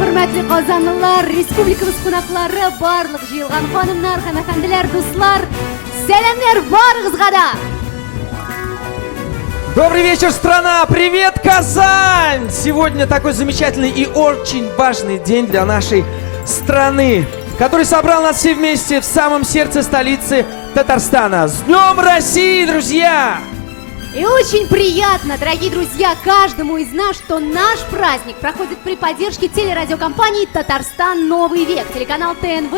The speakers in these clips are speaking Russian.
Hürmetli Qozonlilar, Respublikamiz qo'noqlari, barliq jilg'an xonimlar, xonandalar, do'stlar, salamlar barig'izga da. Добрый вечер, страна! Привет, Казань! Сегодня такой замечательный и очень важный день для нашей страны, который собрал нас все вместе в самом сердце столицы Татарстана. С Днем России, друзья! И очень приятно, дорогие друзья, каждому из нас, что наш праздник проходит при поддержке телерадиокомпании «Татарстан. Новый век». Телеканал ТНВ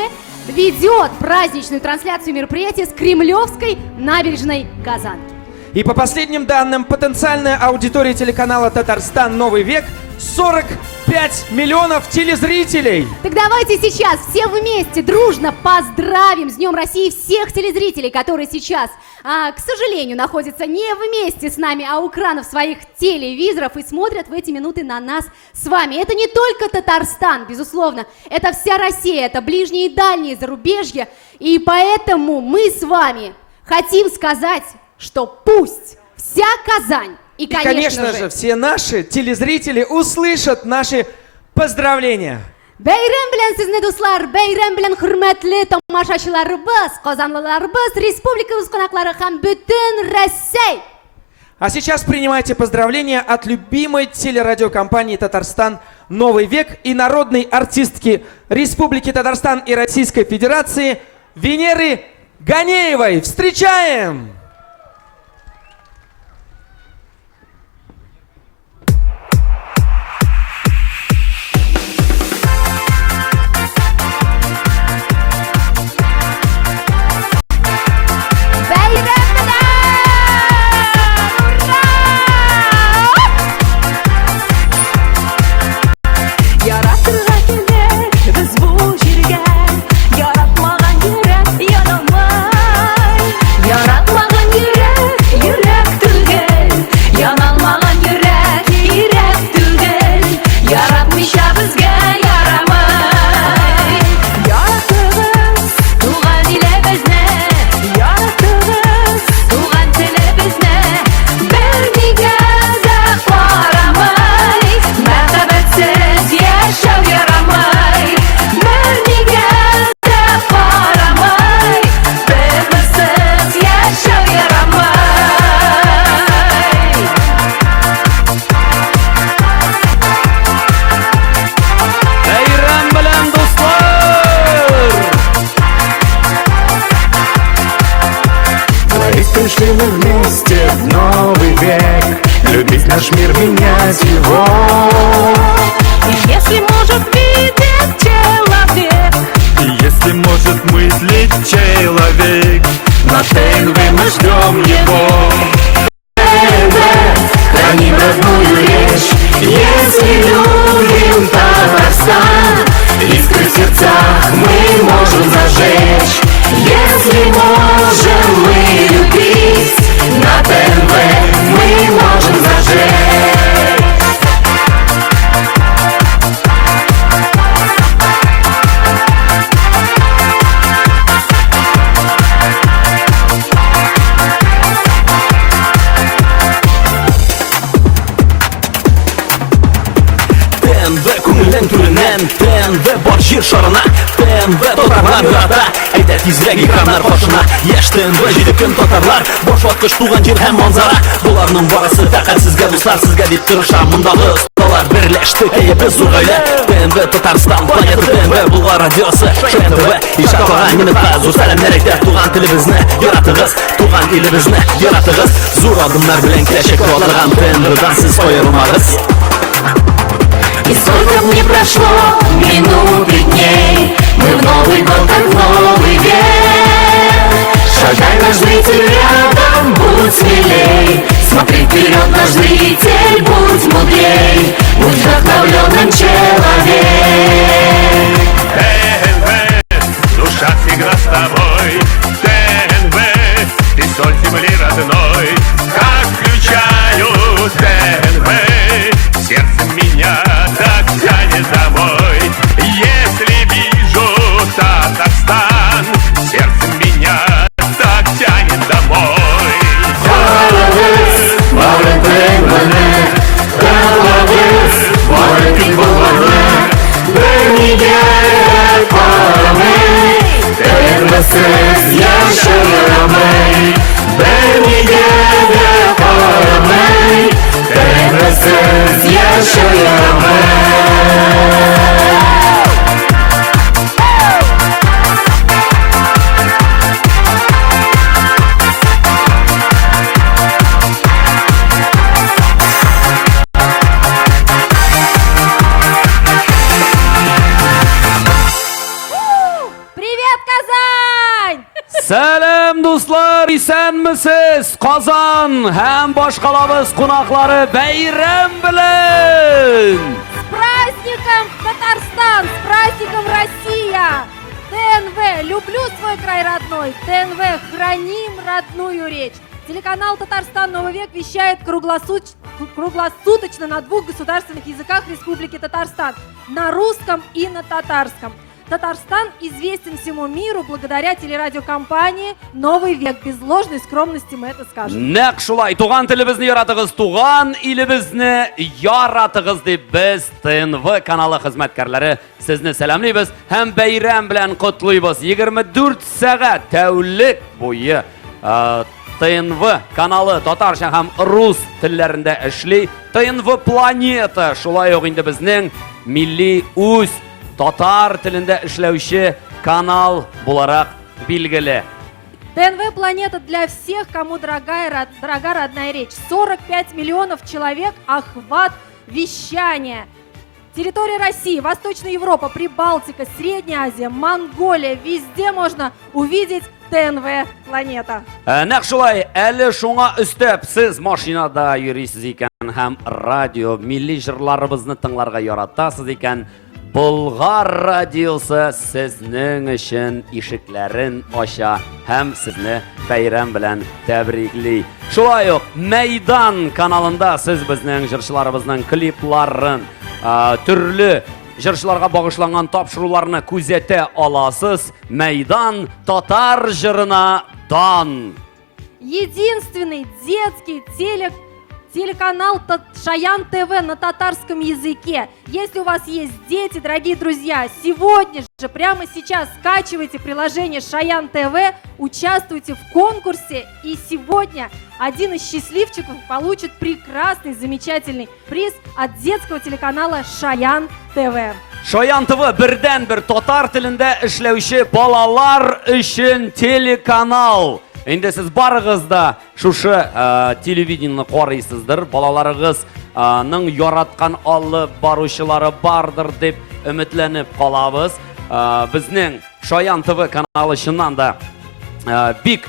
ведет праздничную трансляцию мероприятия с Кремлевской набережной Казани. И по последним данным, потенциальная аудитория телеканала «Татарстан. Новый век» 45 миллионов телезрителей. Так давайте сейчас все вместе дружно поздравим с Днем России всех телезрителей, которые сейчас, к сожалению, находятся не вместе с нами, а у экранов своих телевизоров и смотрят в эти минуты на нас с вами. Это не только Татарстан, безусловно, это вся Россия, это ближние и дальние зарубежья. И поэтому мы с вами хотим сказать, что пусть вся Казань и, конечно же, все наши телезрители услышат наши поздравления. Bayram bilan sizni do'stlar, bayram bilan hurmatli tomoshachilarimiz, qozonlilarimiz, respublikamiz qo'noqlari ham butun Rossiya. А сейчас принимайте поздравления от любимой телерадиокомпании «Татарстан. Новый век» и народной артистки Республики Татарстан и Российской Федерации Венеры Ганеевой. Встречаем! Наш мир, менять его. И если может видеть человек, и если может мыслить человек, на ТНВ мы ждем его. ТНВ, храним родную речь. Если любим Татарстан, искры в сердцах мы можем зажечь. Если можем мы любить, на ТНВ мы можем зажечь. ТНВ көңілдің түрінен, ТНВ бар жер шарына, ТНВ татарлар бирата, әйдә тизрәк экраннар башына. Яшь ТНВ җиде көн татарлар, бош ваткыч туган җир һәм манзара. Буларның барысы фәкать сезгә дуслар, сезгә дип тырыша мондагы осталар берләштек, әйе без зур гаилә. ТНВ Татарстан, планета ТНВ, Булгар радиосы, ШНТВ, ишатларга минутка зур сәламнәр әйтә. Туган телебезне яратыгыз, туган илебезне яратыгыз. Зур адымнар белән киләчәккә атланган ТНВдан сез аерылмагыз. И сколько б ни прошло минут и дней, мы в Новый год, как в новый век. Шагай, наш зритель, рядом, будь смелей. Смотри вперед, наш зритель, будь мудрей. Будь вдохновленным человек. ТНВ, душа всегда с тобой. ТНВ, ты соль земли родной. Как включаю ТНВ, сердце меня так тянет домой. Если вижу Selam dostlar, isenmisiz? Qozon ham boshqalarimiz qo'noqlari bayram bilan. С праздником Татарстан, с праздником Россия! ТНВ, люблю свой край родной, ТНВ, храним родную речь. Телеканал «Татарстан. Новый век» вещает круглосуточно на 2 государственных языках Республики Татарстан, на русском и на татарском. Татарстан известен всему миру благодаря телерадиокомпании «Новый век». Без ложной скромности мы это скажем. Нәq шулай, туган телебезне яратыгыз, туган илебезне яратыгыз дип без ТНВ каналы хезмәткәрләре сезне сәламлыйбыз һәм бәйрәм белән котлыйбыз. 24 сәгать тәүлек буе ТНВ каналы татарча һәм рус телләрендә эшли. ТНВ планета шулай ук инде безнең милли үз татар телендә эшләүче канал буларак билгеле. ТНВ «Планета» для всех, кому дорога родная речь. 45 миллионов человек, охват вещания. Территория России, Восточная Европа, Прибалтика, Средняя Азия, Монголия. Везде можно увидеть ТНВ «Планета». Нәq шулай, әле шуңа өстәп сез машинада йөрисез икән һәм радио милли җырларыбызны тыңларга яратасыз икән. Болгар радиосы сезнең өчен ишекләрен ача һәм сезне бәйрәм белән тәбрикли. Шулай ук Мәйдан каналында сез безнең җырчыларыбызның клипларын, төрле җырчыларга багышланган тапшыруларны күзәтә аласыз. Мәйдан татар җырына дан. Единственный детский телеканал Шаян ТВ на татарском языке. Если у вас есть дети, дорогие друзья, сегодня же, прямо сейчас скачивайте приложение Шаян ТВ, участвуйте в конкурсе, и сегодня один из счастливчиков получит прекрасный, замечательный приз от детского телеканала Шаян ТВ. Шаян ТВ бердән-бер татар телендә эшләүче балалар өчен телеканал. Инде сез барыгыз да шушы телевидениене карыйсыздыр. Балаларыгызның яраткан алып баручылары бардыр дип өметләнеп калабыз. Безнең Шаян ТВ каналы чыннан да бик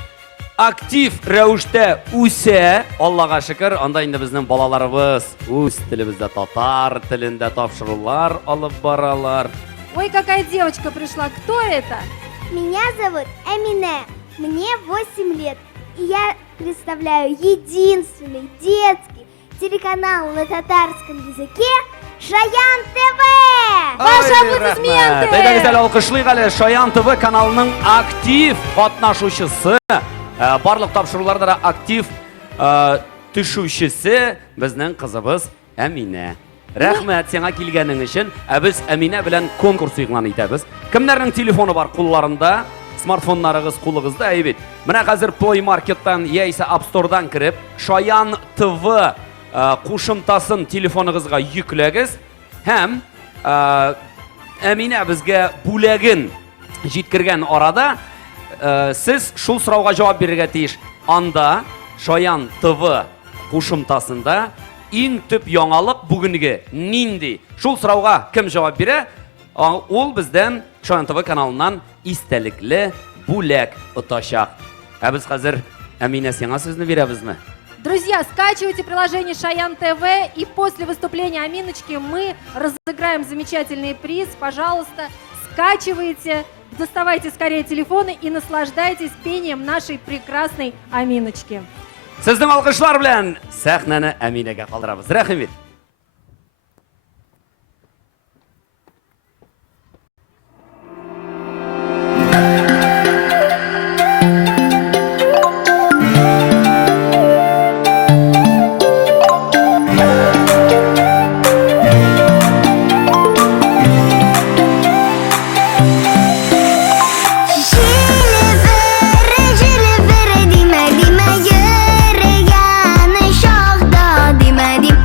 актив рәвештә үсә. Аллага шөкер, анда инде безнең балаларыбыз үз телебездә татар телендә тапшырулар алып баралар. Ой, какая девочка пришла. Кто это? Меня зовут Эмине, мне 8 лет, и я представляю единственный детский телеканал на татарском языке Шаян ТВ! Ваши аплодисменты! Тәйдә гүзәл алкышлыйк әле Шаян ТВ каналының актив катнашучысы, барлык тапшыруларда да актив төшүчесе безнең кызыбыз Әминә. Рәхмәт сиңа килгәнең өчен. Без Әминә белән конкурс игълан итәбез. Кемнәрнең телефоны бар кулларында? Смартфоннарыгыз кулыгызда, әйбит. Менә хәзер Play Market'тан яисә App Store'дан кирип, Шаян ТВ кушымтасын телефоныгызга йөкләгез һәм Әминә безгә бүләген җиткергән арада сез шул сорауга җавап бирергә тиеш. Анда Шаян ТВ кушымтасында иң төп яңалык бүгенге нинди? Шул сорауга кем җавап бирә? Ул бездән Шаян ТВ каналыннан истәлекле бүләк отачак. Без хәзер Әминә сиңа сүзне бирәбезме? Друзья, скачивайте приложение Шаян ТВ, и после выступления Аминочки мы разыграем замечательный приз. Пожалуйста, скачивайте, доставайте скорее телефоны и наслаждайтесь пением нашей прекрасной Аминочки. Сезнең алкышлар белән сәхнәне Әминәгә калдырабыз. Рәхим ит. Җиле бере димә, димә, йөрәгәне шакта, димә, дим.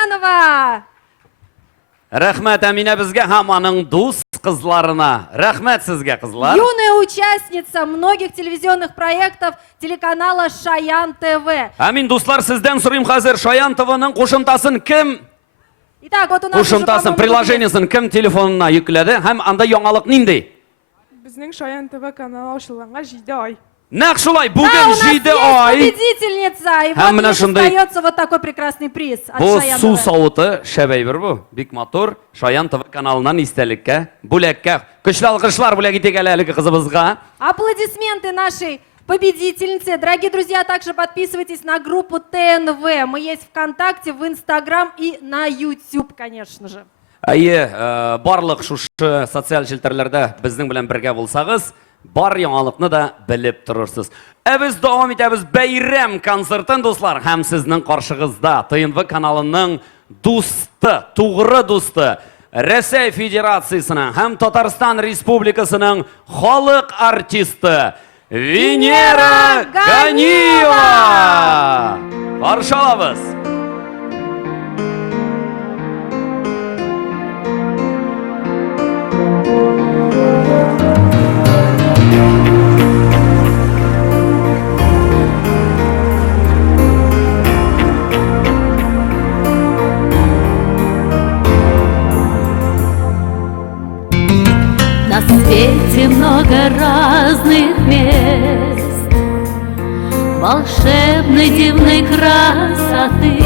Ульянова. Рахмет Амина безге һәм аның дус кызларына. Рахмет сезгә, кызлар. Юная участница многих телевизионных проектов телеканала Шаян ТВ. Амин, дуслар, сездән сорыйм хәзер Шаян ТВның кушымтасын кем? Итак, вот у нас уже, Кушымтасын, по-моему, приложениесын кем телефонына йөкләде һәм анда яңалык нинди? Безнең Шаян ТВ каналы ачылганга 7 ай. Нәкъ шулай, Да, у бүген нас 7 есть ай. победительница, и Һәм вот менә ей шундай- достается вот такой прекрасный приз от Бу Шаян су ТВ. савыты шәбәйбер бу. Бик матур. Шаян ТВ каналыннан истәлеккә, бүләккә. Көчле алкышлар бүләк итик әле кызыбызга. Аплодисменты нашей победительнице. Дорогие друзья, также подписывайтесь на группу ТНВ. Мы есть ВКонтакте, в Инстаграм и на YouTube, конечно же. Әйе, барлык шушы социаль челтәрләрдә безнең белән бергә булсагыз, бар яңалыкны да белеп торырсыз. Без дәвам итәбез бәйрәм концертын, дуслар, һәм сезнең каршыгызда ТНВ каналының дусты, тугры дусты, Рәсәй Федерациясының һәм Татарстан Республикасының халык артисты Венера Ганиева. Каршы алабыз. На свете много разных мест, волшебной дивной красоты.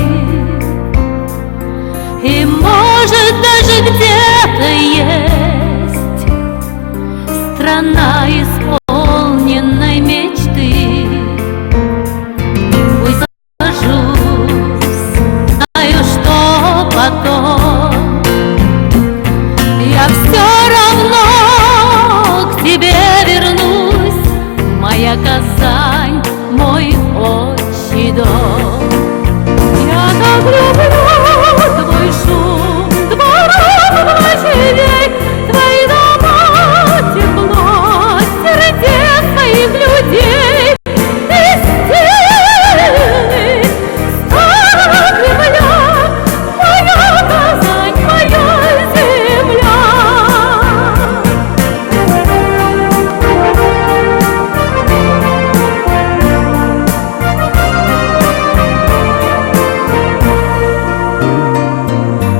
И может даже где-то есть страна исполненной мечты. Пусть сажусь, знаю, что потом я все равно к тебе вернусь, моя Казань, мой отчий дом. Я так люблю твой шум, дворов, площадей, твои дома, тепло, сердец твоих людей. Ты стены, старая Кремля, моя Казань, моя земля.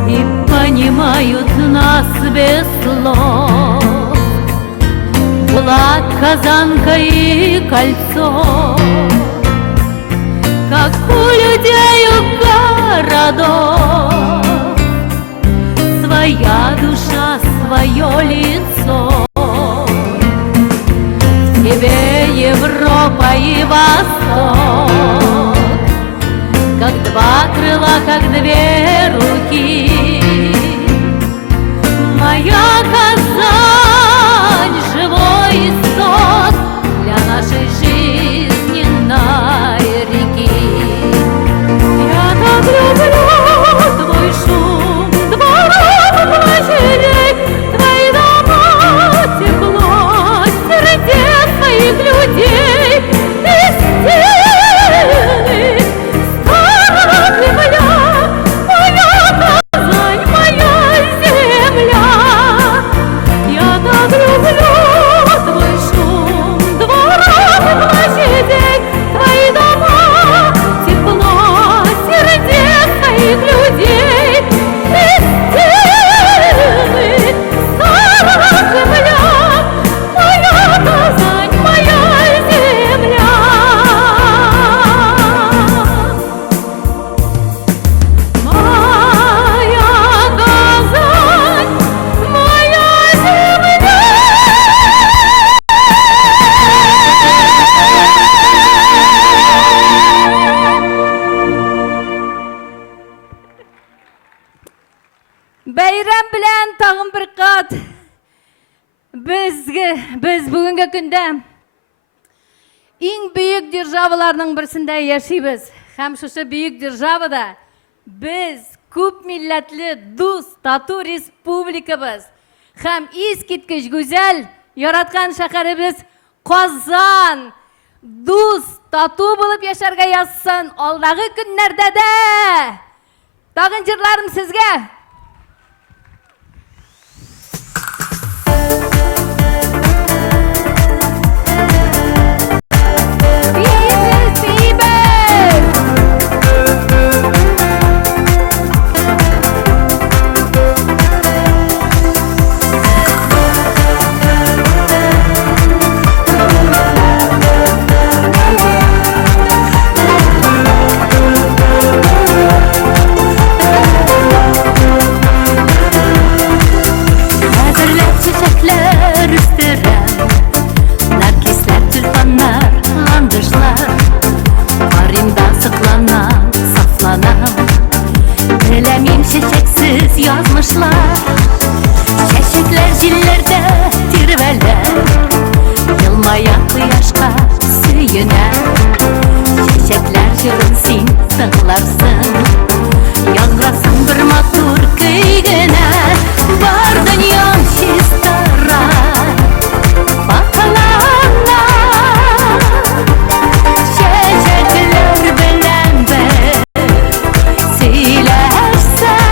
И понимают нас без слов Булат, Казанка и Кольцо, как у людей у городов своя душа, свое лицо. В тебе Европа и Восток, как два крыла, как две руки. Моя Казань, живой исток для нашей жизненной реки. Я так люблю твой шум, дворов, площадей, твои дома, тепло, сердец твоих людей. Ты стены, старая Кремля, моя Казань, моя земля. Я так люблю твой шум, дворов, площадей, твои дома, тепло, сердец твоих людей. Ты стены, старая Кремля, моя Казань, моя земля. Моя Казань, моя земля. Бәйрәм белән тагын бер кат без бүгенге көндә иң бөек державаларның берсендә яшибез. Һәм шушы бөек державада без күп милләтле, дус, тату республикабыз. Һәм искиткеч гүзәл яраткан шәһәребез Казан дус, тату булып яшәргә язсын. Алдагы көннәрдә дә Dağın jırlarım sizge. Yazmışlar çeşitler zillerde tirveler yılmayan kıyaşka süyüner çiçekler jırınsin sığlarsın yangrasın bir matur köygüne var dünyam şistara bakalana çiçekler bilen bir silersen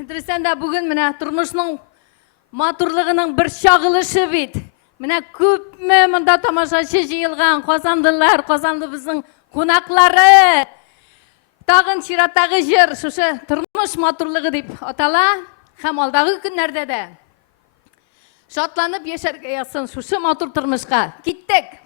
Дұрыстан да бүгін мына тұрмышның матурлығының бір шағылышы бит. Мына көп мында тамашашы жиылған қосандылар, қосанды біздің қонақлары. Тағын шираттағы жер, шушы тұрмыш матурлығы деп атала, һәм алдағы күннәрдә дә шатланып яшәргә ясын шушы матур тұрмышқа. Киттек!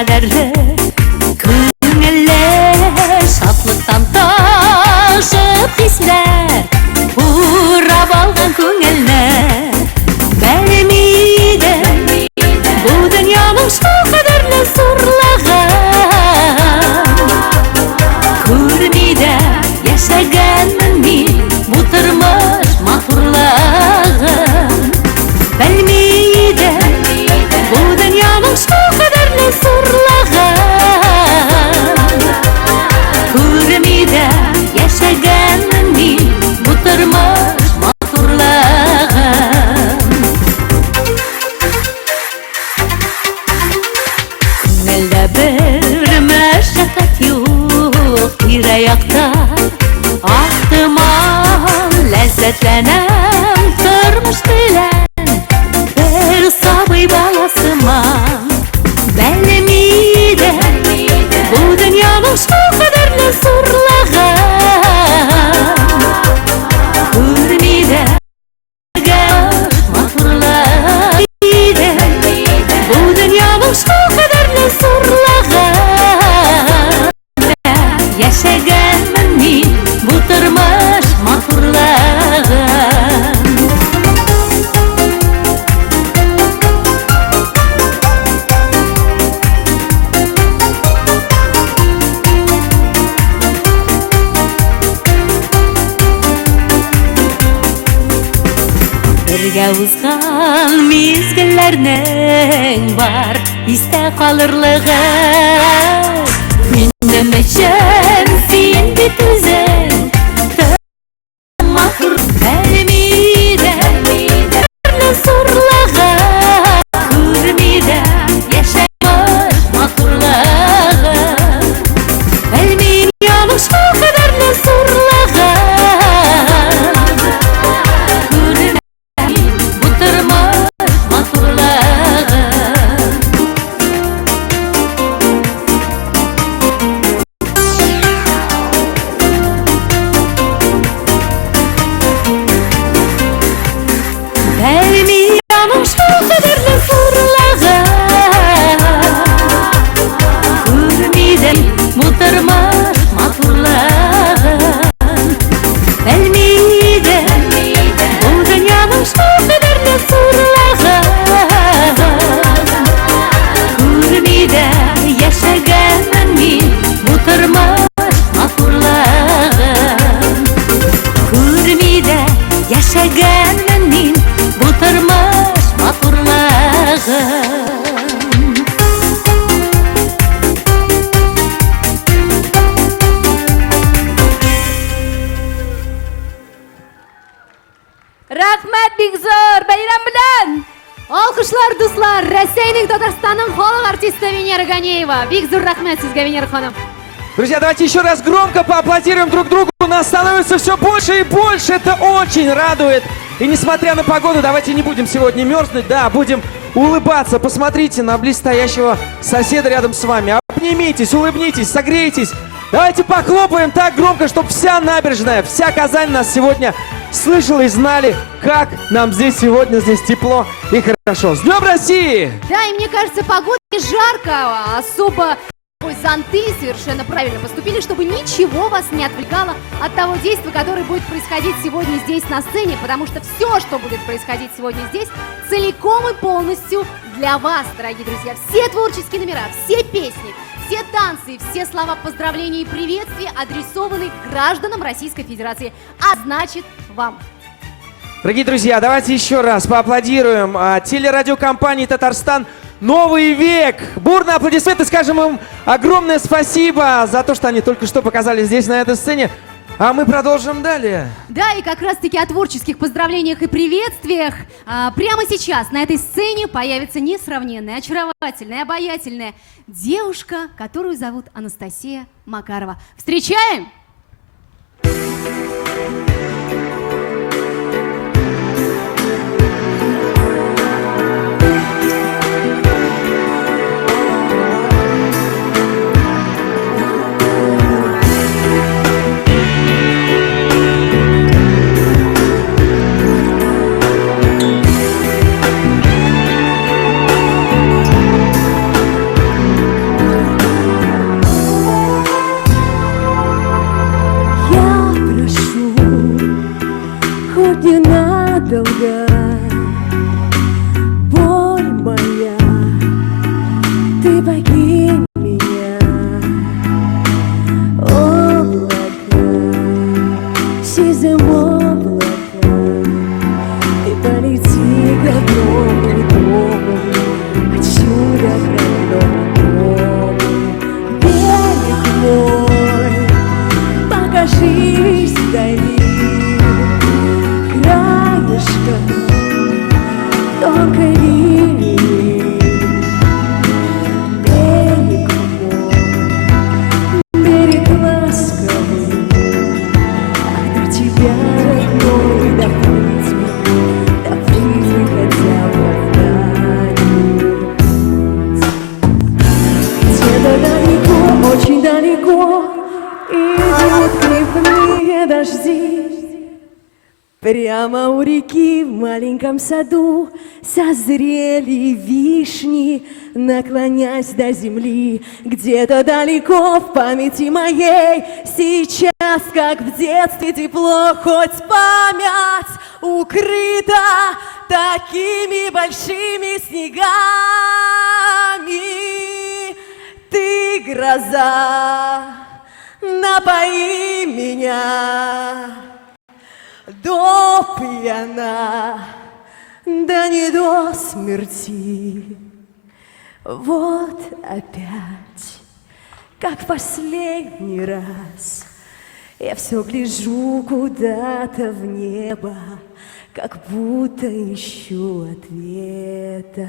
Kaderli köngüller şatlıktan taşıp hisler Uğrab algan köngüller Benim ayakta Ahtıman lezzetlenem Tırmış bilen bir sabıy balasıman Benim de bu dünyanın şu kadarlı surlağı Hürmide mahvurlar Bu dünyanın şu kadarlı surlağı Yaşagan min bu tırmış mahvurlağı Birge uzgan mizgillerning var Iste kalırlığı Minnem için sen bitizin Mahur vermide Surlağı Kurmide yaşamış mahurlağı Elmin yanış bu kadarlı surlağı Yaşaganın bu tırmış mahvurlağı Rahmat Bigzor, bayram bilan! Alqishlar do'stlar, Rossiyaning Татарстанning xalq artisti Venera Ganeyeva. Bigzor, rahmat sizga Venera xonim. Друзья, давайте еще раз громко поаплодируем друг другу. Нас становится все больше и больше. Это очень радует. И несмотря на погоду, давайте не будем сегодня мерзнуть. Да, будем улыбаться. Посмотрите на близстоящего соседа рядом с вами. Обнимитесь, улыбнитесь, согрейтесь. Давайте похлопаем так громко, чтобы вся набережная, вся Казань нас сегодня слышала и знали, как нам здесь сегодня, здесь тепло и хорошо. С Днем России! Да, и мне кажется, погода не жарко, особо зонты совершенно правильно поступили, чтобы ничего вас не отвлекало от того действия, которое будет происходить сегодня здесь на сцене, потому что все, что будет происходить сегодня здесь, целиком и полностью для вас, дорогие друзья. Все творческие номера, все песни, все танцы, все слова поздравления и приветствия адресованы гражданам Российской Федерации, а значит вам. Дорогие друзья, давайте еще раз поаплодируем телерадиокомпании «Татарстан. Новый век». Бурные аплодисменты, скажем им огромное спасибо за то, что они только что показали здесь, на этой сцене. А мы продолжим далее. Да, и как раз-таки о творческих поздравлениях и приветствиях прямо сейчас на этой сцене появится несравненная, очаровательная, обаятельная девушка, которую зовут Анастасия Макарова. Встречаем! Я прошу дожди. Прямо у реки в маленьком саду созрели вишни, наклонясь до земли. Где-то далеко в памяти моей сейчас, как в детстве, тепло, хоть память укрыта такими большими снегами. Ты гроза, напои меня до пьяна, да не до смерти. Вот опять, как в последний раз, я все гляжу куда-то в небо, как будто ищу ответа.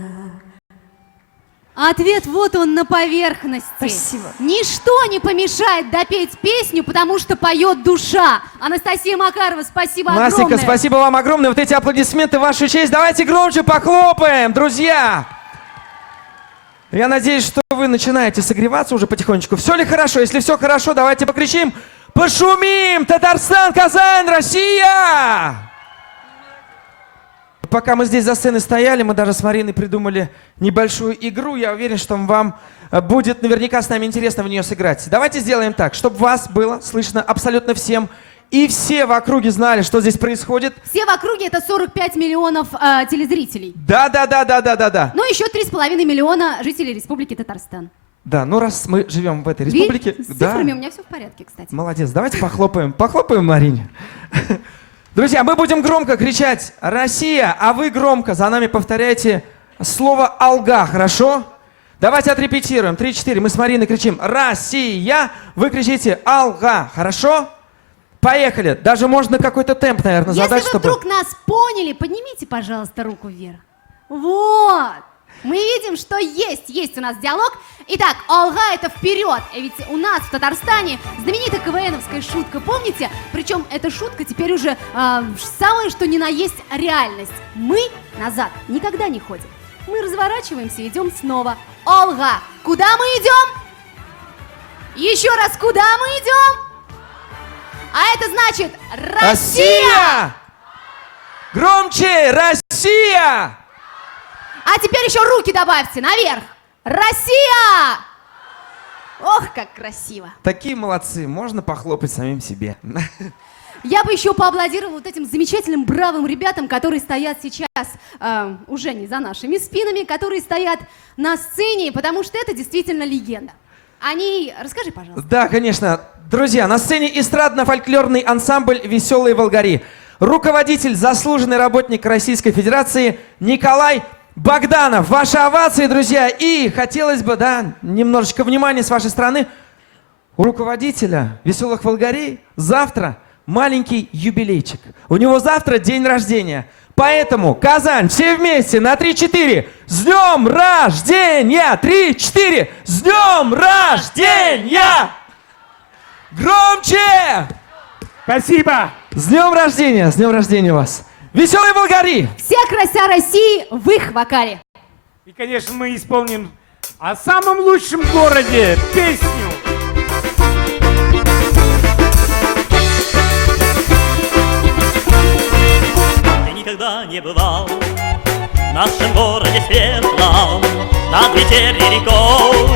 Ответ вот он на поверхности. Спасибо. Ничто не помешает допеть песню, потому что поет душа. Анастасия Макарова, спасибо огромное. Настенька, спасибо вам огромное. Вот эти аплодисменты в вашу честь. Давайте громче похлопаем, друзья. Я надеюсь, что вы начинаете согреваться уже потихонечку. Все ли хорошо? Если все хорошо, давайте покричим. Пошумим! Татарстан, Казань, Россия! Пока мы здесь за сценой стояли, мы даже с Мариной придумали небольшую игру. Я уверен, что вам будет наверняка с нами интересно в нее сыграть. Давайте сделаем так, чтобы вас было слышно абсолютно всем. И все в округе знали, что здесь происходит. Все в округе — это 45 миллионов телезрителей. Да. Ну, еще 3,5 миллиона жителей Республики Татарстан. Да, ну раз мы живем в этой республике... С цифрами у меня все в порядке, кстати. Молодец, давайте похлопаем. Похлопаем Марине. Друзья, мы будем громко кричать «Россия», а вы громко за нами повторяйте слово «Алга», хорошо? Давайте отрепетируем. 3-4. Мы с Мариной кричим «Россия», вы кричите «Алга», хорошо? Поехали. Даже можно какой-то темп, наверное, задать, Если вы вдруг нас поняли, поднимите, пожалуйста, руку вверх. Вот. Мы видим, что есть у нас диалог. Итак, «Алга» — это вперед. Ведь у нас в Татарстане знаменитая КВНовская шутка, помните? Причем эта шутка теперь уже самое что ни на есть реальность. Мы назад никогда не ходим. Мы разворачиваемся и идем снова. «Алга». Куда мы идем? Еще раз, куда мы идем? А это значит «Россия». Громче! Россия! А теперь еще руки добавьте наверх. Россия! Ох, как красиво. Такие молодцы. Можно похлопать самим себе. Я бы еще поаплодировала вот этим замечательным, бравым ребятам, которые стоят сейчас уже не за нашими спинами, которые стоят на сцене, потому что это действительно легенда. Они... Расскажи, пожалуйста. Да, конечно. Друзья, на сцене эстрадно-фольклорный ансамбль «Веселые волгари». Руководитель, заслуженный работник Российской Федерации Николай Богданов. Ваши овации, друзья. И хотелось бы, да, немножечко внимания с вашей стороны. У руководителя «Веселых волгарей» завтра маленький юбилейчик. У него завтра день рождения. Поэтому, Казань, все вместе на 3-4. С днем рождения! 3-4. С днем рождения! Громче! Спасибо! С днем рождения вас! Веселые волгари! Вся краса России в их вокале. И, конечно, мы исполним о самом лучшем городе песню. Ты никогда не бывал в нашем городе светлом, над вечерней рекой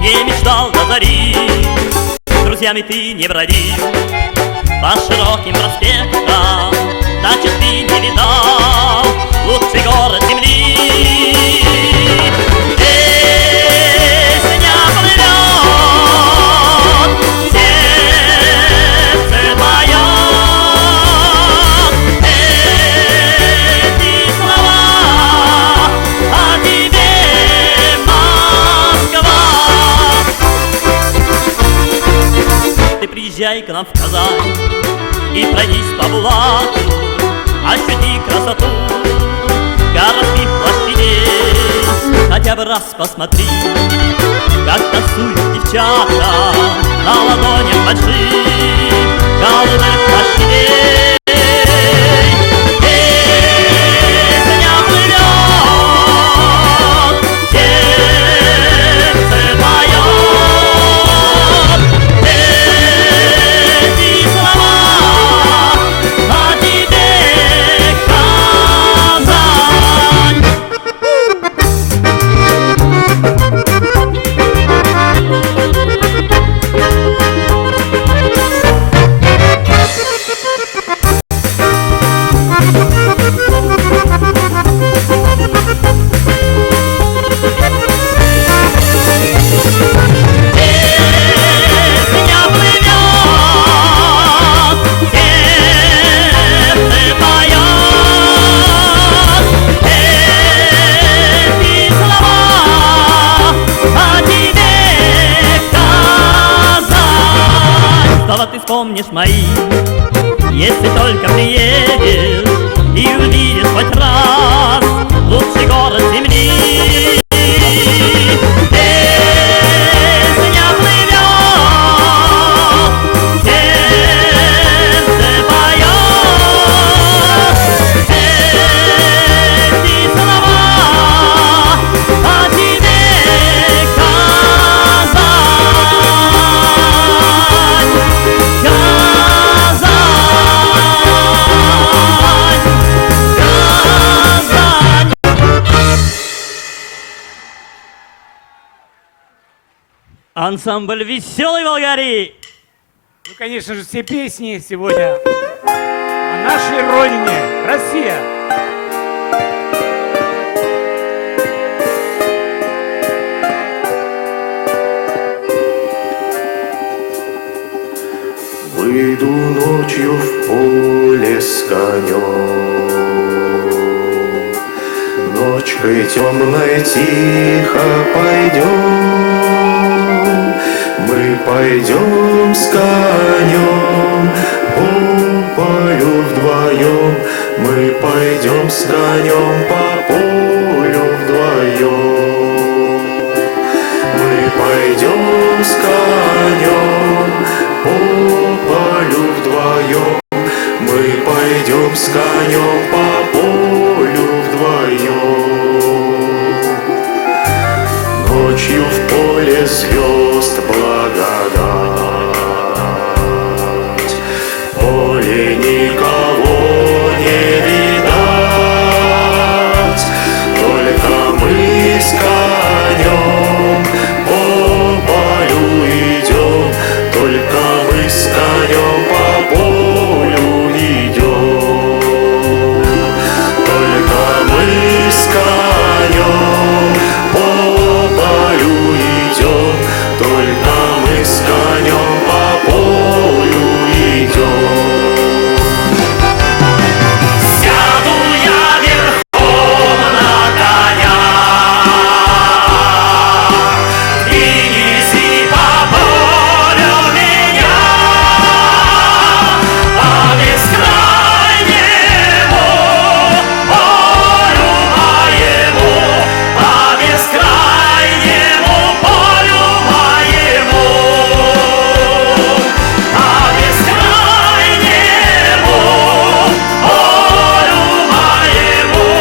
не мечтал до зари. С друзьями ты не бродил по широким проспектам, значит, ты не видал лучший город земли. Песня плывет, сердце поет эти слова о тебе, Москва. Ты приезжай к нам в Казань и пройдись по Булату, ощути красоту городских площадей. Хотя бы раз посмотри, как танцуют девчата на ладонях больших голубых площадей. Песня плывет, сердце поет эти слова. станешь моим, если только приедешь и увидишь хоть раз лучший город земли. Песня плывет, сердце поет, эти слова о тебе, ансамбль «Веселой Болгарии». Ну, конечно же, все песни сегодня о нашей родине, Россия. Выйду ночью в поле с конем, ночкой темной тихо пойдем. Мы пойдем с конем по полю вдвоем, мы пойдем с конем по полю вдвоем. Мы пойдем с конем по полю вдвоем, мы пойдем с конем по полю вдвоем. Ночью в поле звезд благодать, в поле никого не видать, только мы с конем по полю идем, только мы с конем по полю идем, только мы с конем по полю идем, только мы с конем по полю идем. Сяду я верхом на коня и неси по полю меня, по бескрайнему полю моему, по бескрайнему полю моему, по бескрайнему полю моему,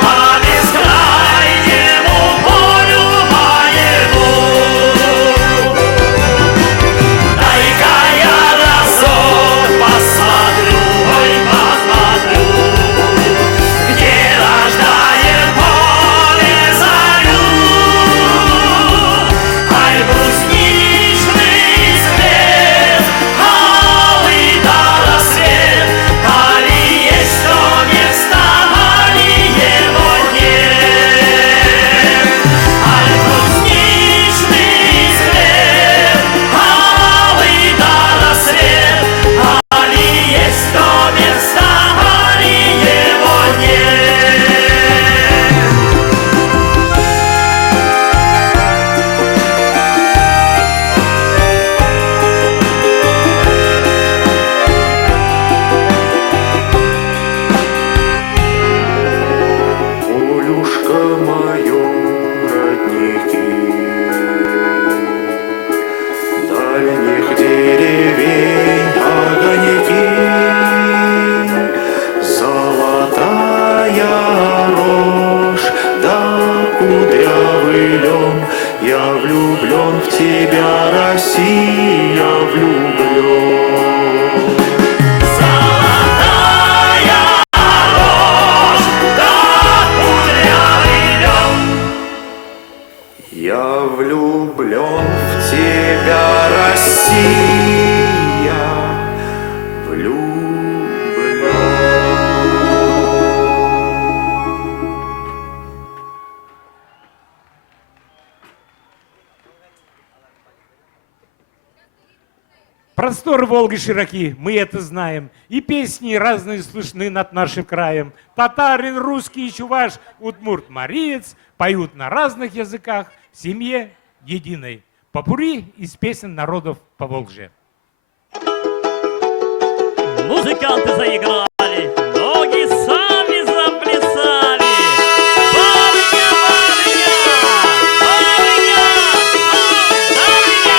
по бескрайнему полю моему. Дай-ка я разок посмотрю, ой, посмотрю, где рождает поле зарю. Ай, брусничный цвет, алый да рассвет, али есть то место, али его нет. Ай, брусничный цвет, алый да рассвет, али есть то место, али его нет. Полюшка мое, родники, дальних деревень огоньки, золотая рожь да кудрявый лен. Я влюблен в тебя, Россия, влюблен. Золотая рожь да кудрявый лен. Я влюблен в тебя, Россия, влюблен. Просторы Волги широки, мы это знаем. И песни разные слышны над нашим краем. Татарин, русский, чуваш, удмурт, мариец поют на разных языках в семье единой. Попурри из песен народов Поволжья. музыканты заиграли, ноги сами заплясали. Барыня, барыня, барыня,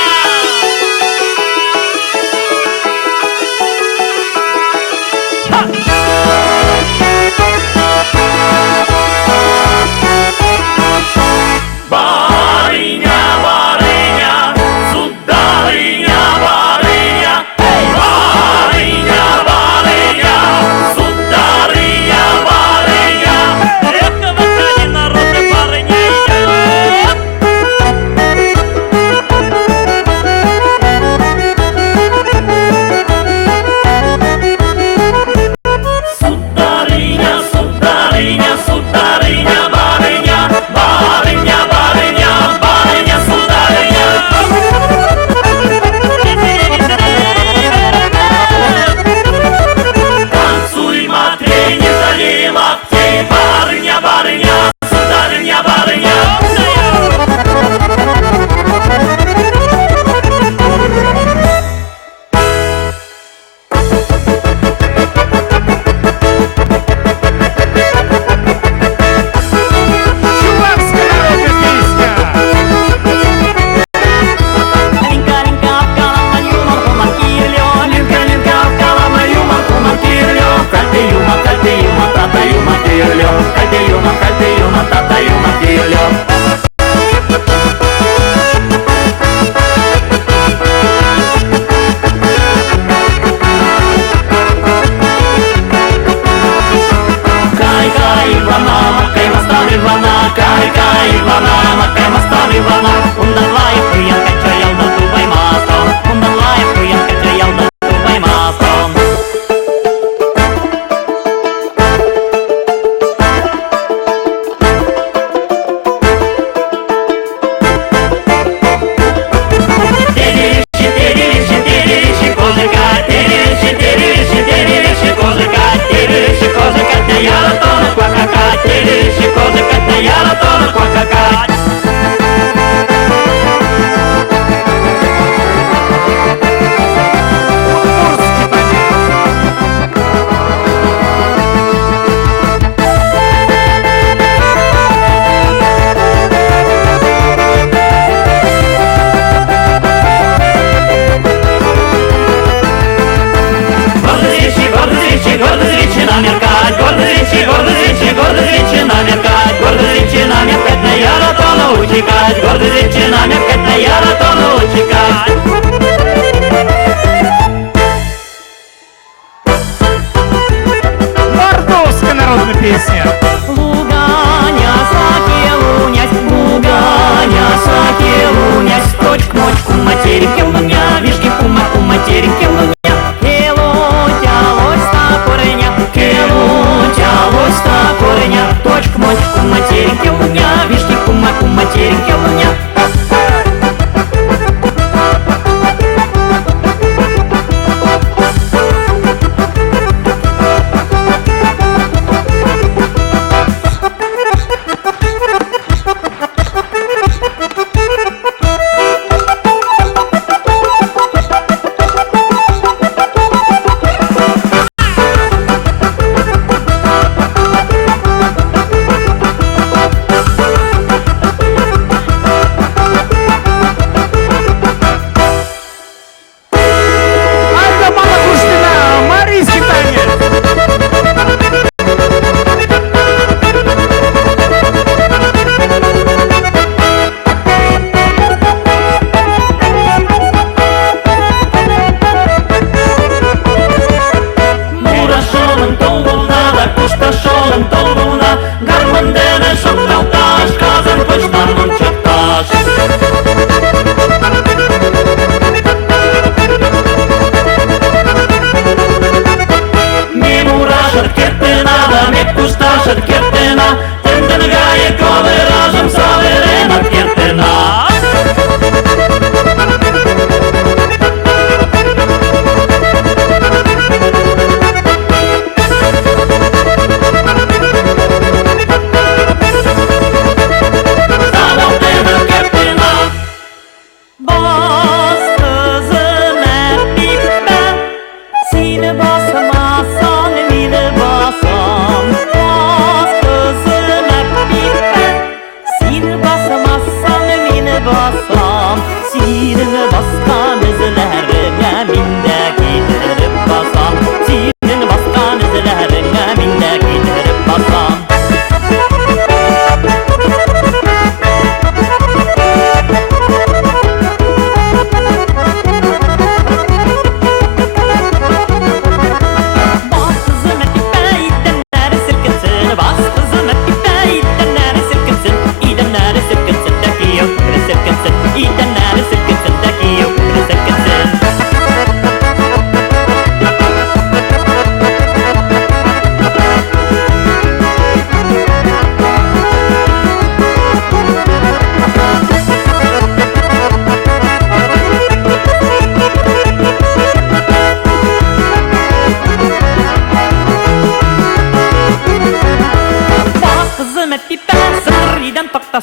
барыня, барыня, сударыня, барыня, барыня, барыня,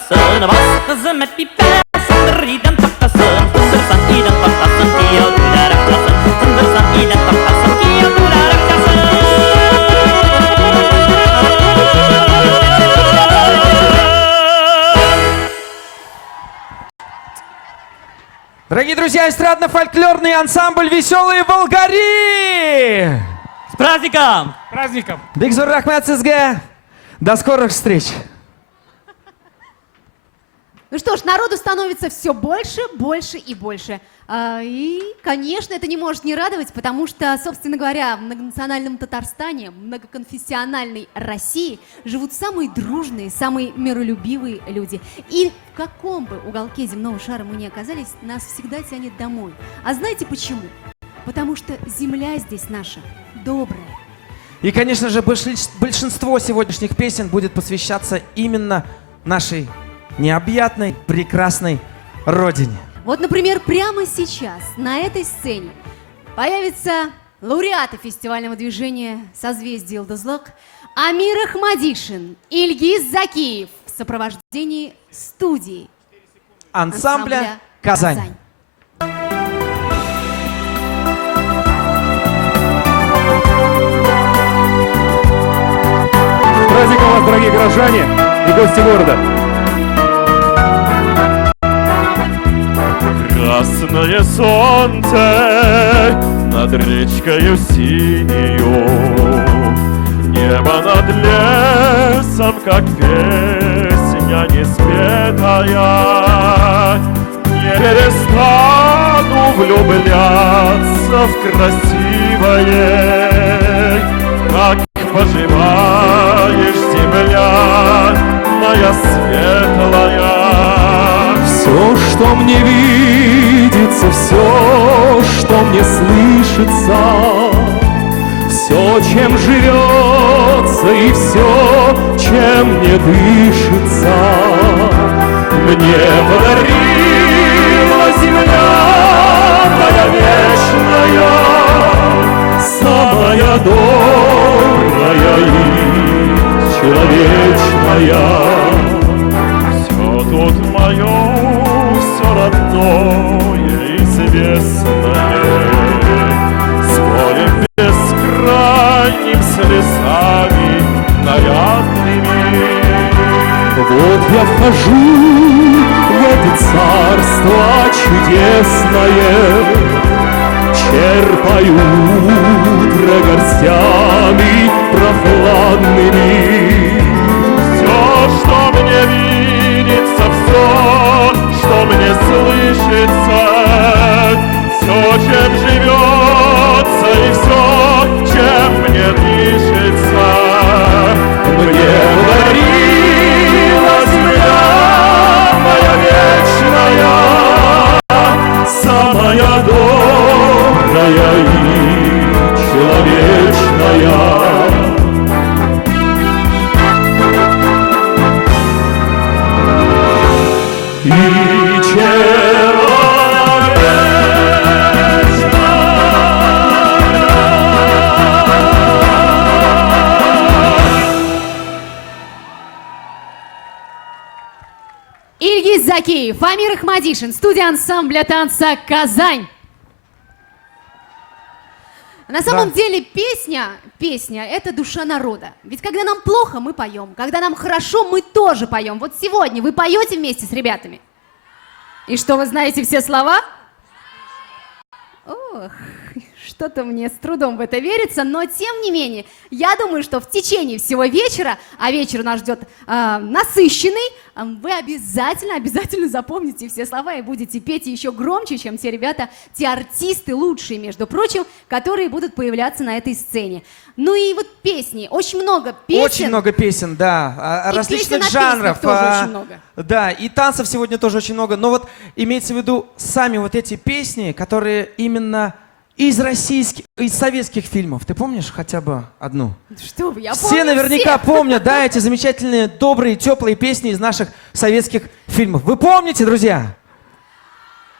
tatasın Bastızım hep bir sındır iden tatasın Sındırsan iden tatasın ki ödüler aklasın Sındırsan iden tatasın ki ödüler aklasın Дорогие друзья, эстрадно-фольклорный ансамбль «Веселые волгари». С праздником! Праздником! Бигзур Рахмат Сизге. До скорых встреч. Ну что ж, народу становится все больше, больше и больше. И, конечно, это не может не радовать, потому что, собственно говоря, в многонациональном Татарстане, многоконфессиональной России живут самые дружные, самые миролюбивые люди. И в каком бы уголке земного шара мы ни оказались, нас всегда тянет домой. А знаете почему? Потому что земля здесь наша добрая. И, конечно же, большинство сегодняшних песен будет посвящаться именно нашей необъятной, прекрасной родине. Вот, например, прямо сейчас на этой сцене появятся лауреаты фестивального движения «Созвездие Йылдызлык» Амир Ахмадишин, Ильгиз Закиев в сопровождении студии Ансамбля «Казань». С праздником вас, дорогие горожане и гости города! Красное солнце над речкою синею, небо над лесом, как песня неспетая. Не перестану влюбляться в красивое. Как поживаешь, земля моя светлая? Все, что мне видится, все, что мне слышится, все, чем живется и все, чем мне дышится, мне подарила земля моя вечная, самая добрая и человечная. Все тут мое, все родное, известное, с горем бескрайним, слезами нарядными. Вот я вхожу в это царство чудесное, черпаю утро горстями прохладными. Все, что мне видится, все, что мне слышится, все, чем живется и все, чем мне дышится, мне подарила земля моя вечная, самая добрая и человечная. И Ильгиз Закиев, Амир Ахмадишин, студия ансамбля танца «Казань». На самом деле песня – это душа народа. Ведь когда нам плохо, мы поем. Когда нам хорошо, мы тоже поем. Вот сегодня вы поете вместе с ребятами. И что, вы знаете все слова? Ох, что-то мне с трудом в это верится, но тем не менее, я думаю, что в течение всего вечера, а вечер нас ждет насыщенный, вы обязательно запомните все слова и будете петь еще громче, чем те ребята, те артисты лучшие, между прочим, которые будут появляться на этой сцене. Ну и вот песни, очень много песен. Очень много песен, да, И различных песен о жанров. песнях тоже очень много. Да, и танцев сегодня тоже очень много. Но вот имеется в виду сами вот эти песни, которые именно из советских фильмов. Ты помнишь хотя бы одну? Что вы, я помню Все наверняка все. помнят, да, эти замечательные, добрые, теплые песни из наших советских фильмов. Вы помните, друзья?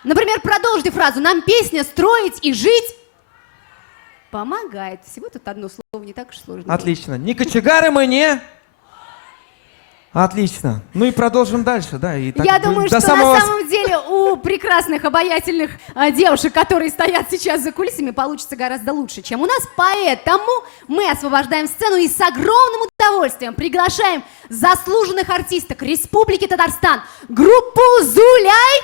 Например, продолжите фразу «Нам песня строить и жить помогает». Всего тут одно слово, не так уж сложно. Отлично. Не кочегары мы, не... Отлично. Ну и продолжим дальше, да. И так Я до думаю, что самого... на самом деле у прекрасных, обаятельных девушек, которые стоят сейчас за кулисами, получится гораздо лучше, чем у нас. Поэтому мы освобождаем сцену и с огромным удовольствием приглашаем заслуженных артисток Республики Татарстан, группу «Зуляй».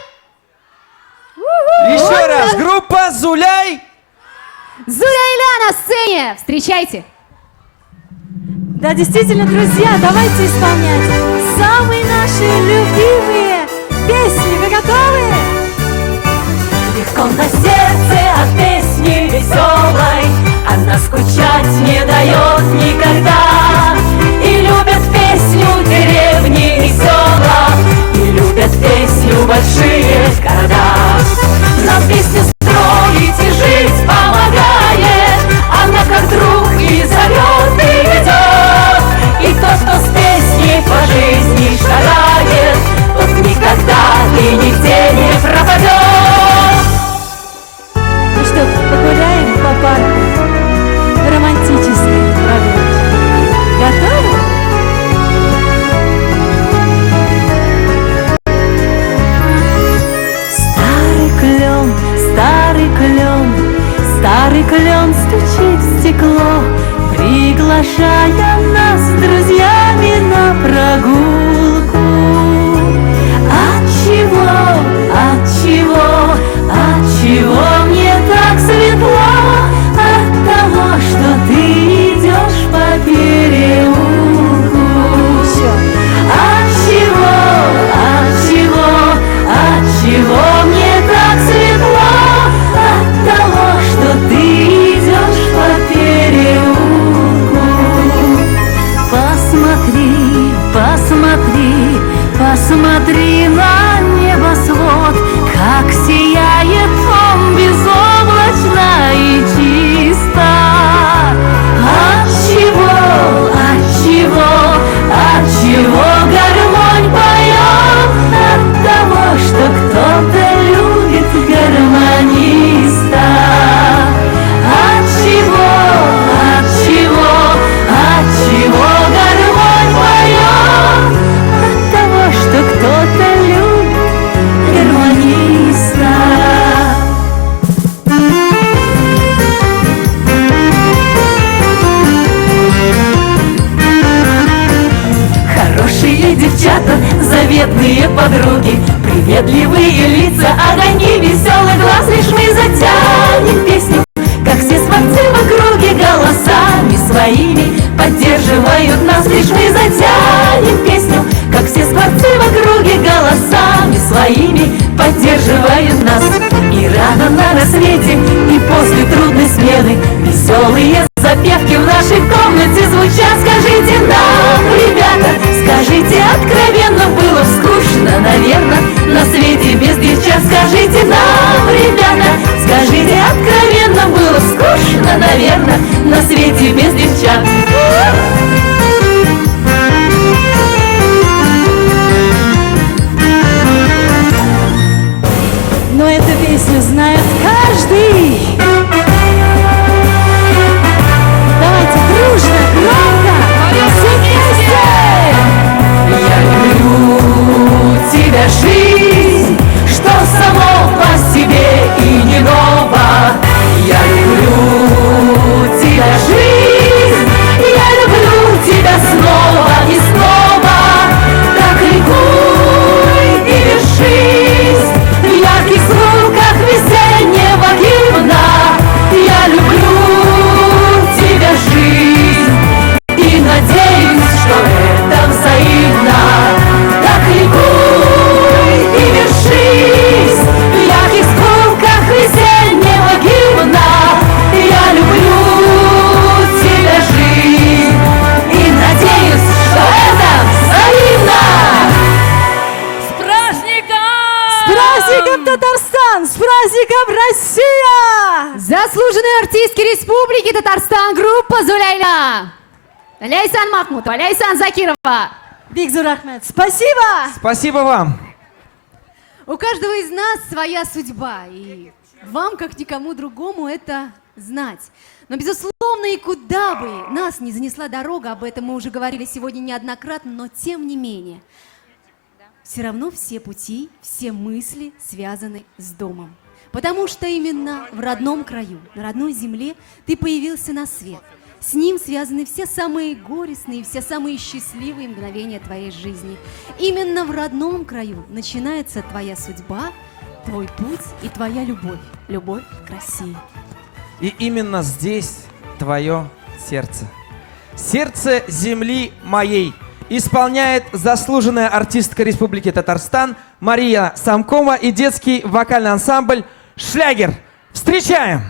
Еще раз, группа «Зуляй». «Зуляйля» на сцене. Встречайте. Да, действительно, друзья, давайте исполнять самые наши любимые песни. Вы готовы? Легко на сердце от песни веселой, она скучать не дает никогда. И любят песню деревни и села, и любят песню большие города. Нам песню строить и жить помогает, она как друг и зовет, и ведет. И тот, кто с песней по жизни шагает, тот никогда и нигде не пропадет. Ну что, погуляем по парку, романтической прогулке. Готовы? Старый клен стучит в стекло, приглашая нас с друзьями на прогулку. Отчего мне так светло? От того, что ты идешь по переулку. Отчего мне так светло? От того, что ты идешь по переулку. Посмотри на небосвод, как сияет он безоблачно и чисто. Отчего гармонь поет? От того, что кто-то любит гармониста. Отчего гармонь поет? От того, что кто-то любит гармониста. Хорошие девчата, заветные подруги, приветливые лица, огоньки веселых глаз. Лишь мы затянем песню, как все сморцы в округе, голосами своими поддерживают нас. Лишь мы затянем песню, как все скворцы в округе, голосами своими поддерживают нас. И рано на рассвете, и после трудной смены веселые запевки в нашей комнате звучат. Скажите нам, ребята, скажите откровенно, было скучно, наверное, на свете без девчат. Скажите нам, ребята, скажите откровенно, было скучно, наверное, на свете без девчат. Но эту песню знает каждый. Давайте дружно, громко, все вместе. Я люблю тебя, жизнь, что само по себе и не ново. Я люблю тебя, жизнь, я люблю тебя снова и снова. Так ликуй и вершись в ярких звуках весеннего гимна. Я люблю тебя, жизнь, и надеюсь, что это взаимно. Так ликуй и вершись в ярких звуках весеннего гимна. Я люблю тебя, жизнь, и надеюсь, что это взаимно. С праздником! С праздником, Татарстан! С праздником, Россия! Заслуженные артистки Республики Татарстан, группа «Зуляйля». Ляйсан Махмутова, Ляйсан Закирова. Бигзур Ахмед, спасибо! Спасибо вам. У каждого из нас своя судьба, и вам, как никому другому, это знать. Но, безусловно, Безусловно, и куда бы нас не занесла дорога, об этом мы уже говорили сегодня неоднократно, но тем не менее, все равно все пути, все мысли связаны с домом. Потому что именно в родном краю, на родной земле ты появился на свет. С ним связаны все самые горестные, все самые счастливые мгновения твоей жизни. Именно в родном краю начинается твоя судьба, твой путь и твоя любовь. Любовь к России. И именно здесь твое сердце. Сердце земли моей исполняет заслуженная артистка Республики Татарстан Мария Самкова и детский вокальный ансамбль «Шлягер». Встречаем!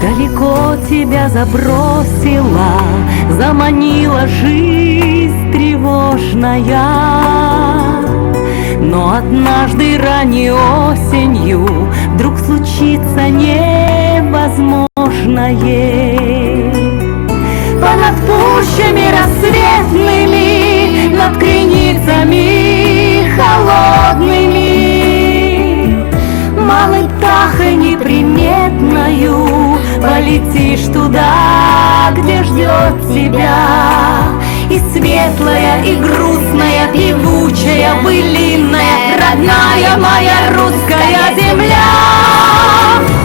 Далеко тебя забросила, заманила жизнь тревожная. Но однажды ранней осенью вдруг случится невозможное. Понад пущами рассветными, над креницами холодными, малой птахой неприметною полетишь туда, где ждет тебя. И светлая, и грустная, певучая, былинная, родная моя русская земля.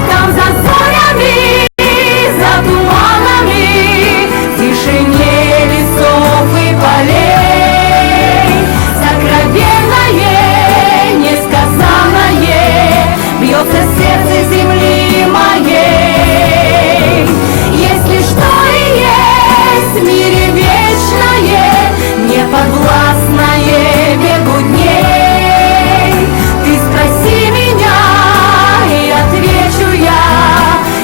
Там за зорями, за туманами, в тишине лесов и полей, сокровенное, несказанное бьется сердце земли моей. Если что и есть в мире вечное, неподвластное бегу дней, ты спроси меня, и отвечу я,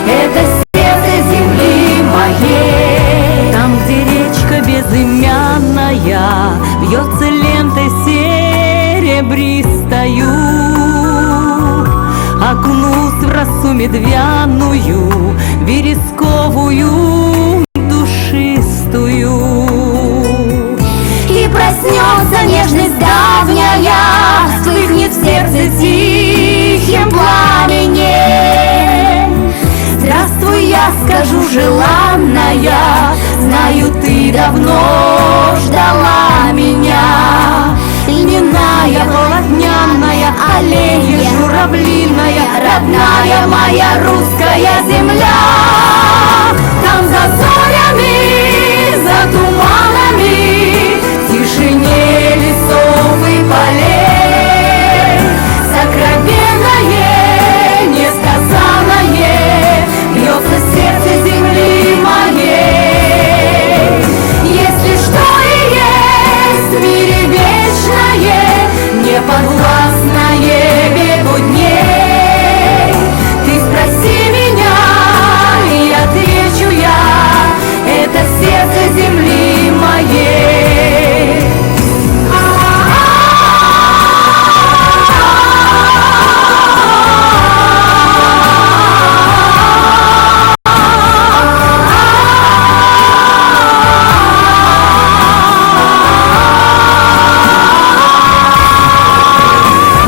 это сердце земли моей. Там, где речка безымянная вьется лентой серебристою, окунусь в росу медвяную, вересковую, душистую. И проснется нежность давняя, вспыхнет в сердце тихим пламенем. Здравствуй, я скажу, желанная, знаю, ты давно ждала меня. Льняная, полотняная, оленья, журавлиная, родная моя русская земля. Там за зорями, за туманами, в тишине лесов и полей, сокровенное, несказанное бьется сердце земли моей. Если что и есть в мире вечное, неподвластное бегу дней, ты спроси меня, и отвечу я, это сердце земли моей.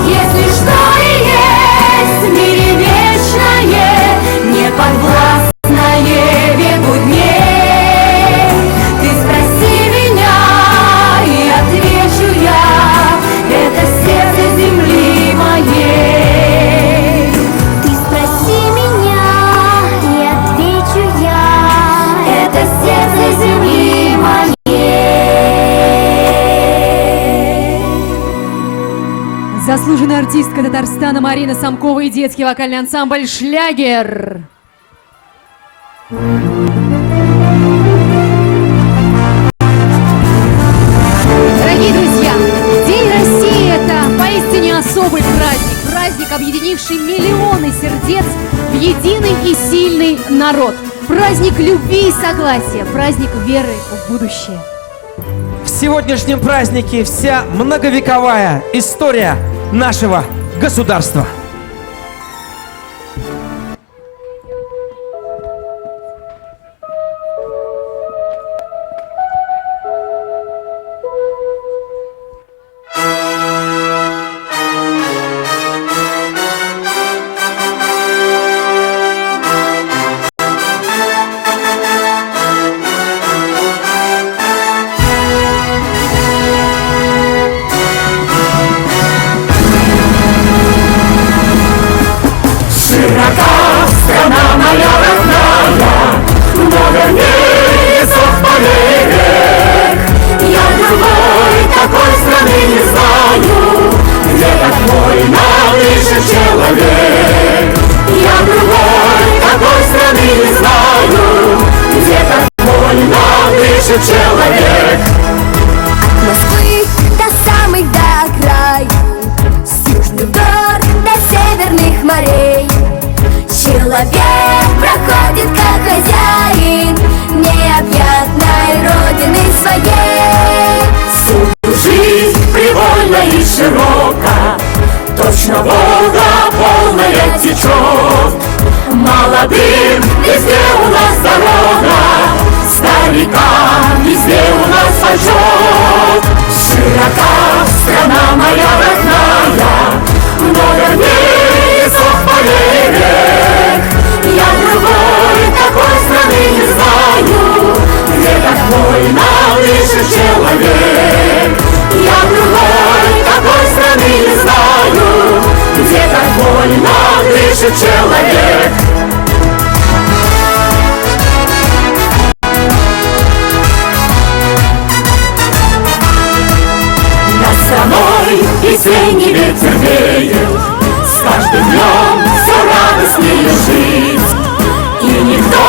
Если что и есть в мире вечное, неподвластное бегу дней, ты спроси меня, и отвечу я, это сердце земли моей. Ты спроси меня, и отвечу я, это сердце земли моей. Заслуженная артистка Татарстана Марина Самкова и детский вокальный ансамбль «Шлягер». Дорогие друзья, День России – это поистине особый праздник. Праздник, объединивший миллионы сердец в единый и сильный народ. Праздник любви и согласия, праздник веры в будущее. В сегодняшнем празднике вся многовековая история нашего государства. дышит человек. От Москвы до самых до краю, с южных гор до северных морей. Человек проходит как хозяин необъятной родины своей. Всюду жизнь привольна и широка, точно Волга полная течет. Молодым везде у нас дорога, старикам везде у нас почет. Широка страна моя родная, много в ней лесов, полей, рек. Я другой такой страны не знаю, где так вольно дышит человек. Я другой такой страны не знаю, где так вольно дышит человек. Над страной весенний ветер веет, с каждым днем все радостнее жить. И никто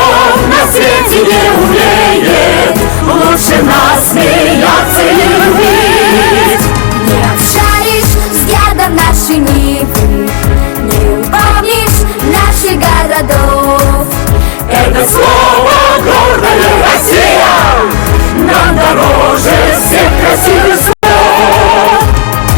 на свете не умеет лучше нас смеяться и любить. Не обшаришь взглядом наши нивы, не упомнишь наших городов. Это слово гордая Россия нам дороже всех красивых слов.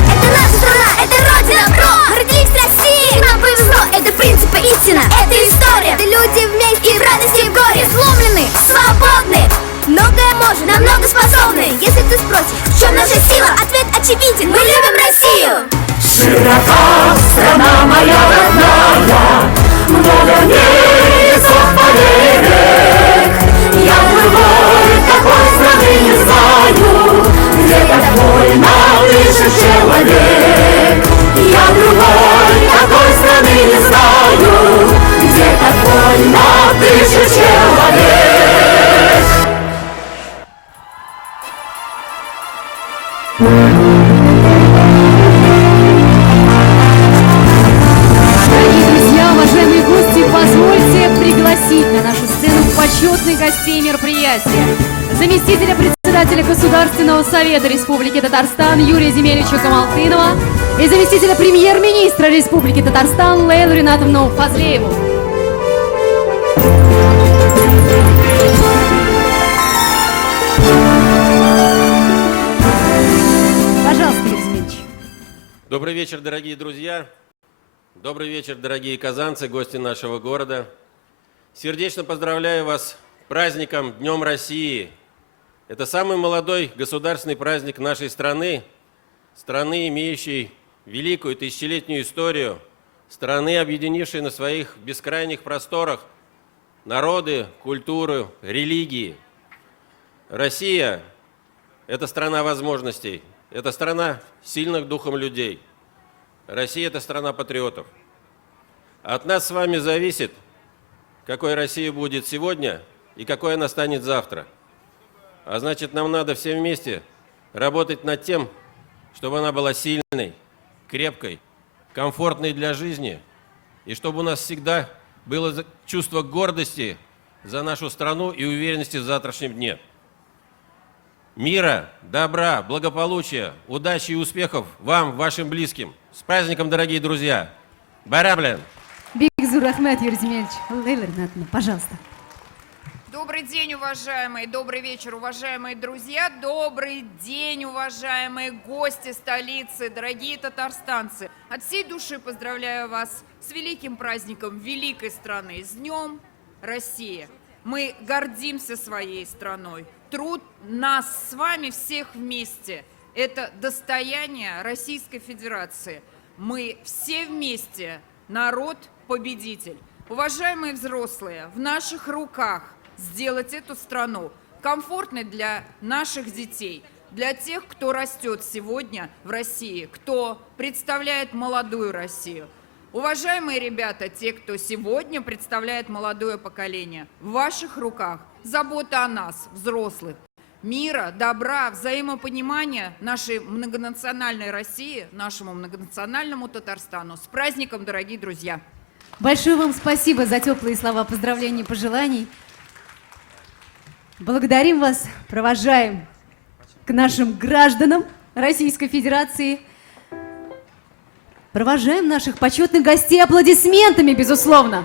Это наша страна, это родина, бро! Мы родились в России, нам повезло, это принцип и истина. Это история, это люди вместе и в радости, и в горе. Сломлены, свободны, многое можем, намного способны. Если ты спросишь, в чем наша сила, ответ очевиден, мы любим Россию. Широка страна моя родная, много в ней лесов, полей, рек. Я другой такой страны не знаю, где так вольно дышит человек. Я другой такой страны не знаю, где так вольно дышит человек. Дорогие друзья, уважаемые гости, позвольте пригласить на нашу сцену почетных гостей мероприятия. Заместителя председателя Государственного совета Республики Татарстан Юрия Земелевича Камалтынова и заместителя премьер-министра Республики Татарстан Лейлу Ринатовну Фазлееву. Пожалуйста, Юрий Земелевич. Добрый вечер, дорогие друзья. Добрый вечер, дорогие казанцы, гости нашего города. Сердечно поздравляю вас с праздником Днем России. Это самый молодой государственный праздник нашей страны, страны, имеющей великую тысячелетнюю историю, страны, объединившей на своих бескрайних просторах народы, культуру, религии. Россия – это страна возможностей, это страна сильных духом людей. Россия – это страна патриотов. От нас с вами зависит, какой Россия будет сегодня и какой она станет завтра. А значит, нам надо все вместе работать над тем, чтобы она была сильной, крепкой, комфортной для жизни, и чтобы у нас всегда было чувство гордости за нашу страну и уверенности в завтрашнем дне. Мира, добра, благополучия, удачи и успехов вам, вашим близким. С праздником, дорогие друзья! Бараблен! Бигзур Ахмед Юрий Земелевич. Лейла Ринатовна, пожалуйста. Добрый день, уважаемые, добрый вечер, уважаемые друзья, добрый день, уважаемые гости столицы, дорогие татарстанцы. От всей души поздравляю вас с великим праздником великой страны, с Днем России. Мы гордимся своей страной. Труд нас с вами всех вместе – это достояние Российской Федерации. Мы все вместе, народ-победитель. Уважаемые взрослые, в наших руках сделать эту страну комфортной для наших детей, для тех, кто растет сегодня в России, кто представляет молодую Россию. Уважаемые ребята, те, кто сегодня представляет молодое поколение, в ваших руках забота о нас, взрослых, мира, добра, взаимопонимания нашей многонациональной России, нашему многонациональному Татарстану. С праздником, дорогие друзья! Большое вам спасибо за теплые слова поздравлений и пожеланий. Благодарим вас, провожаем к нашим гражданам Российской Федерации. Провожаем наших почетных гостей аплодисментами, безусловно.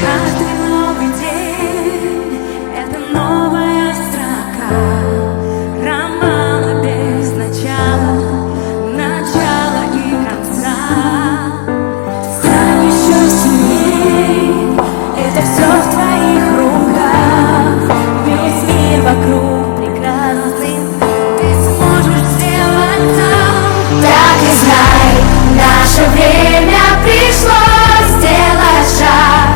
Каждый новый день — это новая строка романа без начала, начала и конца. Стань еще сильней, это все в твоих руках. Весь мир вокруг прекрасный, ты сможешь сделать так. Так и знай, наше время пришло сделать шаг.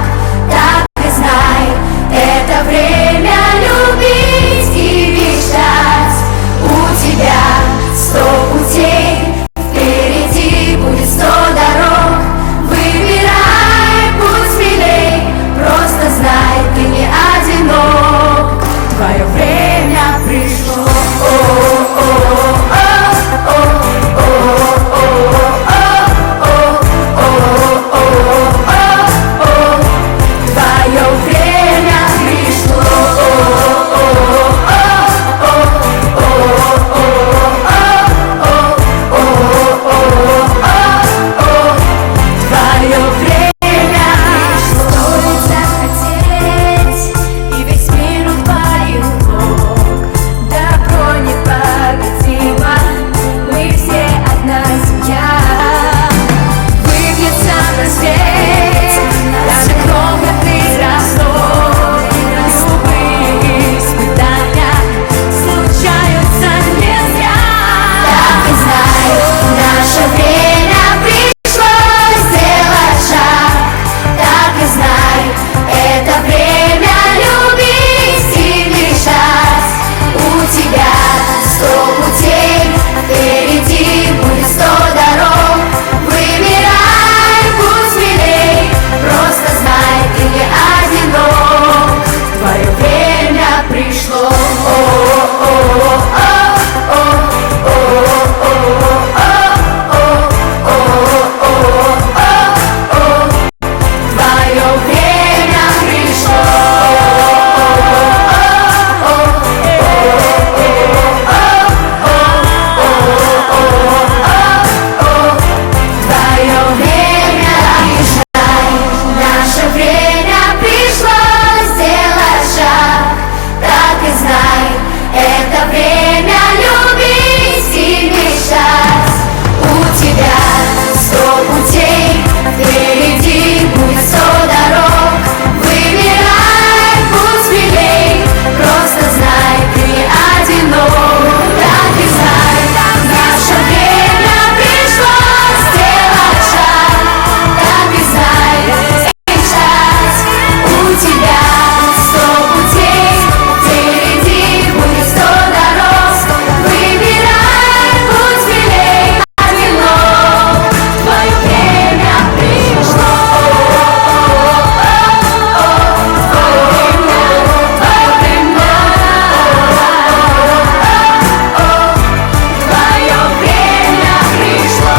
Так и знай, это время любить и мечтать. У тебя 100 путей, впереди будет 100 дорог. Выбирай путь смелей, просто знай, ты не одинок. Твое время пришло. Твое время пришло. Твое время стоит захотеть, и весь мир в твоих рук. Добро непобедимо, мы все одна семья. Выбьется на свет даже крохотный росток. Любые испытания случаются не зря. Так и знай, наше время пришло сделать шаг. Так и знай, это время любить и мечтать. У тебя 100 путей, впереди будет 100 дорог. Выбирай путь смелей, просто знай, ты не одинок. Твое время пришло. Твое время пришло. Твое время пришло. Наше время пришло сделать шаг. Так и знай, это время любить и мечтать. У тебя 100 путей, впереди будет 100 дорог. Выбирай путь смелей, просто знай, ты не одинок. Так и знай, наше время пришло сделать шаг. Так и знай, мечтать. У тебя 100 путей, впереди будет 100 дорог. Выбирай путь смелей, одинок. Твое время пришло. Твое время пришло.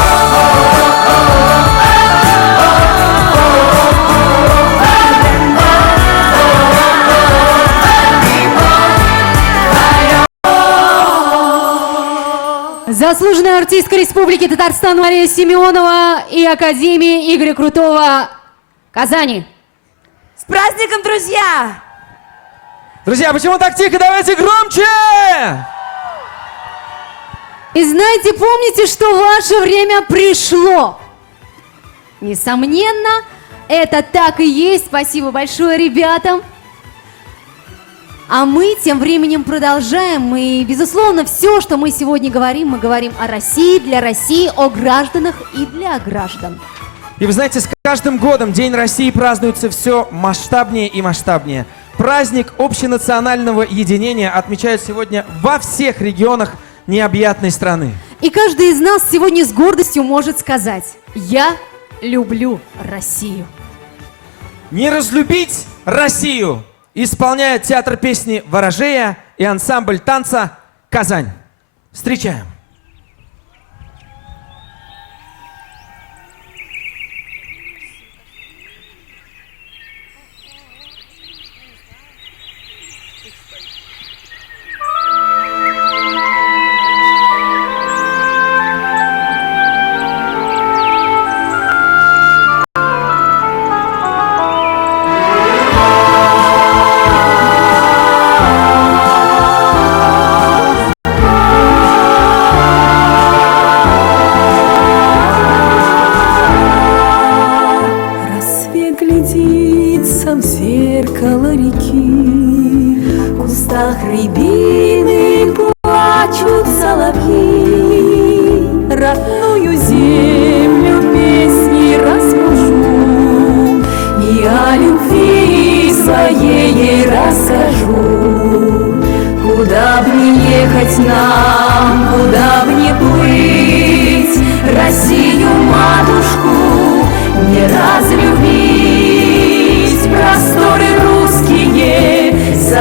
Заслуженная артистка Республики Татарстан Мария Семенова и Академии Игоря Крутого Казани. С праздником, друзья! Друзья, почему так тихо? Давайте громче! И знаете, помните, что ваше время пришло. Несомненно, это так и есть. Спасибо большое ребятам. А мы тем временем продолжаем. И, безусловно, все, что мы сегодня говорим, мы говорим о России, для России, о гражданах и для граждан. И вы знаете, с каждым годом День России празднуется все масштабнее и масштабнее. Праздник общенационального единения отмечают сегодня во всех регионах необъятной страны. И каждый из нас сегодня с гордостью может сказать: я люблю Россию. Не разлюбить Россию исполняет театр песни «Ворожея» и ансамбль танца «Казань». Встречаем!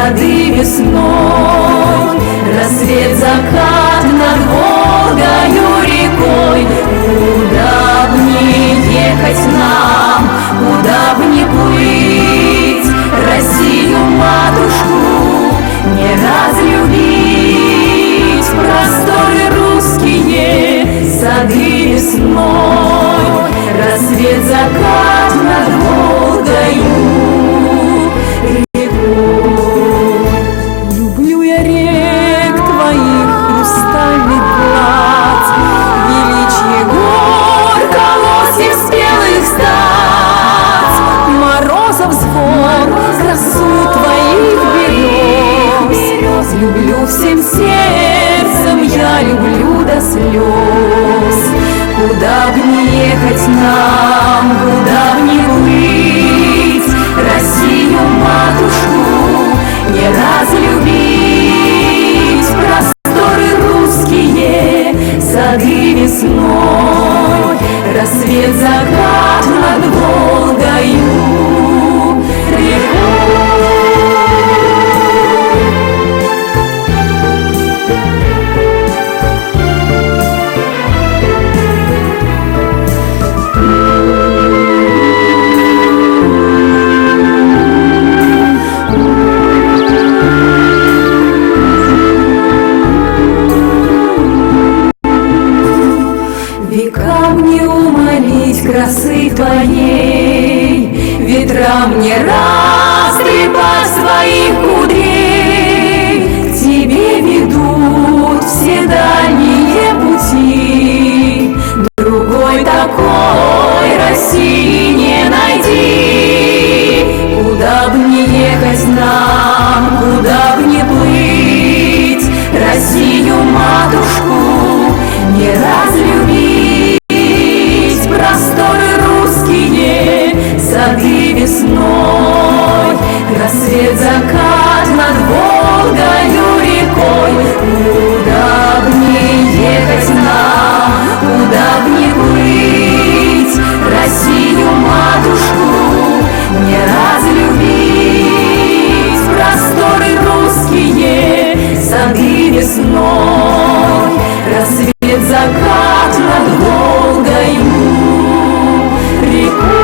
сады весной, рассвет, закат над Волгою рекой. Куда б ни ехать нам, куда б ни плыть, Россию, матушку, не разлюбить. Просторы русские, сады весной, рассвет, закат над Волгою рекой. Люблю я рек твоих хрустальный гладь, величие гор, колосьев спелых стать, морозов звон, красу твоих берез. Люблю всем сердцем, я люблю до слез. Куда б ни ехать нам, куда б ни плыть, Россию, матушку, не разлюбить. Просторы русские, сады весной, рассвет, закат над Волгою рекой. Векам не умолить красы твоей, ветрам не растрепать своих кудрей. К тебе ведут все дальние пути, другой такой России не найти. Куда б ни ехать нам, куда б ни плыть, Россию, матушку, не разлюбить. Просторы русские, сады весной, рассвет, закат над Волгою рекой. Куда б ни ехать нам, куда б ни плыть, Россию, матушку, не разлюбить. Просторы русские, сады весной, рассвет, закат над Волгою рекой.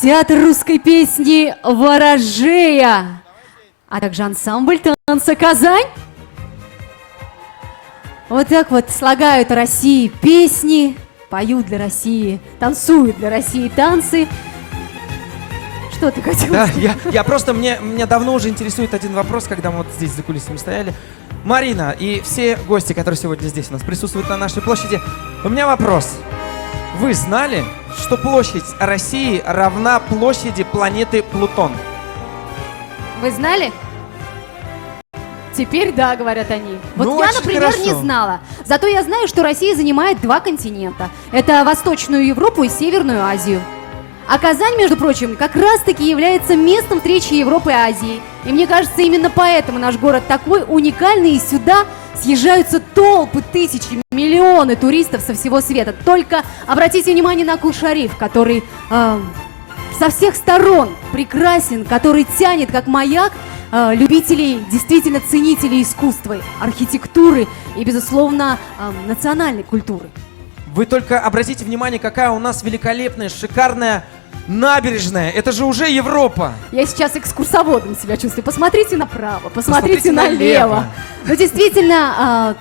Театр русской песни «Ворожея», а также ансамбль танца «Казань». Вот так вот слагают о России песни, поют для России, танцуют для России танцы. Что ты хотел Да, сказать? я просто, меня давно уже интересует один вопрос, когда мы вот здесь за кулисами стояли. Марина и все гости, которые сегодня здесь у нас присутствуют на нашей площади, у меня вопрос. Вы знали, что площадь России равна площади планеты Плутон? Вы знали? Теперь да, говорят они. Вот Ну, я, очень например, хорошо. не знала. Зато я знаю, что Россия занимает 2 континента. Это Восточную Европу и Северную Азию. А Казань, между прочим, как раз-таки является местом встречи Европы и Азии. И мне кажется, именно поэтому наш город такой уникальный, и сюда съезжаются толпы, тысячи, миллионы туристов со всего света. Только обратите внимание на Кул-Шариф, который со всех сторон прекрасен, который тянет как маяк любителей, действительно ценителей искусства, архитектуры и, безусловно, национальной культуры. Вы только обратите внимание, какая у нас великолепная, шикарная набережная. Это же уже Европа. Я сейчас экскурсоводом себя чувствую. Посмотрите направо, посмотрите Посмотрите налево. налево. Но действительно,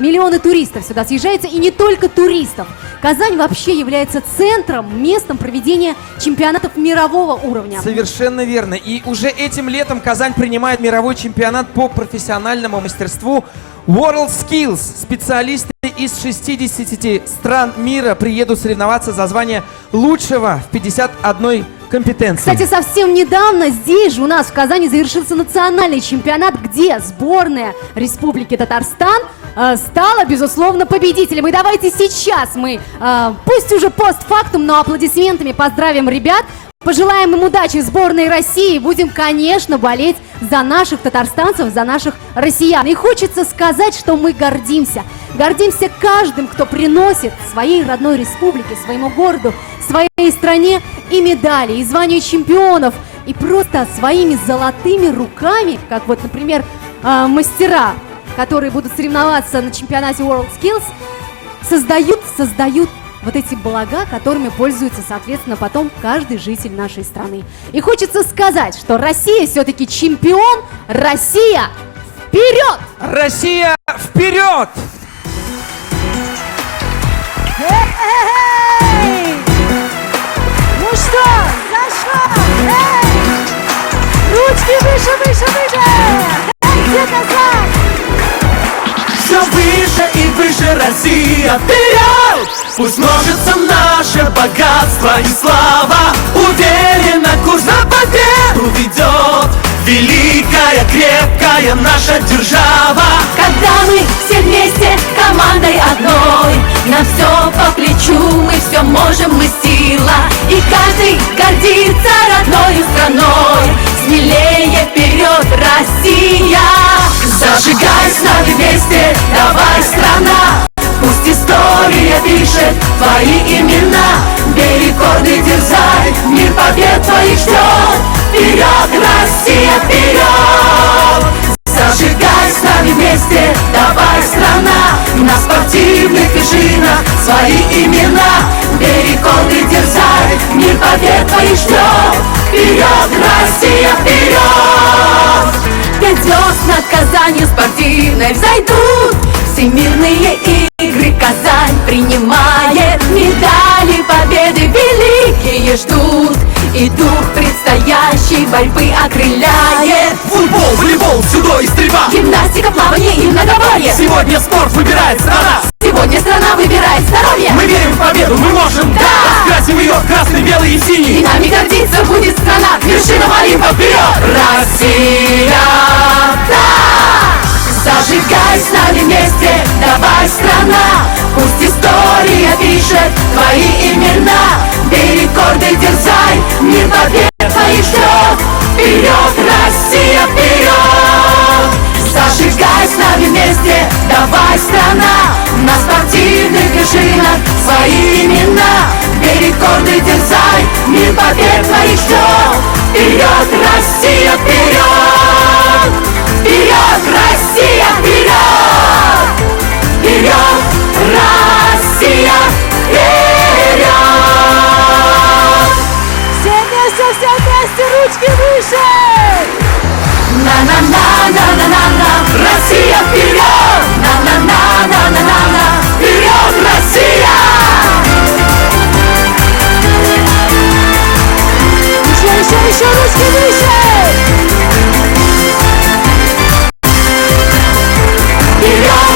миллионы туристов сюда съезжаются, и не только туристов. Казань вообще является центром, местом проведения чемпионатов мирового уровня. Совершенно верно. И уже этим летом Казань принимает мировой чемпионат по профессиональному мастерству WorldSkills. Специалисты из 60 стран мира приедут соревноваться за звание лучшего в 51 компетенции. Кстати, совсем недавно здесь же у нас в Казани завершился национальный чемпионат, где сборная Республики Татарстан стала, безусловно, победителем. И давайте сейчас мы, пусть уже постфактум, но аплодисментами поздравим ребят. Пожелаем им удачи в сборной России. Будем, конечно, болеть за наших татарстанцев, за наших россиян. И хочется сказать, что мы гордимся. Гордимся каждым, кто приносит своей родной республике, своему городу, своей стране и медали, и звания чемпионов, и просто своими золотыми руками, как вот, например, мастера, которые будут соревноваться на чемпионате WorldSkills, создают вот эти блага, которыми пользуется, соответственно, потом каждый житель нашей страны. И хочется сказать, что Россия все-таки чемпион. Россия вперед! Россия вперед! Ну что, зашло? Ручки выше! Где Казань? Все выше и выше Россия вперед! Пусть множится наше богатство и слава. Уверенно курс на победу ведет великая, крепкая наша держава. Когда мы все вместе командой одной, нам все по плечу, мы все можем, мы сила. И каждый гордится родной страной. Смелее вперед, Россия! Зажигай с нами вместе, давай, страна! Пусть история пишет твои имена. Бей рекорды, дерзай, мир побед твоих ждет. Вперед, Россия, вперед! Зажигай с нами вместе, давай, страна! На спортивных вершинах свои имена. Бей рекорды, дерзай, мир побед твоих ждет. Вперед, Россия, вперед! 5 звезд над Казанью спортивной взойдут. Всемирные игры Казань принимает. Медали, победы великие ждут. И дух предстоящей борьбы окрыляет. Футбол, волейбол, дзюдо и стрельба. Гимнастика, плавание и многоборье. Сегодня спорт выбирает страна. Сегодня страна выбирает здоровье. Мы верим в победу, мы можем, да! Раскрасим ее в красный, белый и синий. И нами гордиться будет страна. К вершинам Олимпа вперед! Россия, да! Зажигай с нами вместе, давай, страна! Пусть история пишет твои имена. Бей рекорды, дерзай, мир побед твоих ждет. Вперед, Россия, вперед! Зажигай с нами вместе, давай, страна! На спортивных вершинах свои имена. Бей рекорды, дерзай, мир побед твоих ждет. Вперед, Россия, вперед! Вперед, Россия, вперед! Вперед, Россия, вперед! Все вместе, ручки выше! На-на-на-на-на-на-на, Россия, вперед! На-на-на-на-на-на-на, вперед, Россия! Еще, ручки выше! Вперед,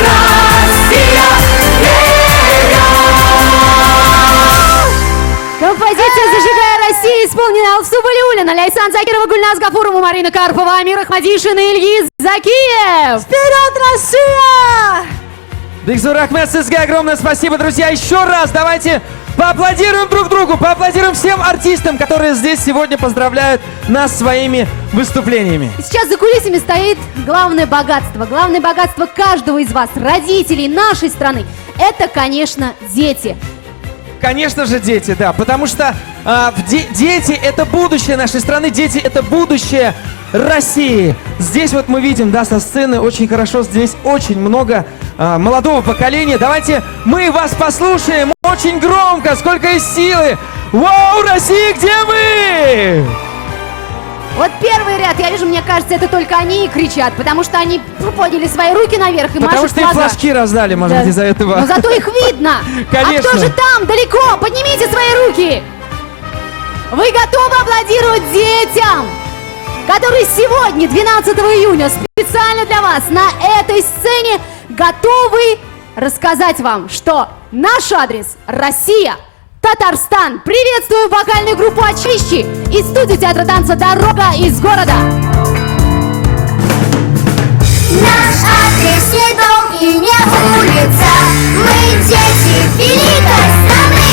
Россия, вперед! Композиция «Зажигая Россию» исполнена Алсу Валиуллина, Ляйсан Закирова, Гульназ Гафурова, Марина Карпова, Амир Ахмадишин и Ильгиз Закиев. Вперед, Россия! Бигзур Ахмед, Сызге, огромное спасибо, друзья. Еще раз давайте поаплодируем друг другу, поаплодируем всем артистам, которые здесь сегодня поздравляют нас своими выступлениями. Сейчас за кулисами стоит главное богатство каждого из вас, родителей нашей страны. Это, конечно, дети. Конечно же, дети, да, потому что дети — это будущее нашей страны, дети — это будущее России. Здесь вот мы видим, да, со сцены очень хорошо, здесь очень много молодого поколения. Давайте мы вас послушаем очень громко, сколько есть силы. Вау, Россия, где вы? Вот первый ряд, я вижу, мне кажется, это только они и кричат, потому что они подняли свои руки наверх и потому машут что им флага. флажки раздали, может быть, из-за этого. Но зато их видно. Конечно. А кто же там, далеко? Поднимите свои руки. Вы готовы аплодировать детям, которые сегодня, 12 июня, специально для вас на этой сцене готовы рассказать вам, что наш адрес — Россия, Татарстан. Приветствую вокальную группу «Очищи» и студию театра танца «Дорога из города». Наш адрес не дом и не улица. Мы дети великой страны.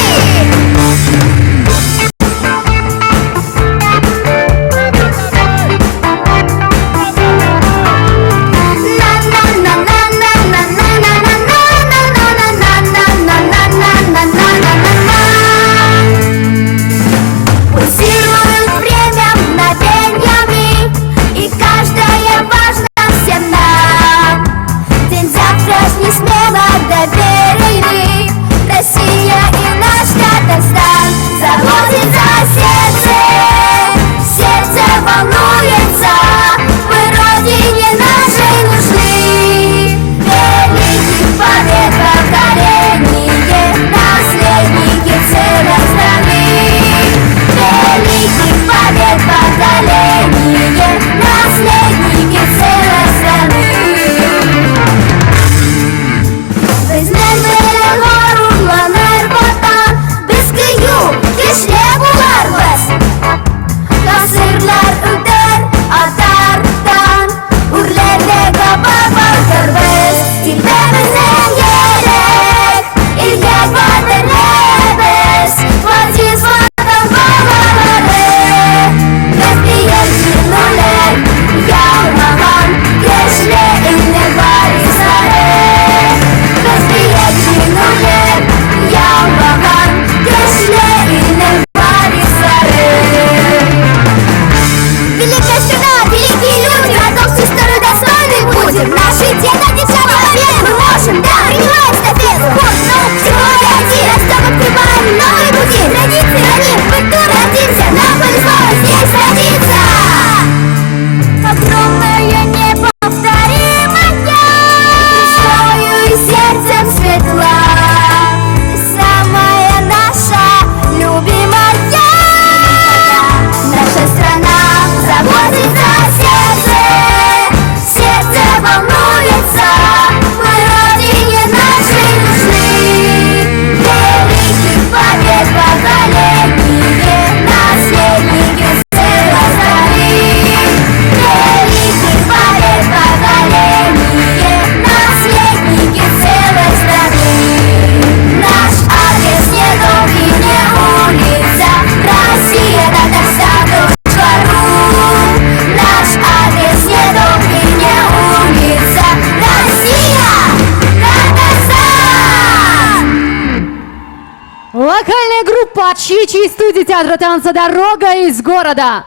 вокальная группа Чичи из студии театра танца «Дорога из города».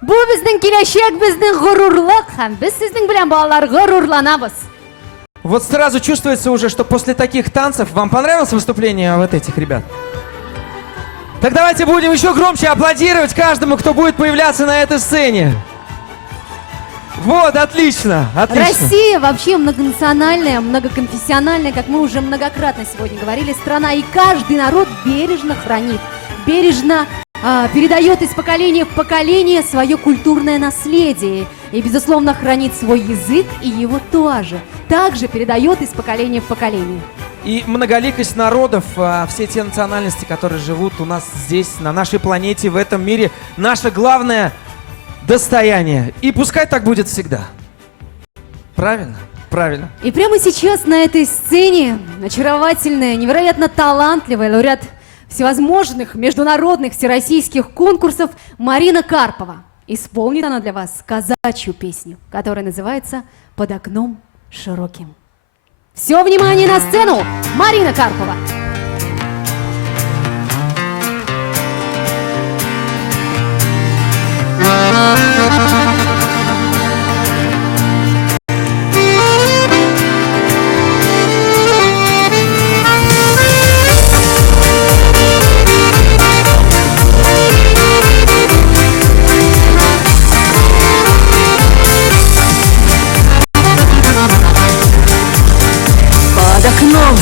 Бу безнең киләчәк, безнең горурлык, һәм без сезнең белән балалар горурланабыз. Вот сразу чувствуется уже, что после таких танцев вам понравилось выступление вот этих ребят? Так давайте будем еще громче аплодировать каждому, кто будет появляться на этой сцене. Вот, отлично, отлично. Россия вообще многонациональная, многоконфессиональная, как мы уже многократно сегодня говорили, страна, и каждый народ бережно хранит, бережно передает из поколения в поколение свое культурное наследие и, безусловно, хранит свой язык и его тоже. Также передает из поколения в поколение. И многоликость народов, все те национальности, которые живут у нас здесь, на нашей планете, в этом мире, наше главное достояние. И пускай так будет всегда. Правильно? Правильно. И прямо сейчас на этой сцене очаровательная, невероятно талантливая лауреат всевозможных международных всероссийских конкурсов Марина Карпова. Исполнит она для вас казачью песню, которая называется «Под окном широким». Все внимание на сцену! Марина Карпова!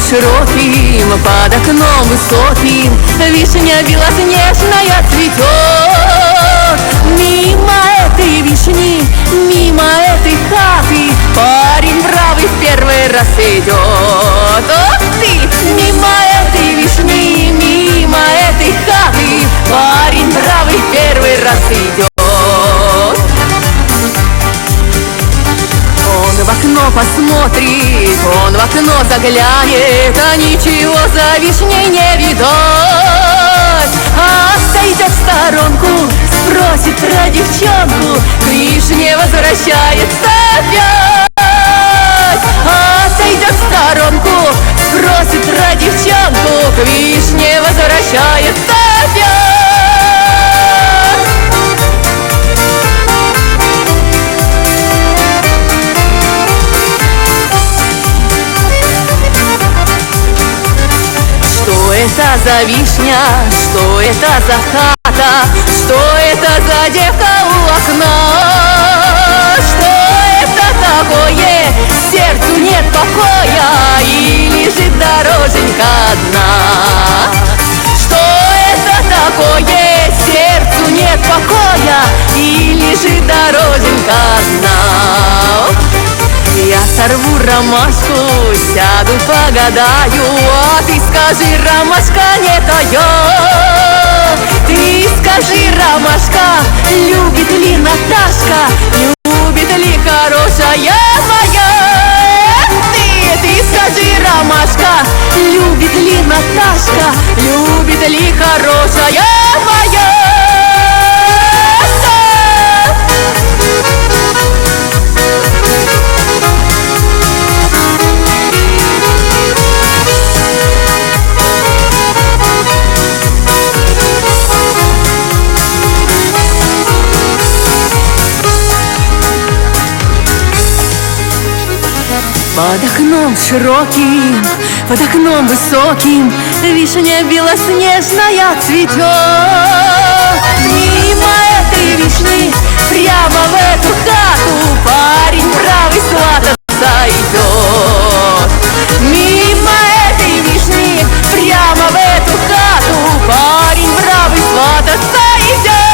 Широким, под окном высоким вишня белоснежная цветет. Мимо этой вишни, мимо этой хаты парень бравый в первый раз идет. Ох ты! Мимо этой вишни, мимо этой хаты парень бравый в первый раз идет. Он в окно посмотрит, он в окно заглянет, а ничего за вишней не видать. А отойдет в сторонку, спросит про девчонку, к вишне возвращается опять. А отойдет в сторонку, спросит про девчонку, к вишне возвращается опять. Что это за вишня, что это за хата, что это за девка у окна? Что это такое, сердцу нет покоя и лежит дороженька одна? Что это такое, сердцу нет покоя и лежит дороженька одна? Я сорву ромашку, сяду, погадаю, а ты скажи, ромашка, не тая. Ты скажи, ромашка, любит ли Наташка, любит ли хорошая моя? Ты скажи, ромашка, любит ли Наташка, любит ли хорошая моя? Под окном широким, под окном высоким вишня белоснежная цветет. Мимо этой вишни, прямо в эту хату парень бравый свататься идет. Мимо этой вишни, прямо в эту хату парень бравый свататься идет.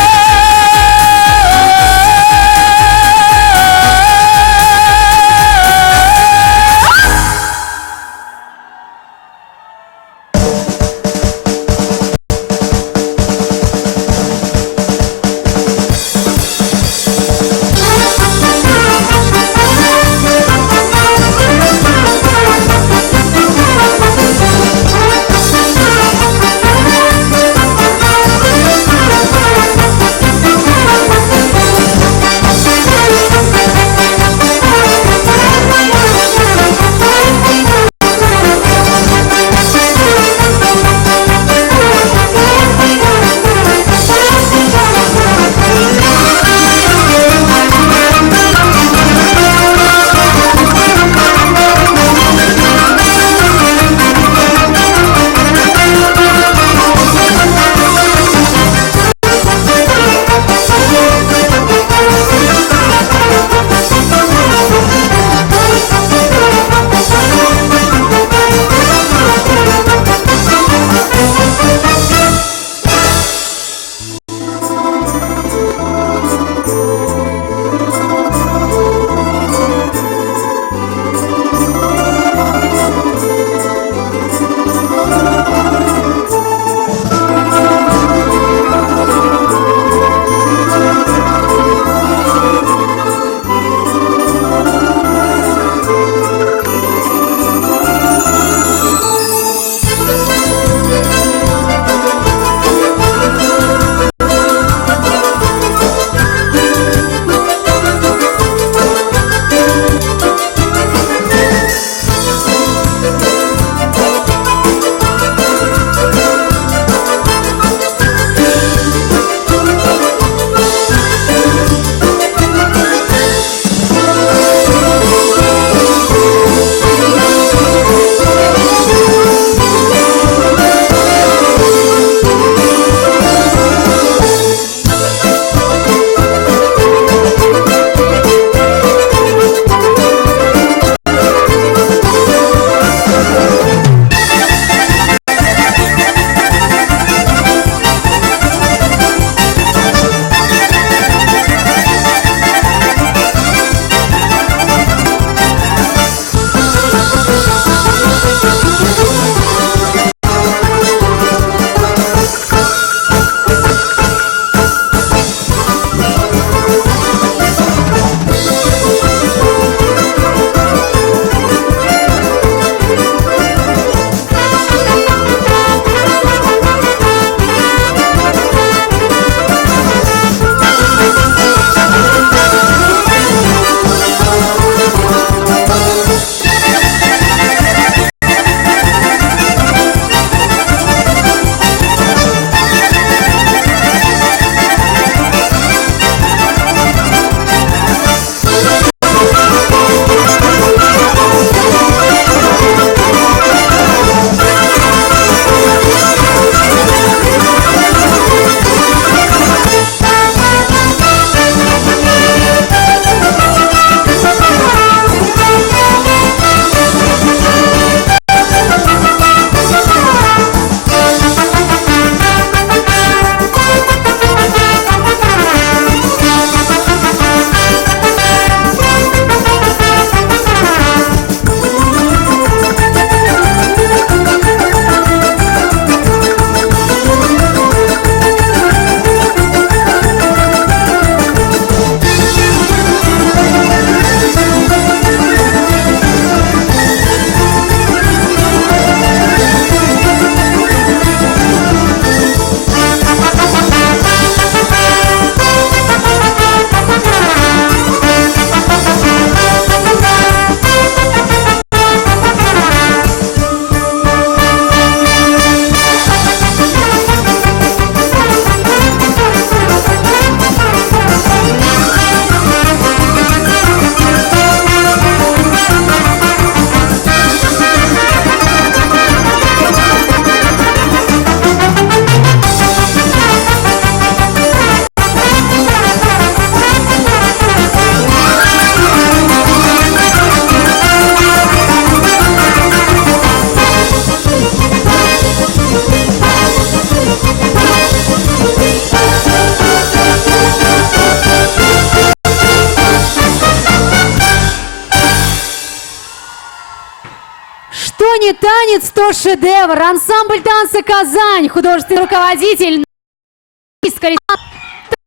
танец, то шедевр. Ансамбль танца «Казань», художественный руководитель.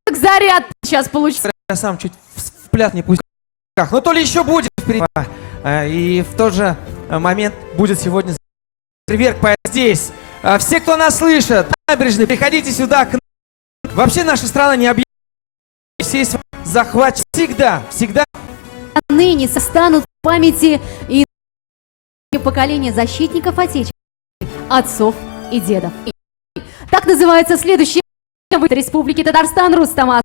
Так заряд сейчас получится. Я сам чуть вплят не пусть. Но то ли еще будет впереди. И в тот же момент будет сегодня фейерверк здесь. Все, кто нас слышит, набережные, приходите сюда. Вообще наша страна не объявлена. Все захват всегда. Ныне станут в памяти и поколения защитников Отечества, отцов и дедов. Так называется следующий Республики Татарстан Рустама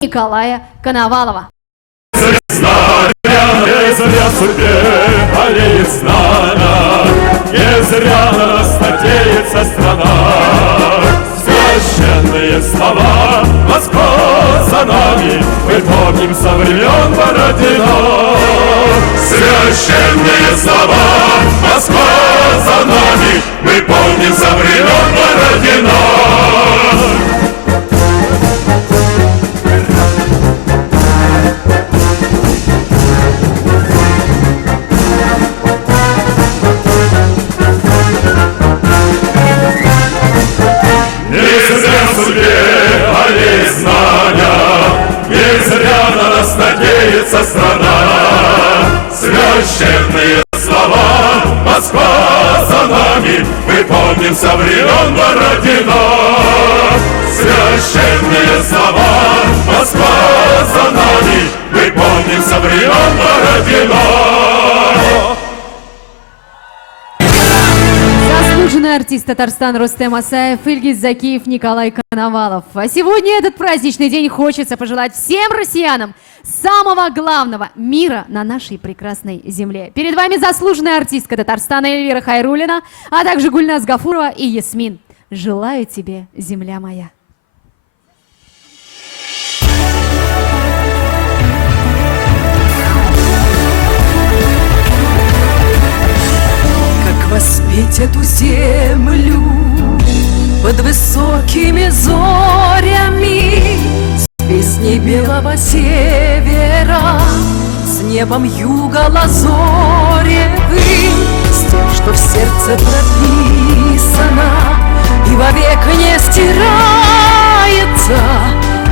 Николая Коновалова. Не зря судьбе аллеет знамя, не зря на нас надеется страна. Священные слова, Москва за нами, мы помним со времен Бородина. Священные слова, Москва за нами, мы помним со времен Бородина. Надеется страна, священные слова, Москва за нами, мы помним со времен Бородина. Священные слова, Москва за нами, мы помним со времен Бородина. Заслуженный артист Татарстана Рустем Асаев, Ильгиз Закиев, Николай Коновалов. А сегодня этот праздничный день хочется пожелать всем россиянам самого главного мира на нашей прекрасной земле. Перед вами заслуженная артистка Татарстана Эльвира Хайруллина, а также Гульназ Гафурова и Ясмин. Желаю тебе, земля моя. Как воспеть эту землю под высокими зорями, песней белого севера, с небом юга лазоревым, с тем, что в сердце прописано и вовек не стирается.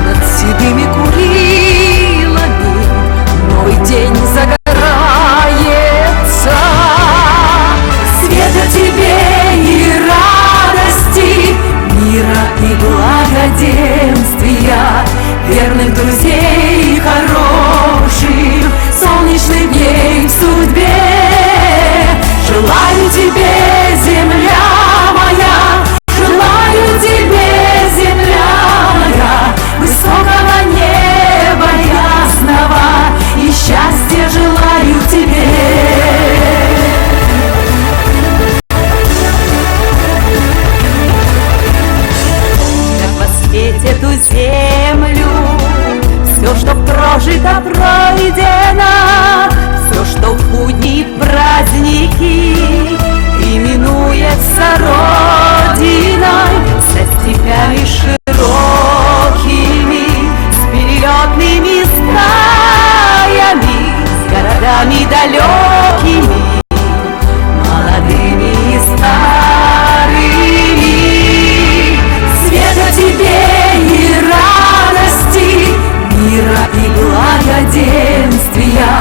Над седыми Курилами новый день загорается. Света тебе и радости, мира и благоденствия, верных друзей хороших, солнечных дней в судьбе. Желаю тебе, земля моя, желаю тебе, земля моя, высокого неба ясного, и счастья желаю тебе. Как воспеть эту землю, все, что прожито, пройдено, все, что в будни и праздники именуется родиной, со степями широкими, с перелетными стаями, с городами далекими, молодыми и старыми. Света тебе и радости, мира и благоденствия,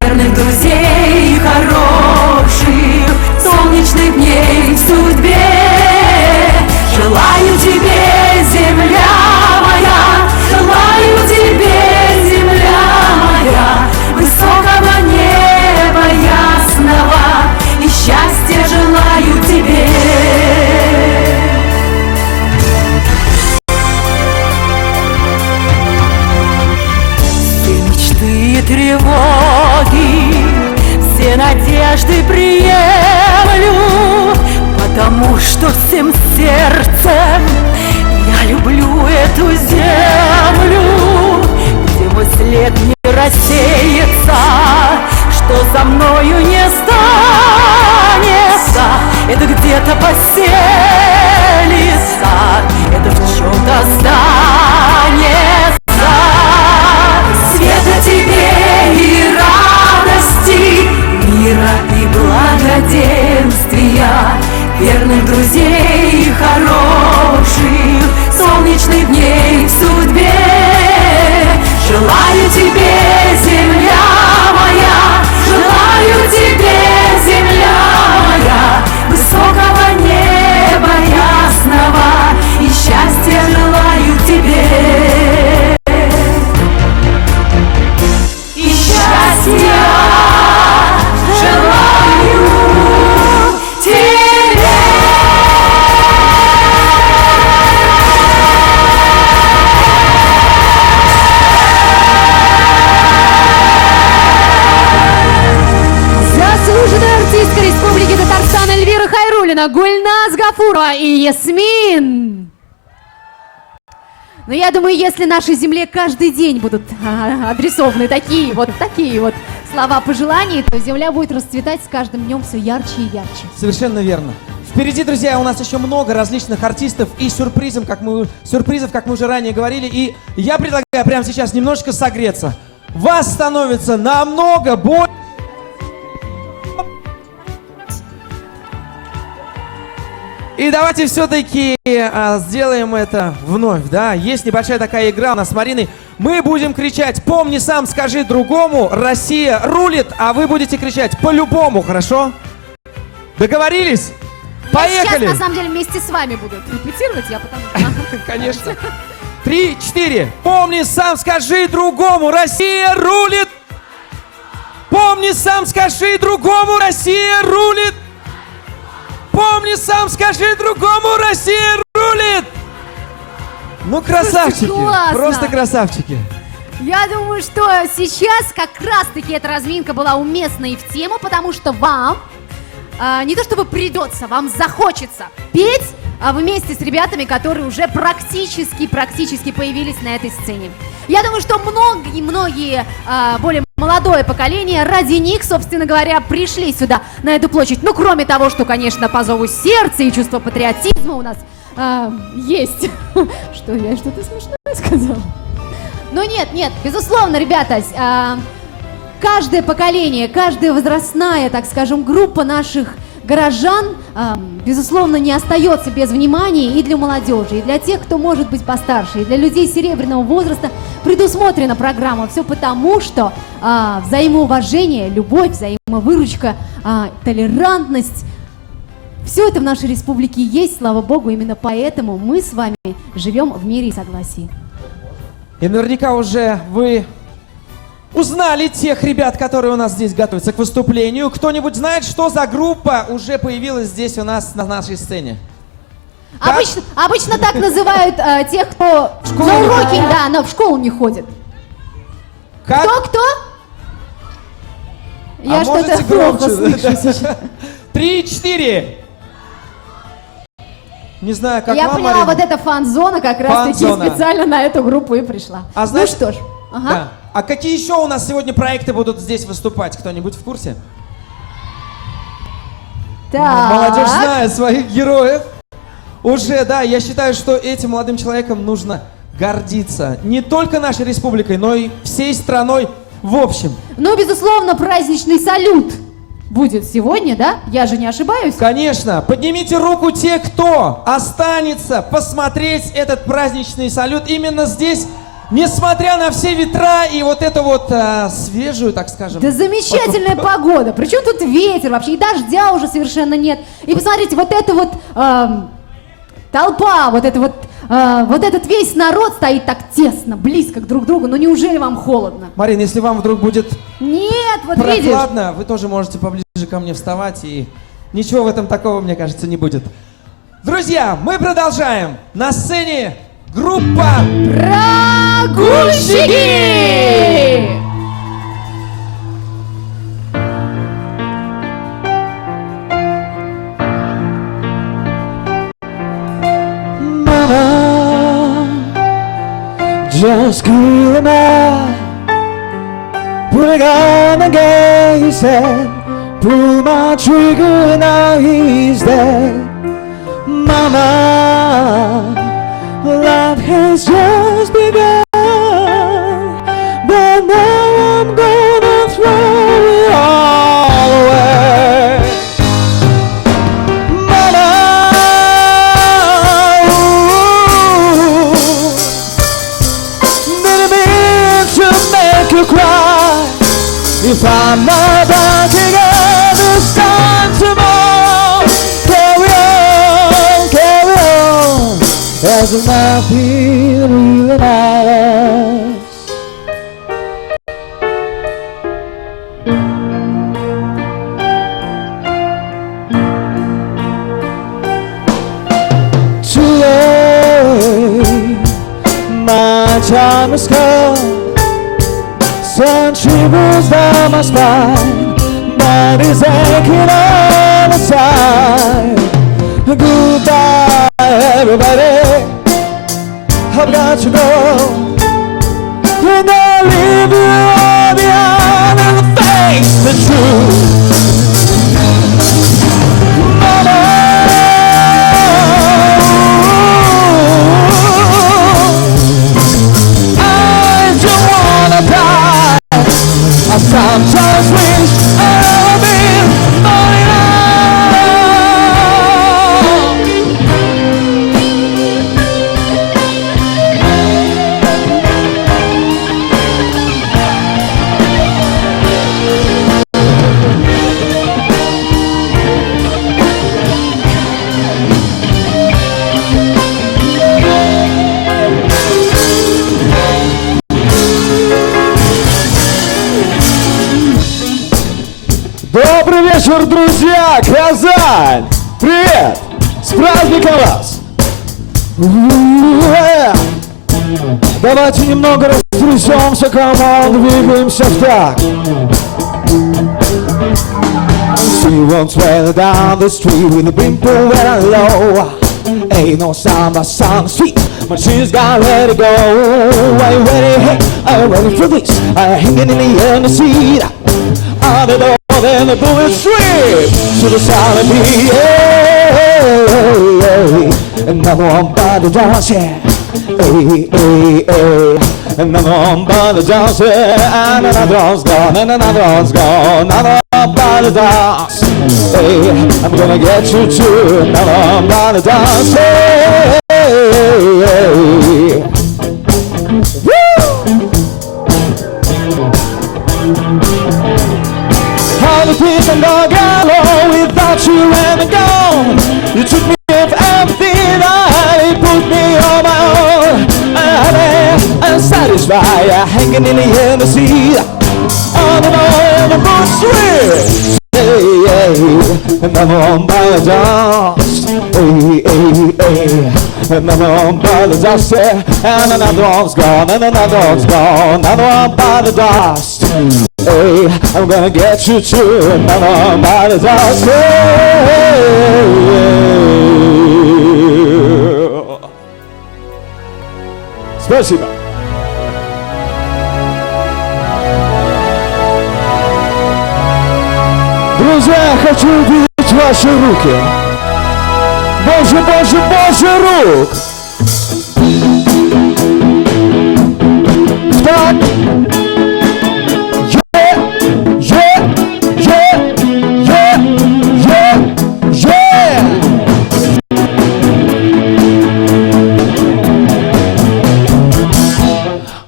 верных друзей хороших, солнечных дней в судьбе. Желаю тебе, земля моя, желаю тебе, земля моя, высокого неба ясного, и счастья желаю тебе. Тревоги, все надежды приемлю, потому что всем сердцем я люблю эту землю, где мой след не рассеется, что за мною не останется, это где-то поселится, это в чем-то останется. Света тебе и радости, мира и благоденствия, верных друзей и хороших солнечных дней в судьбе. Желаю тебе, земля моя, желаю тебе, земля моя, высокого неба ясного, и счастья желаю тебе. И счастья желаю тебе. Заслуженная артистка Республики Татарстан Эльвира Хайруллина, Гульназ Гафурова и Ясмин. Но я думаю, если нашей земле каждый день будут адресованы такие вот слова пожеланий, то земля будет расцветать с каждым днем все ярче и ярче. Совершенно верно. Впереди, друзья, у нас еще много различных артистов и сюрпризов, как мы уже ранее говорили. И я предлагаю прямо сейчас немножечко согреться. Вас становится намного больше. И давайте все-таки сделаем это вновь, да? Есть небольшая такая игра у нас с Мариной. Мы будем кричать «Помни сам, скажи другому, Россия рулит», а вы будете кричать по-любому, хорошо? Договорились? Поехали! Я сейчас, на самом деле, вместе с вами буду репетировать, я потому что... Конечно. 3, 4. Помни сам, скажи другому, Россия рулит! Помни сам, скажи другому, Россия рулит! Помни сам, скажи другому, Россия рулит! Ну, красавчики! Классно. Просто красавчики! Я думаю, что сейчас как раз-таки эта разминка была уместна и в тему, потому что вам не то чтобы придется, вам захочется петь вместе с ребятами, которые уже практически появились на этой сцене. Я думаю, что многие более молодое поколение ради них, собственно говоря, пришли сюда, на эту площадь. Ну, кроме того, что, конечно, по зову сердца и чувство патриотизма у нас есть. Что, я что-то смешное сказала? Ну, нет, безусловно, ребята, каждое поколение, каждая возрастная, так скажем, группа наших горожан, безусловно, не остается без внимания и для молодежи, и для тех, кто может быть постарше, и для людей серебряного возраста предусмотрена программа. Все потому, что взаимоуважение, любовь, взаимовыручка, толерантность, все это в нашей республике есть, слава богу, именно поэтому мы с вами живем в мире и согласии. И наверняка уже вы узнали тех ребят, которые у нас здесь готовятся к выступлению. Кто-нибудь знает, что за группа уже появилась здесь у нас на нашей сцене? Обычно так называют тех, кто на уроки, но в школу не ходит. Как? Кто? Я что-то плохо слышу сейчас. 3, 4. Не знаю, как я вам, поняла, Марина? вот эта фан-зона как раз-таки специально на эту группу и пришла. Ну что ж. Ага. Да. А какие еще у нас сегодня проекты будут здесь выступать? Кто-нибудь в курсе? Так. Молодежь знает своих героев. Уже, да, я считаю, что этим молодым человеком нужно гордиться. Не только нашей республикой, но и всей страной в общем. Ну, безусловно, праздничный салют будет сегодня, да? Я же не ошибаюсь? Конечно. Поднимите руку те, кто останется посмотреть этот праздничный салют именно здесь, несмотря на все ветра и вот эту вот свежую, так скажем. Да замечательная погода. Причем тут ветер вообще, и дождя уже совершенно нет. И посмотрите, вот эта вот толпа, вот этот весь народ стоит так тесно, близко друг к другу. Но неужели вам холодно? Марина, если вам вдруг будет Нет, вот видишь. прохладно, вы тоже можете поближе ко мне вставать, и ничего в этом такого, мне кажется, не будет. Друзья, мы продолжаем. На сцене группа Прогульщики! Just cool and I put a gun against and pull my trigger, now he's dead. Mama, life has just begun, but now I'm gonna throw it all away. Mama, find my back again this time tomorrow. Carry on, as it might be really nice. Too late, my time has come. Sun shivers down my spine, body's aching all the time. Goodbye, everybody, I've got to go, and I'll leave you all behind and face the truth. Mama, I don't wanna die. I sometimes wish I'd been falling out. Добрый вечер, друзья! Казань! Привет! С праздником вас! Давайте немного растрясемся, команд, двигаемся в такт. She won't swell down the street with a bimple and low. Ain't no sound but sound sweet, but she's got ready to go. Are you ready? Hey, are you ready for this? I'm hanging in the end of the seat. On the door, then the bullet straight to the sound of me. Another one by the dance, yeah. Another one by the dance, yeah. And another one's gone, and another one's gone. Another one by the dance. Hey, I'm gonna get you too. Another one by the dance, hey. How the peace and dog alone without you and gone. You took me off everything, I put me on my own. I'm satisfied, hanging in the embassy. On and on, the moon swing. Hey, another one by the dust. Another one by the dust, and another one's gone, and another one's gone. Another one by the dust. Hey, I'm gonna get you too. Another one by the dust. Спасибо. Друзья, я хочу увидеть ваши руки. Боже, Боже, Боже, рук! Так.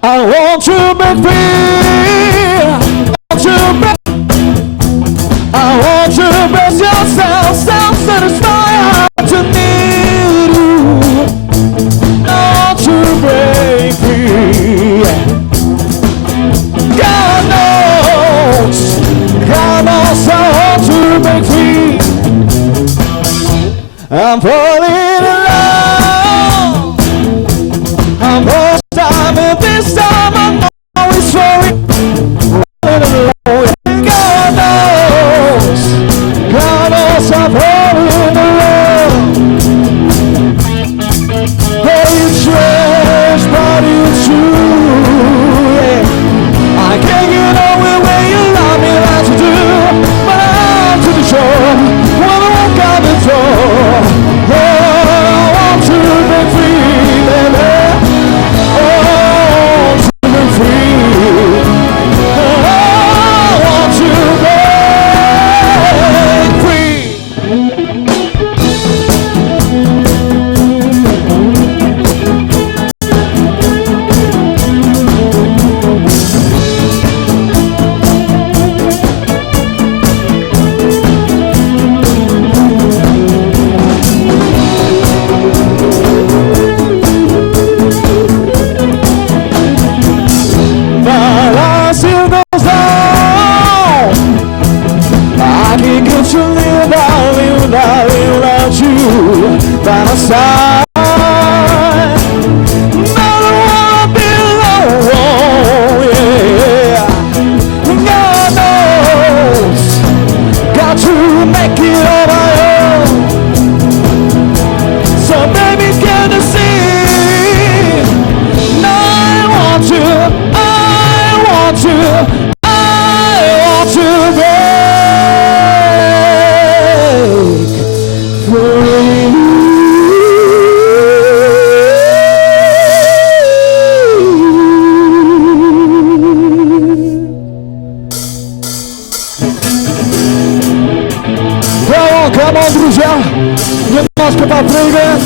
I want to be free. I want to bless yourself, self-satisfied. To need you, not to break free. God knows I want to break free. I'm falling in love. I'm lost time, and this time I know it's sorry. Rolling alone. God knows I'm falling in love. Hey, it's trash, but it's true. Yeah. I can't get over where you love me like to do, but I'm to the shore when I walk out the door. Oh, by my side. Never wanna be alone, yeah. God knows, got to make it on my own. So baby, can you see? I want to Come on, друзья, немножко попрыгаем.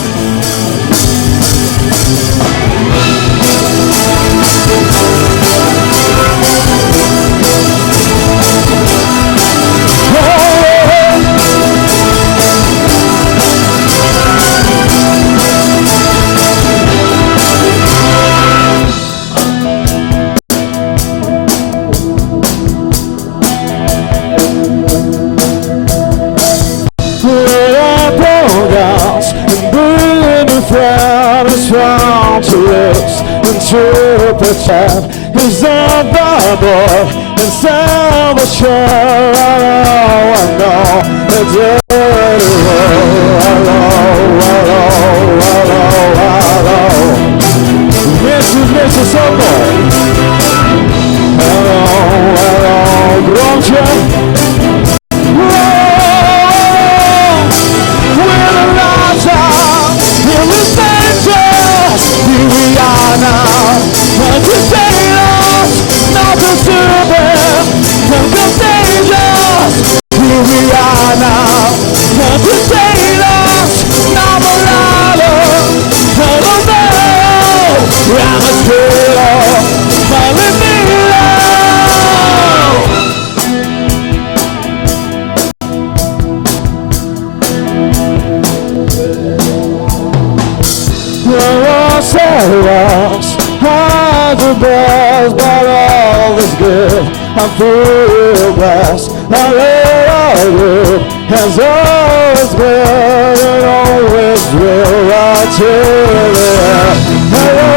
Interpretation is on the board and sell the show. I know the dirty world. Hello. Mrs. Собой. Hello, громче. We're the lights out, here we stand just, here we are now. Entertainers, nothing to them, and contagious. Here we are now. Entertainers, not a louder, not a better. I'm a thriller, I'm a the best, but all is good. I'm full blessed. I love you, as always will, and always will. Until the end. Hello.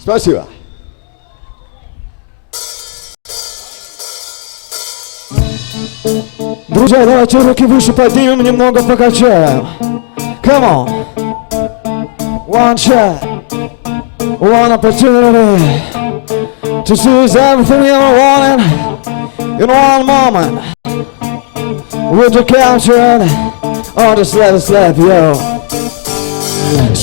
Спасибо. Друзья, давайте руки выше поднимем, немного покачаем. Come on. One shot, one opportunity to seize everything you ever wanted in one moment. Would you capture it or just let it slip, yo?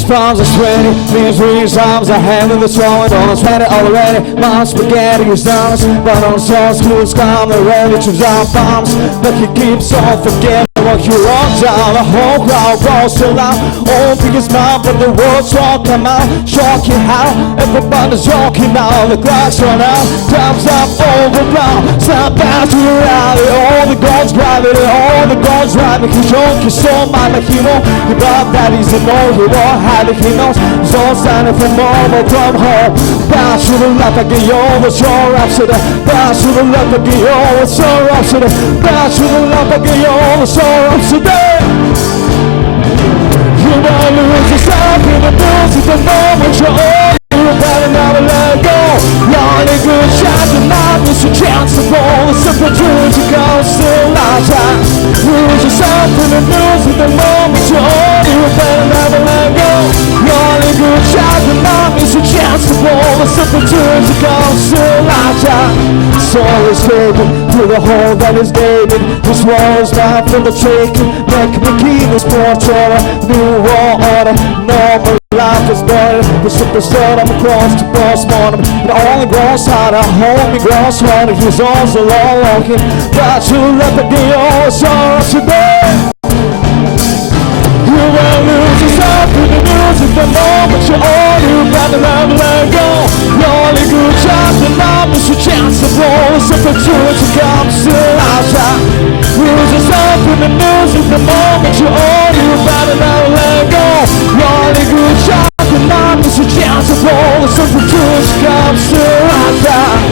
Palms are sweaty, these wings arms are heavy, the sword on us ready already. My spaghetti is done, but on sauce, clues come, the ready to drop bombs. But he keeps on forgetting what he wants out. The whole crowd rolls so loud, open his mouth, but the words won't come out. Shocking how everybody's joking now. The clocks run out, time's up, overblown. Snap back to reality, all the guns gravity, all the guns driving. He's drunk, he's so mad, but he won't give up that he's a no, he won't have it, he knows. He's all standing for normal from home. Bounce to the left, I get you over, so rhapsody. Bounce to the left, I get you over, so rhapsody. Bounce to the left, I get you over, so rhapsody. You won't lose yourself in the music the moment you're old. You better never let go. You're only good shot, and not miss a chance to fall. It's simple truth, you go still last time. Lose yourself in the music the moment you're old. You better never let go. You're only good shot, and not miss a chance to fall. It's simple truth, you go still last time. Soul is taken through the hole that is gaping. This wall is not for the taking. Make me keep this portrait. New world order, normal life is boring. The superstar I'm across the postmortem. It only grows harder, homie grows harder. He's also long walking, but you let the deal sorrow today. You will lose yourself in the music the moment you're old. You better never let go. You're only good chance and now miss your chance to blow. It's up to it to come still outside. Lose yourself in the music the moment you're old. You better never let go. You're only good chance and now miss your chance to blow. It's up to it to come still outside.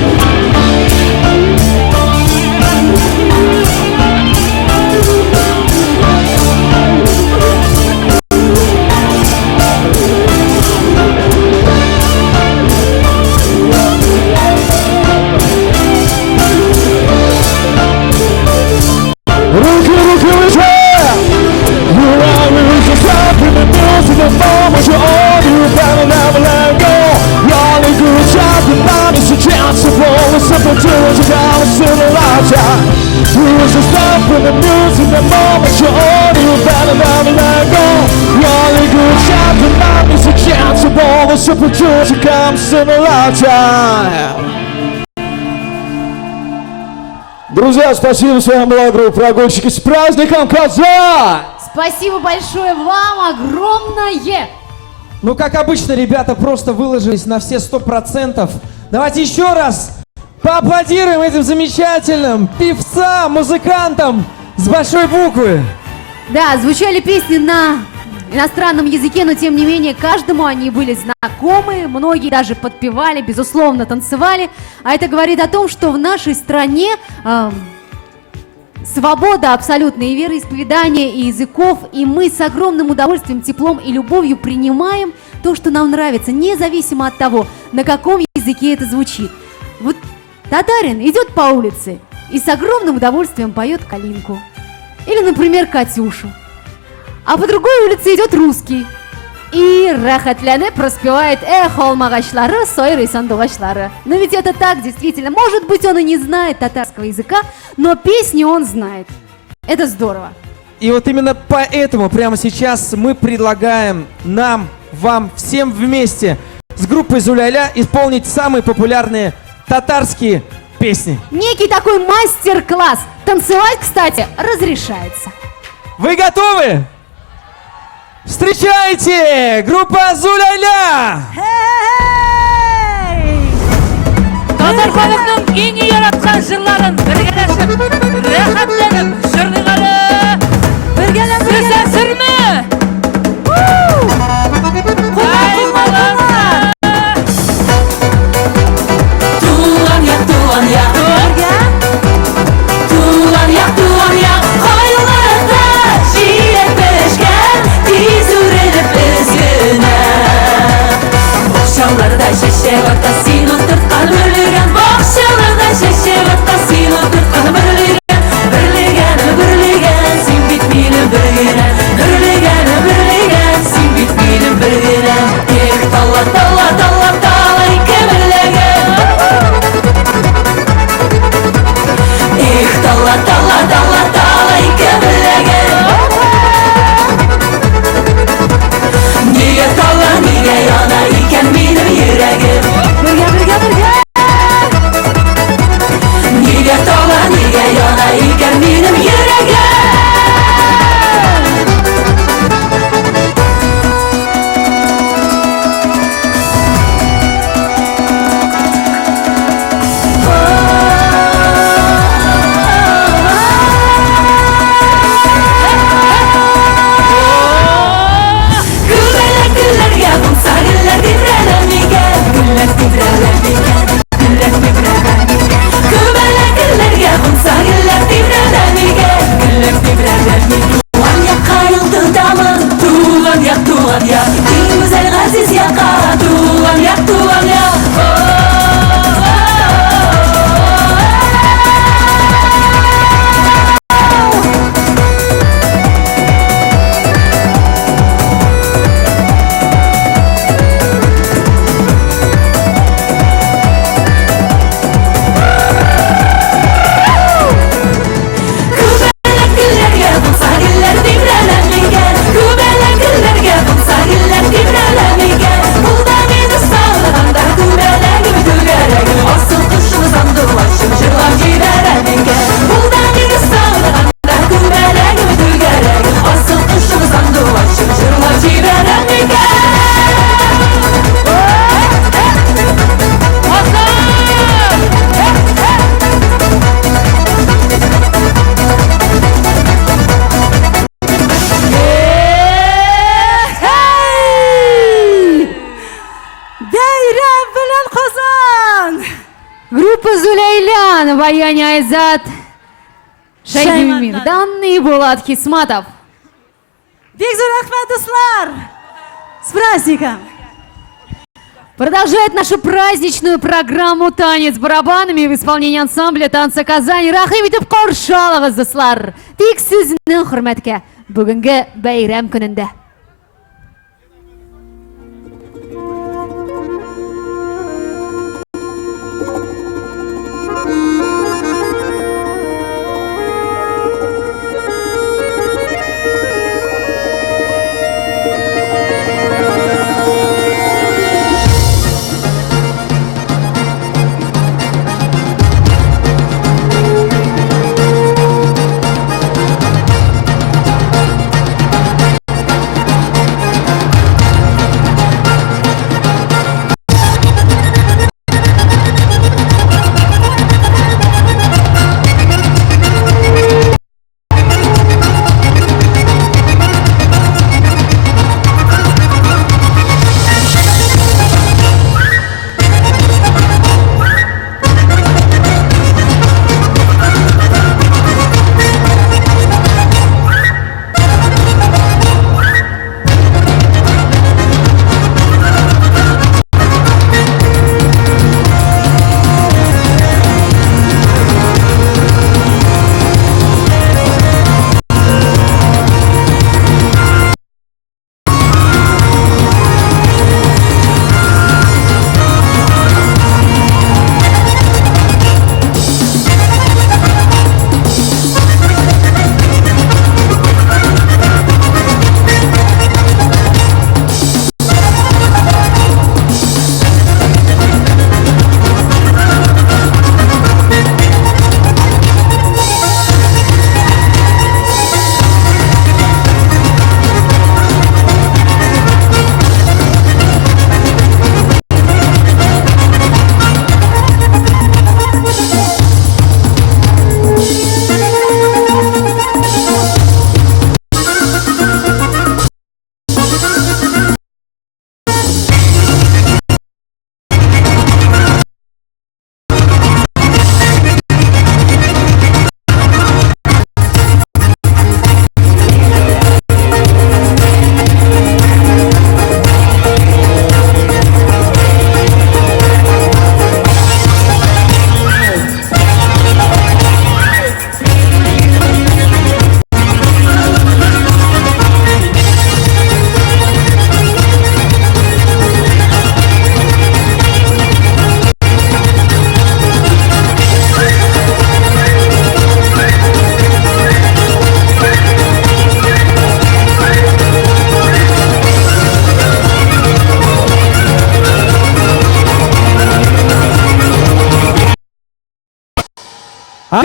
The moment you're old, you better never let go. You're only good job, the mind is a chance to blow. It's simple to it, you gotta sit a lifetime. Lose yourself in the music the moment you're old, you better never let go. You're only good job, the mind is a chance to blow. It's simple to it, you gotta sit a lifetime. Друзья, спасибо, с вами была группа «Прогульщики». С праздником, Казань! Спасибо большое вам, огромное! Ну, как обычно, ребята просто выложились на все 100%. Давайте еще раз поаплодируем этим замечательным певцам, музыкантам с большой буквы. Да, звучали песни на иностранном языке, но тем не менее каждому они были знакомы, многие даже подпевали, безусловно, танцевали. А это говорит о том, что в нашей стране свобода абсолютная и вероисповедания, и языков, и мы с огромным удовольствием, теплом и любовью принимаем то, что нам нравится, независимо от того, на каком языке это звучит. Вот татарин идет по улице и с огромным удовольствием поет калинку. Или, например, Катюшу. А по другой улице идет русский и рахатляне проспевает холмагачлары, сойры и сандугачлары. Но ведь это так, действительно. Может быть, он и не знает татарского языка, но песни он знает. Это здорово. И вот именно поэтому прямо сейчас мы предлагаем нам, вам, всем вместе с группой Зуляйля исполнить самые популярные татарские песни. Некий такой мастер-класс. Танцевать, кстати, разрешается. Вы готовы? Встречайте! Группа Зуляйля! Татар халқының ең яратқан жырларын біргелесіп, рахаттанып жырлығары. Сіз әзірме? Туған яқ, туған яқ, туған яқ, туған яқ, қайларда жиек пішкен, тез үреліп ізгіні. Боқшаларда шешек атта сен отыртқан бүрлеген, боқшаларда шешек атта сен отыртқан бүрлеген, бүрлеген. Группа Зуляйлян, Баян Айзат, Шаймирдан и Булат Хисматов. Бекзур Ахмад, достар! С праздником! Продолжает нашу праздничную программу «Танец барабанами» в исполнении ансамбля «Танца Казань». Рахим итеп каршы алыгыз, дуслар. Тик сезнең хөрмәткә бүгенге бәйрәм көнендә.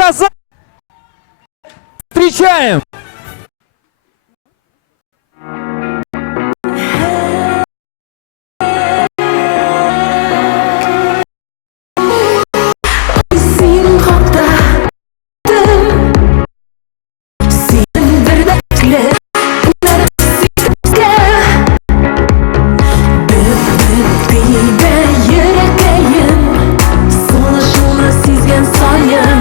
Казань! Встречаем! Sayın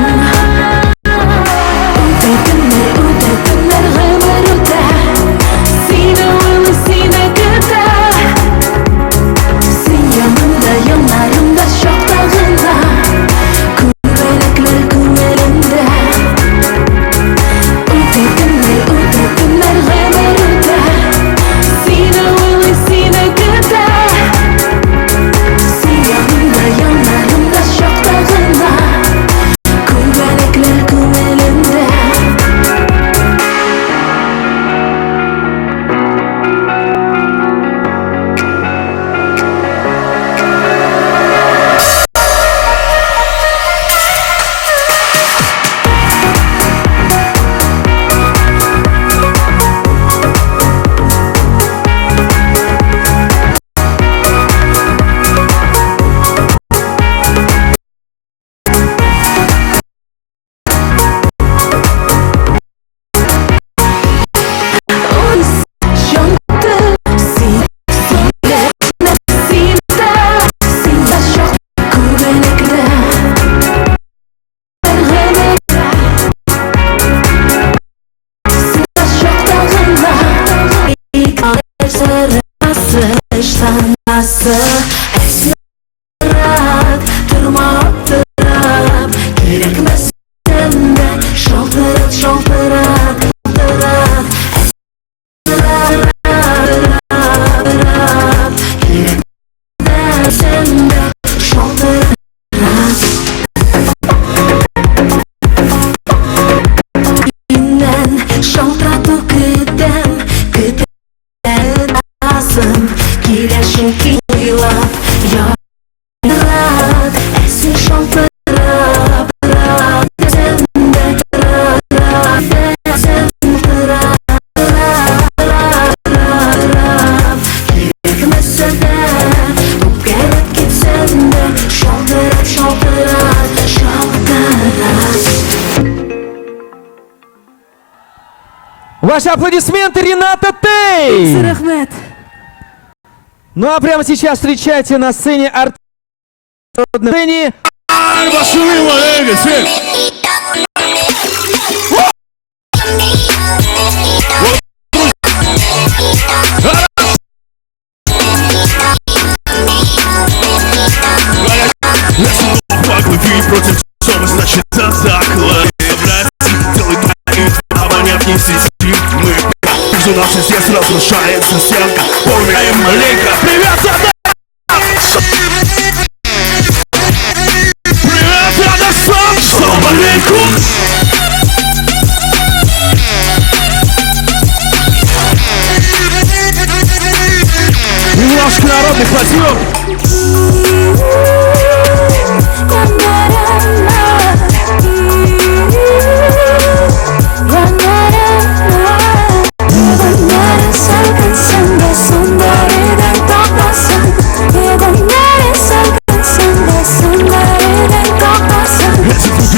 трасса. Esmerat, turmoq tirab, kerakmas senda sholtirab, sholtirab, sholtirab. Esmerat, kerakmas senda sholtirab. Шалтырату күтем, күтем асым, килешим килап, ярат, эсин шалтырап, сенде керекмесе де, күп керек кетсенде, шалтырап, шалтырап, шалтырап. Ваши аплодисменты, Рената Тей! Рахмет. Ну а прямо сейчас встречайте на сцене артист народной сцене. Против ссоры, значит, заклад. Абонент не сидит, мы между нас и здесь разрушается стенка. Помираем маленько. Привет, Адам! Привет, Адам! Салам алейкум! Немножко народных мотивов.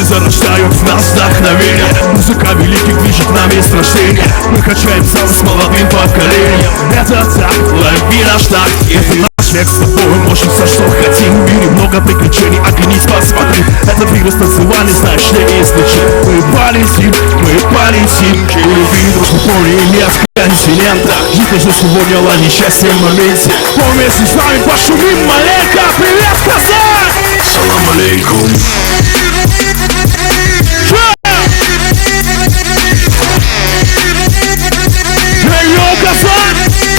Зарождают в нас вдохновение. Музыка великих движет нами с рождения. Мы качаем зал с молодым поколением. Это так, лови наш так. Это наш век, с тобой можем все, что хотим. В мире много приключений, оглянись, посмотри. Этот вирус танцевальный, значит, не излечим. Мы полетим, любви, дружбу, поле и нет континента. Жить нужно сегодня, лови счастье в моменте. Вместе с нами пошумим маленько. Привет, Казань! Салам алейкум.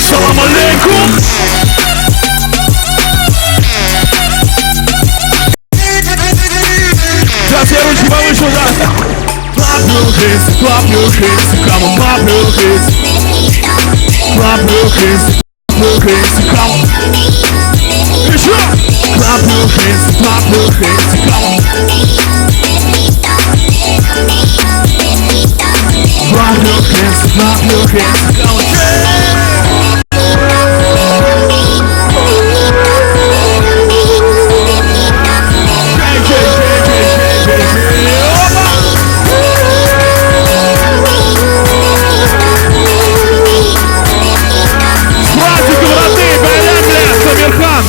Салам алейкум! Да, все ручки повыше, да! Clap your hands, come on, clap your hands. Clap your hands, come on. Еще! Clap your hands, come on. Clap your hands, come on.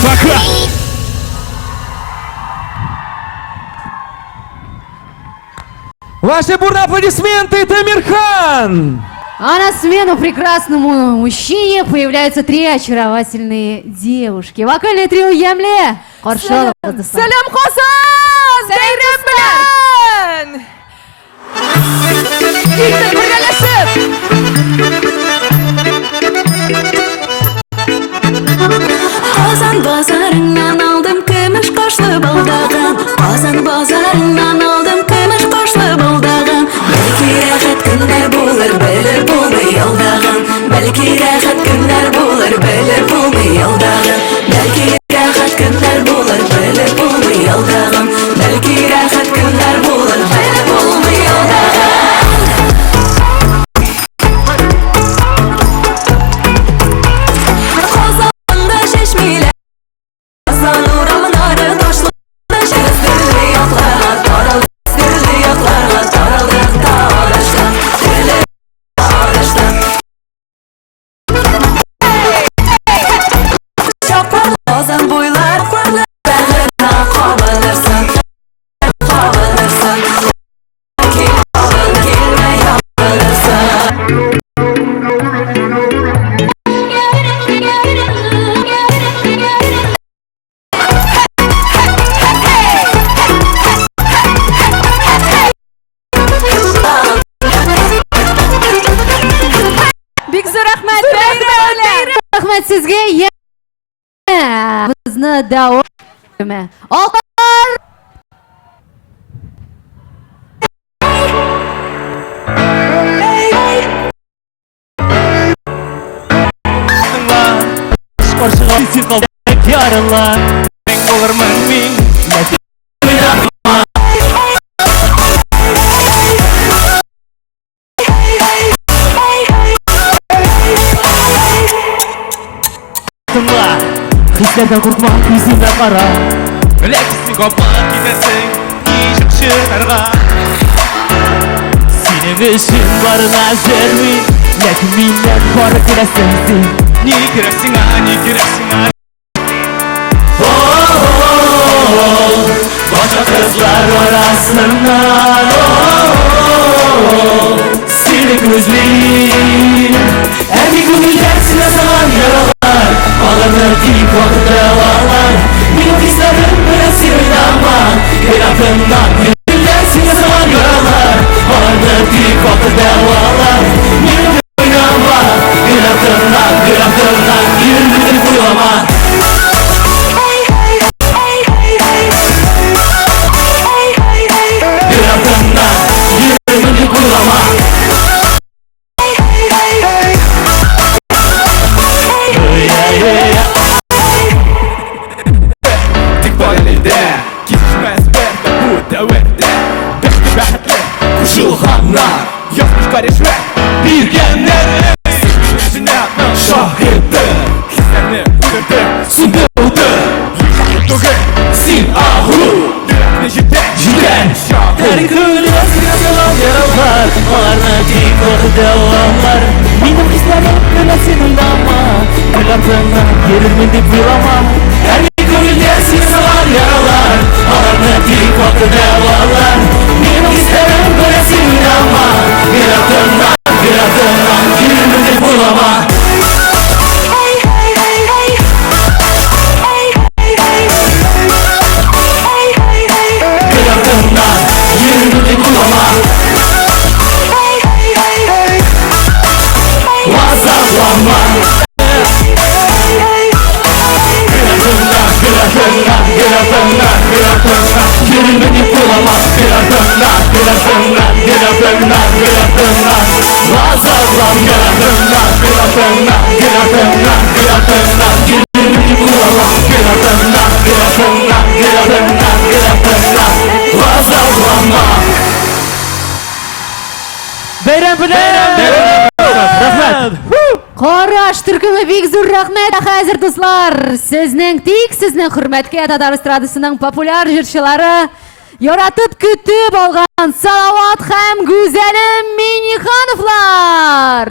Пока! Ваши бурные аплодисменты, Тамирхан! А на смену прекрасному мужчине появляются три очаровательные девушки. Вокальное трио Ямле. Салям Хосан! Зайрем Qozon bozoridan oldim kumush qoshli baldag'im. Qozon bozoridan oldim kumush qoshli baldag'im. Balki rahat kunlar bo'lar, bilib bo'lmay yo'ldag'im. Balki rahat kunlar bo'lar, bilib bo'lmay yo'ldag'im. Balki rahat kunlar bo'lar, bilib bo'lmay yo'ldag'im. Balki rahat kunlar bo'lar, bilib bo'lmay yo'ldag'im. Bizni davom ettirme. Yarınlar ben olurman min hislerden korkmak yüzüne kara Leksin kopmak gidesin şıkşılarga Senin işin varına zervi Lekin minnet kork giresin Ni giresin ha, ni giresin ha Başka kızlar arasından Seni gözleyin Her bir gün dersine zaman yaralar Ağlanır dik vakit devalar Benim hislerim böyle sırlama Yaratımdan bir dersine zaman yaralar Ağlanır dik vakit devalar Benim oynama Yaratımdan yürüdüm kuylama Kuşulhanlar yazmış karışma bir genler şahidi hislerini uydurdu sunuldu sin ahu jiden her kılına sinyalan yaralar Ağlarına dik ordu devamlar Benim hislerim kına senin dama Kılatına gerilmedi bulama Her bir kılına sinyalan yaralar Ağlarına dik ordu devamlar Benim hislerim kına senin dama Kılatına gerilmedi bulama Qarash turkumi bek zo'r rahmat. Hozir do'stlar, sizning hurmatga Tatar estradasining populyar jurchilari yaratib kutib olgan Salovat ham Go'zalim Minixonovlar.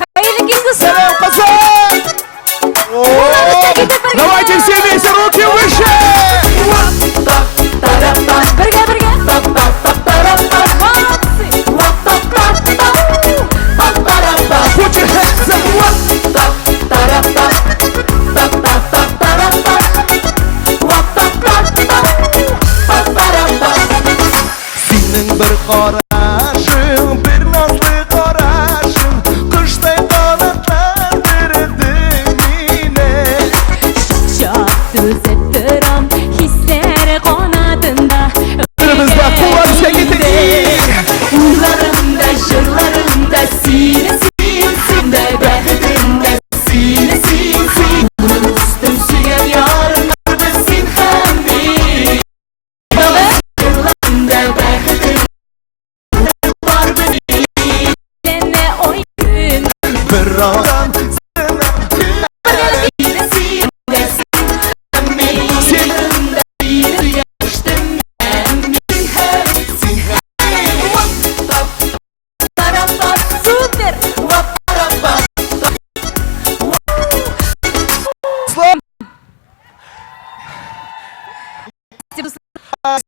Xayrli kech do'stlar. Давайте все вместе руки выше! Birga. Put your hands up! Senin bir qarashing, bir nazlı qarashing, qushday qanotlantirding meni. Çok düzeltirim hisleri qanotında Bizda quvonchga yeting. Uylarimda, jırlarimda seni sende baxtimda seni Ustim suygan yorimda sen ham men Jırlarimda baxtim bor benimle o'yin Bir odam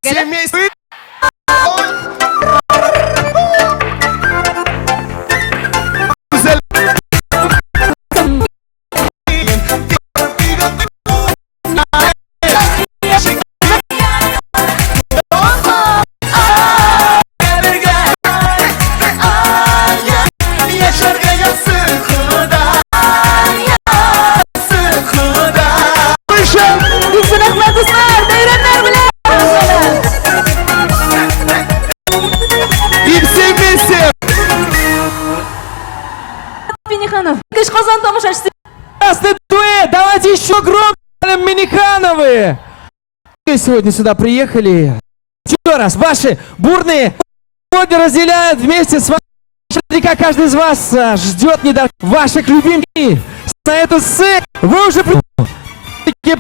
Семейство. Yaşarken sıkıda Sıkıda Bütün Ahmetoslar, Beyrenler bile. И все вместе Миниханов. Кыш Казан тамашачысы. Красный дуэт! Давайте еще громче, Минихановы! Вы сегодня сюда приехали. Еще раз, ваши бурные сегодня разделяют вместе с вами. Наверняка каждый из вас ждет ваших любимых на эту сцену. Вы уже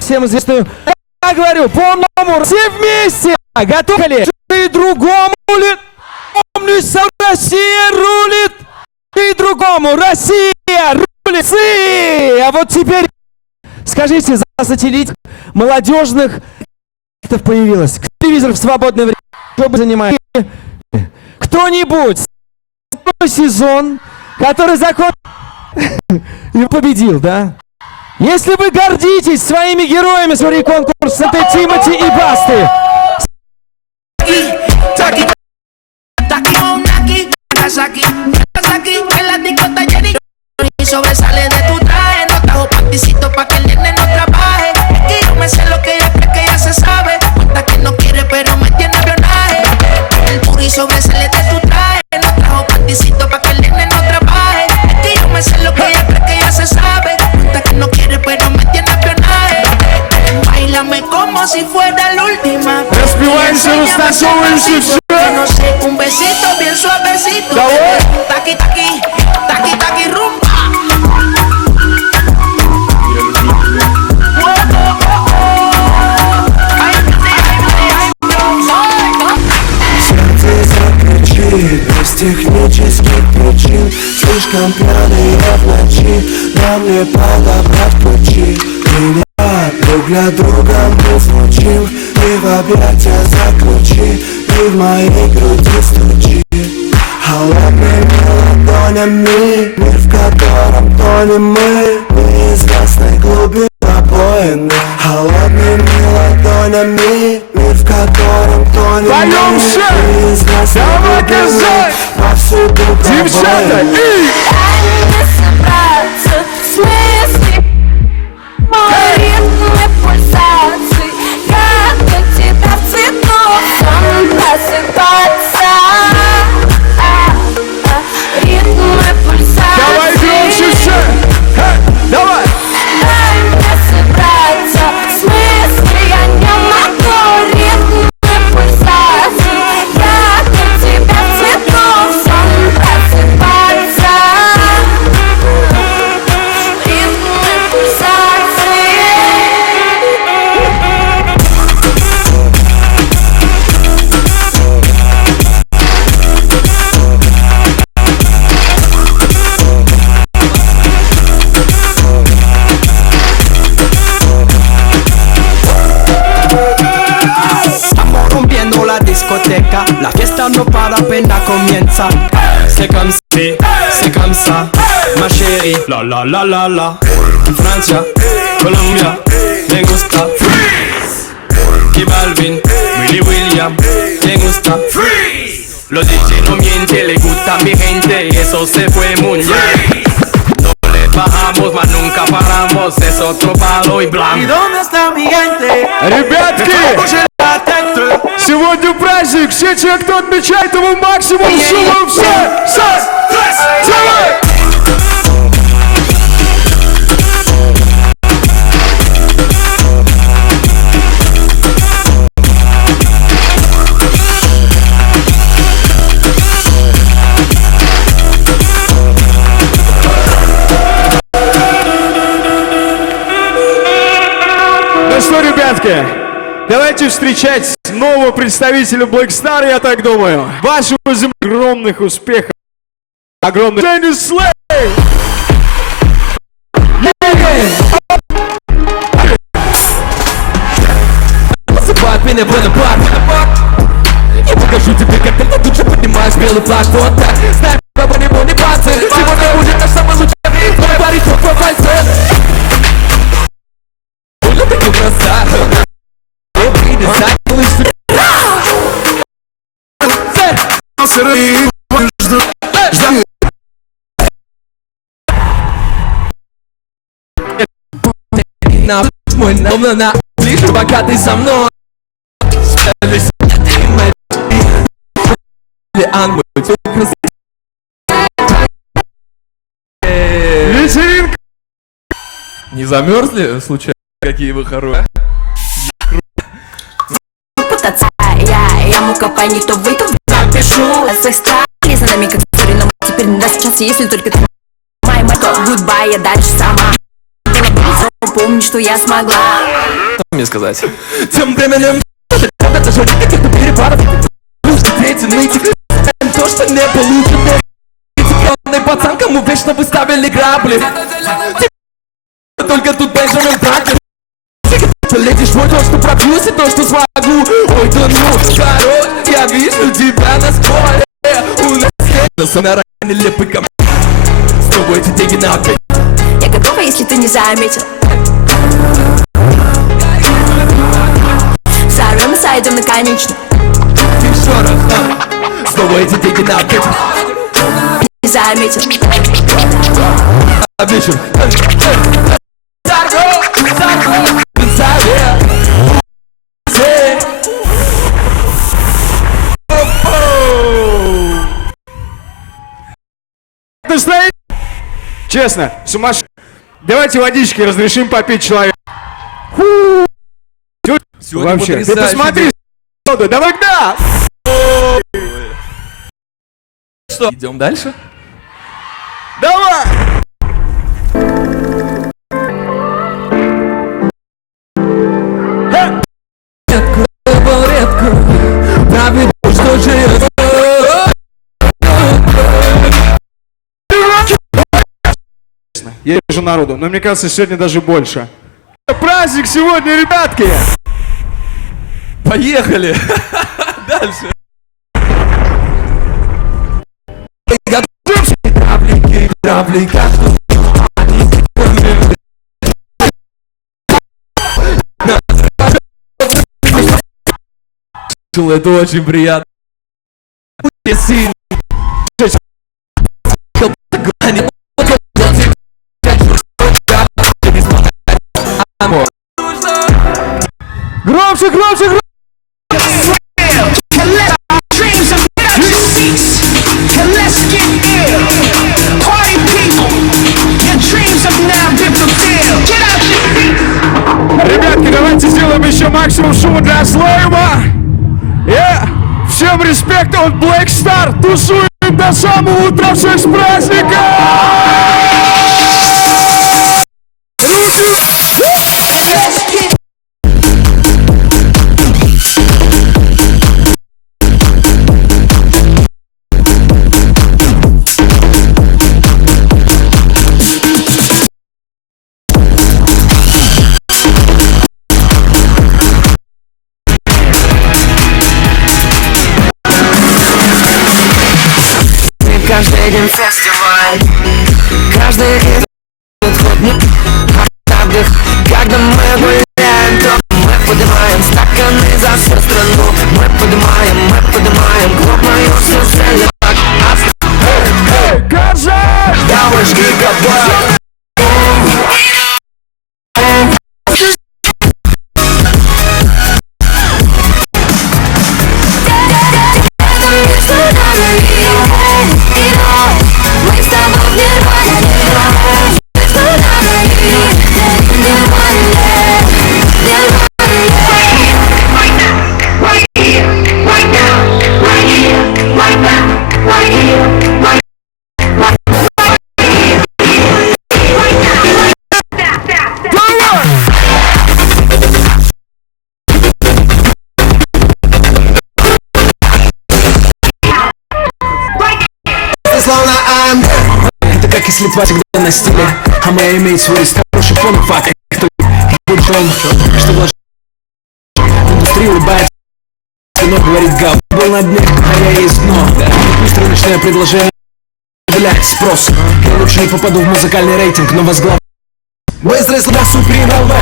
всем известную. Я говорю, по-моему, все вместе готовы. И другому рулит. Помнюсь, Россия рулит. И другому Россия рулит. А вот теперь скажите, за сателлит молодежных появилось. Телевизор в свободное время. Что бы занимает? Кто-нибудь сезон, который закончил и победил, да? Если вы гордитесь своими героями, смотри, конкурс, это Тимати и Басты. Sobresale de tu traje, no trajo panticito pa' que el nene no trabaje. Es que yo me sé lo que ella cree que ya se sabe. Cuenta que no quiere pero me tiene avionaje. El puri sobresale de tu traje, no trajo panticito pa' que el nene no trabaje. Es que yo me sé lo que ella cree que ya se sabe. Cuenta que no quiere pero me tiene avionaje. Báilame como si fuera la última. Распеваемся, растанцовываемся, все. No sé, un besito bien suavecito. Taqui, taqui, taqui, taqui, rumba. Без технических причин Слишком пьяные в ночи Нам не подобрать ключи Меня друг для друга мы звучим И в объятия заключи И в моей груди стучи Холодными ладонями Мир, в котором тонем мы Неизвестной глубины обоины Холодными ладонями Мир, в котором тонем мы Неизвестной глубины Повсюду Дай мне собраться с мысли Мой ритм и пульсации Я для тебя в цвету Сон просыпаться Ритм и пульсации Давай громче все! Давай! Дай мне собраться с мысли Я не могу ритм и пульсации Я для тебя в цвету Сон просыпаться Ритм и пульсации Estamos rompiendo la discoteca, la fiesta no para apenas comienza. C'est comme si, c'est comme ça, ma chérie. La la la la la. Francia, Colombia, me gusta. Freeze. Y Balvin, Willy William, me gusta. Freeze. Los DJ no mienten, le gusta a mi gente y eso se fue muy bien. No le bajamos, mas nunca paramos, es otro palo y blanco. ¿Y dónde está mi gente? Ребятки! Сегодня праздник, все те, кто отмечает его максимум шумом, все! Давай! Ну что, ребятки, давайте встречать нового представителя Black Star, я так думаю. Вашего огромных успехов. Огромных. Денис Слей! Я покажу тебе, как ты тут же поднимаешь белый флаг. Вот так, знай, кого не был не пальцы. Сегодня будет наш самый лучший день. Твой парень, твой пальцы. Буду таким проста. мой словно на ближе, пока ты со мной. Спрятались, ты моя ангел, твой красота. Вечеринка! Не замерзли случайно? Какие вы хорошие? Путаться я мука пойми, то вы, то запишу. С стали за нами как история, но теперь не даст шанс, если только ты. Моя мать, гудбай, я дальше сама. Помни, что я смогла. Что мне сказать? Тем временем это же никаких перепадов. Третий нытик, то, что не получено. Пацан, кому вечно выставили грабли. Только тут Бенджамин Франклин. Летишь мой то, что пробьюсь, и то, что смогу. Ой, да ну, король, я вижу тебя на сборе. У нас есть на районе лепый камень. С тобой эти деньги на опять. Я готова, если ты не заметил. Сорвем и сойдем на конечный. Еще раз, снова эти деньги на опять. Не заметил. Вечер. Честно, сумасшедший. Давайте водички разрешим попить человек. Вообще, ты посмотри, давай, да! Что? Идем дальше? Давай! Что же я вижу народу, но мне кажется, сегодня даже больше. Праздник сегодня, ребятки! Поехали! Дальше! Травли, как тут? Это очень приятно. Громче, громче, громче! Ребятки, давайте сделаем еще максимум шума для Слоева. Всем респект от Black Star. Тусуем до самого утра в 6 праздника! Каждый день фестиваль, каждый из отходник, когда мы гуляем, то мы поднимаем стаканы за всю страну. Мы поднимаем крупную всю цель. Казань! Давай жги габар. Это как если два всегда на стиле, а моя имеет свой риск. Хороший фон, факт, кто будет он, что вложил индустрия улыбается, но говорит гав. Был на дне, а я есть дно. Пусть рыночное предложение определяет спрос. Я лучше не попаду в музыкальный рейтинг, но возглавлю. Быстрый слова Supreme LV.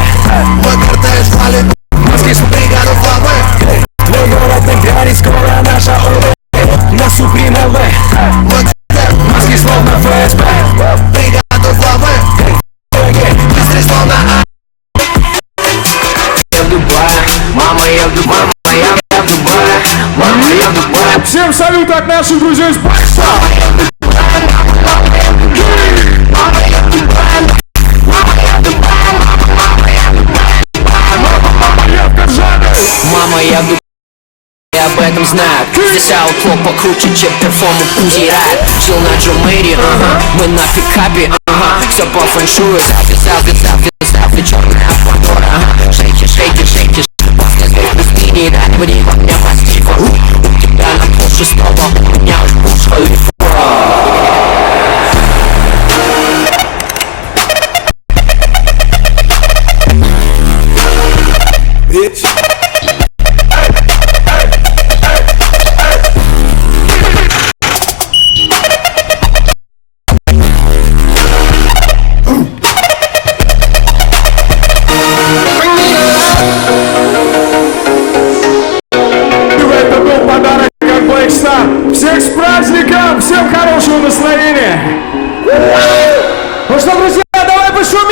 Мой кортеж валит, маски с бригаду флавы. Твой город на грани, скоро наша улыбка. На Supreme LV. Маски словно ФСБ. Бригаду флавы. Быстрый словно как наших друзей из Бакса. Мама, я думаю, я об этом знаю. Здесь аутло покруче, чем перформу Узи Райт. Жил на Джо Мэри, мы на пикапе, все по фэншую. Селфи, черная Пандора. Шейки, после звезды спини, дай мне во мне пластику. У тебя на полшестого, у меня уж пуш халифа. Всех с праздником! Всем хорошего настроения! Ну что, друзья, давай пошумим!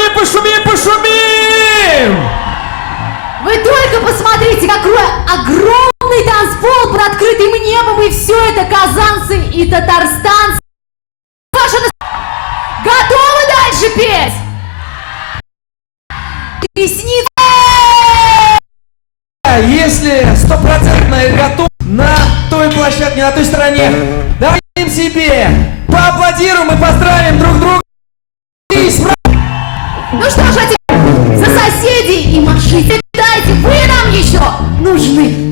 Вы только посмотрите, какой огромный танцпол под открытым небом, и все это казанцы и татарстанцы. Готовы дальше петь? Ресницы! Если стопроцентно готов на той площадке, на той стороне, давайте себе поаплодируем и поздравим друг друга. Ну что ж, а теперь за соседей и машите. Дайте, вы нам еще нужны.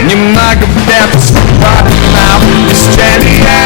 Немного где-то свободы нам безделье.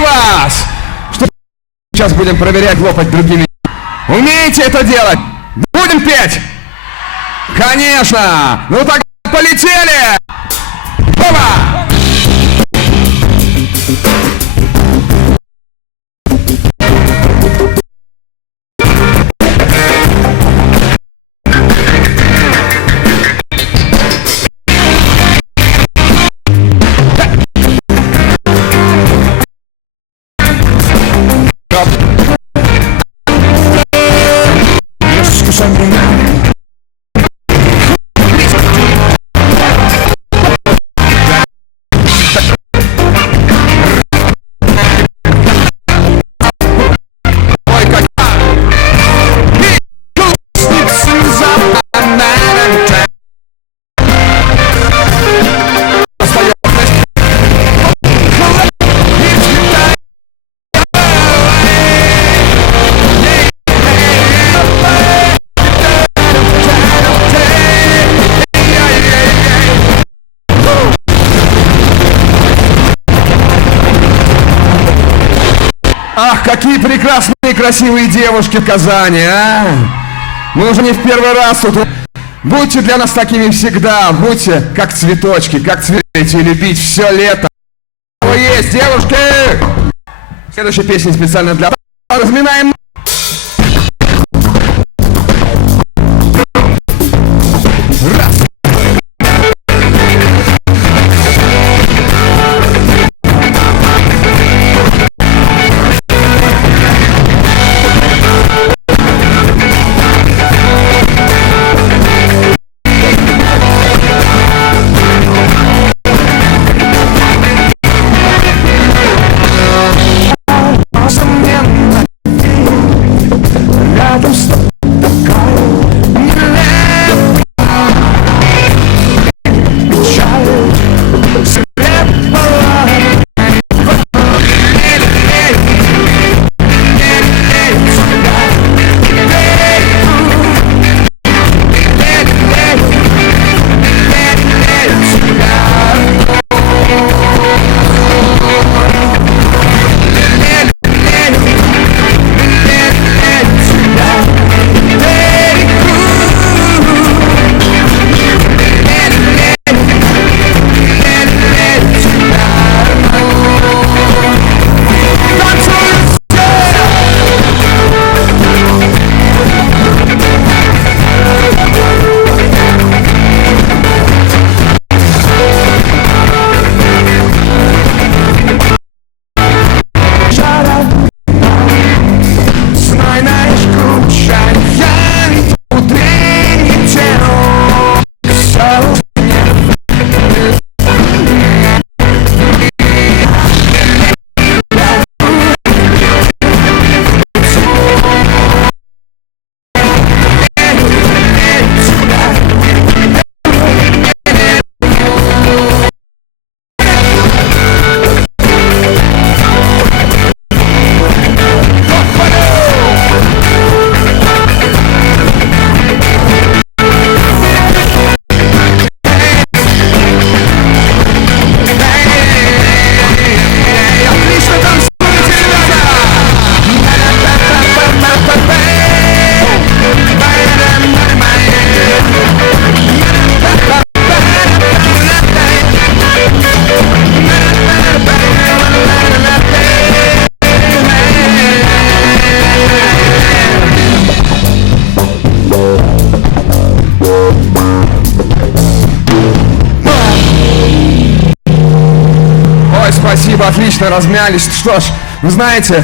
Вас! Что сейчас будем проверять, лопать другими. Умеете это делать? Будем петь? Конечно! Ну так полетели! Опа! какие прекрасные, красивые девушки в Казани, а? Мы уже не в первый раз тут. Будьте для нас такими всегда, будьте как цветочки, как цветите, любить все лето. Есть, девушки! Следующая песня специально для вас. Разминаем. Раз. Рядом с тобой такая нелепая печаль, слепала. Спасибо, отлично размялись. Что ж, вы знаете,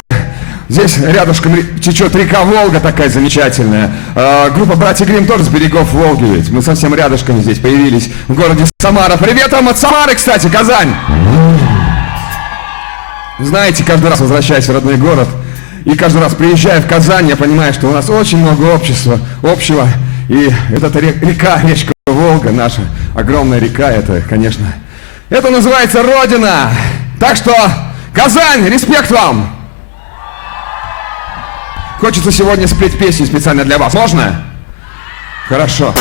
здесь рядышком течет река Волга такая замечательная. Группа «Братья Гримм» тоже с берегов Волги ведь. Мы совсем рядышком здесь появились в городе Самара. Привет вам от Самары, кстати, Казань! Знаете, каждый раз возвращаясь в родной город и каждый раз приезжая в Казань, я понимаю, что у нас очень много общего. И эта речка Волга, наша огромная река, это, конечно, это называется Родина. Так что, Казань, респект вам! Хочется сегодня спеть песню специально для вас. Можно? Хорошо.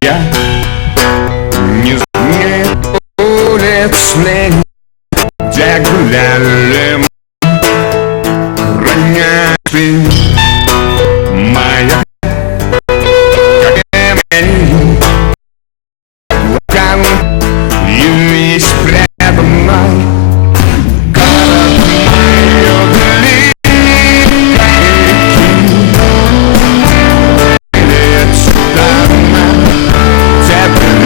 Я не знаю улиц, где гуляли ты моя, как лукан, явись предо мной. Город мой далекой реки, лет давно тебе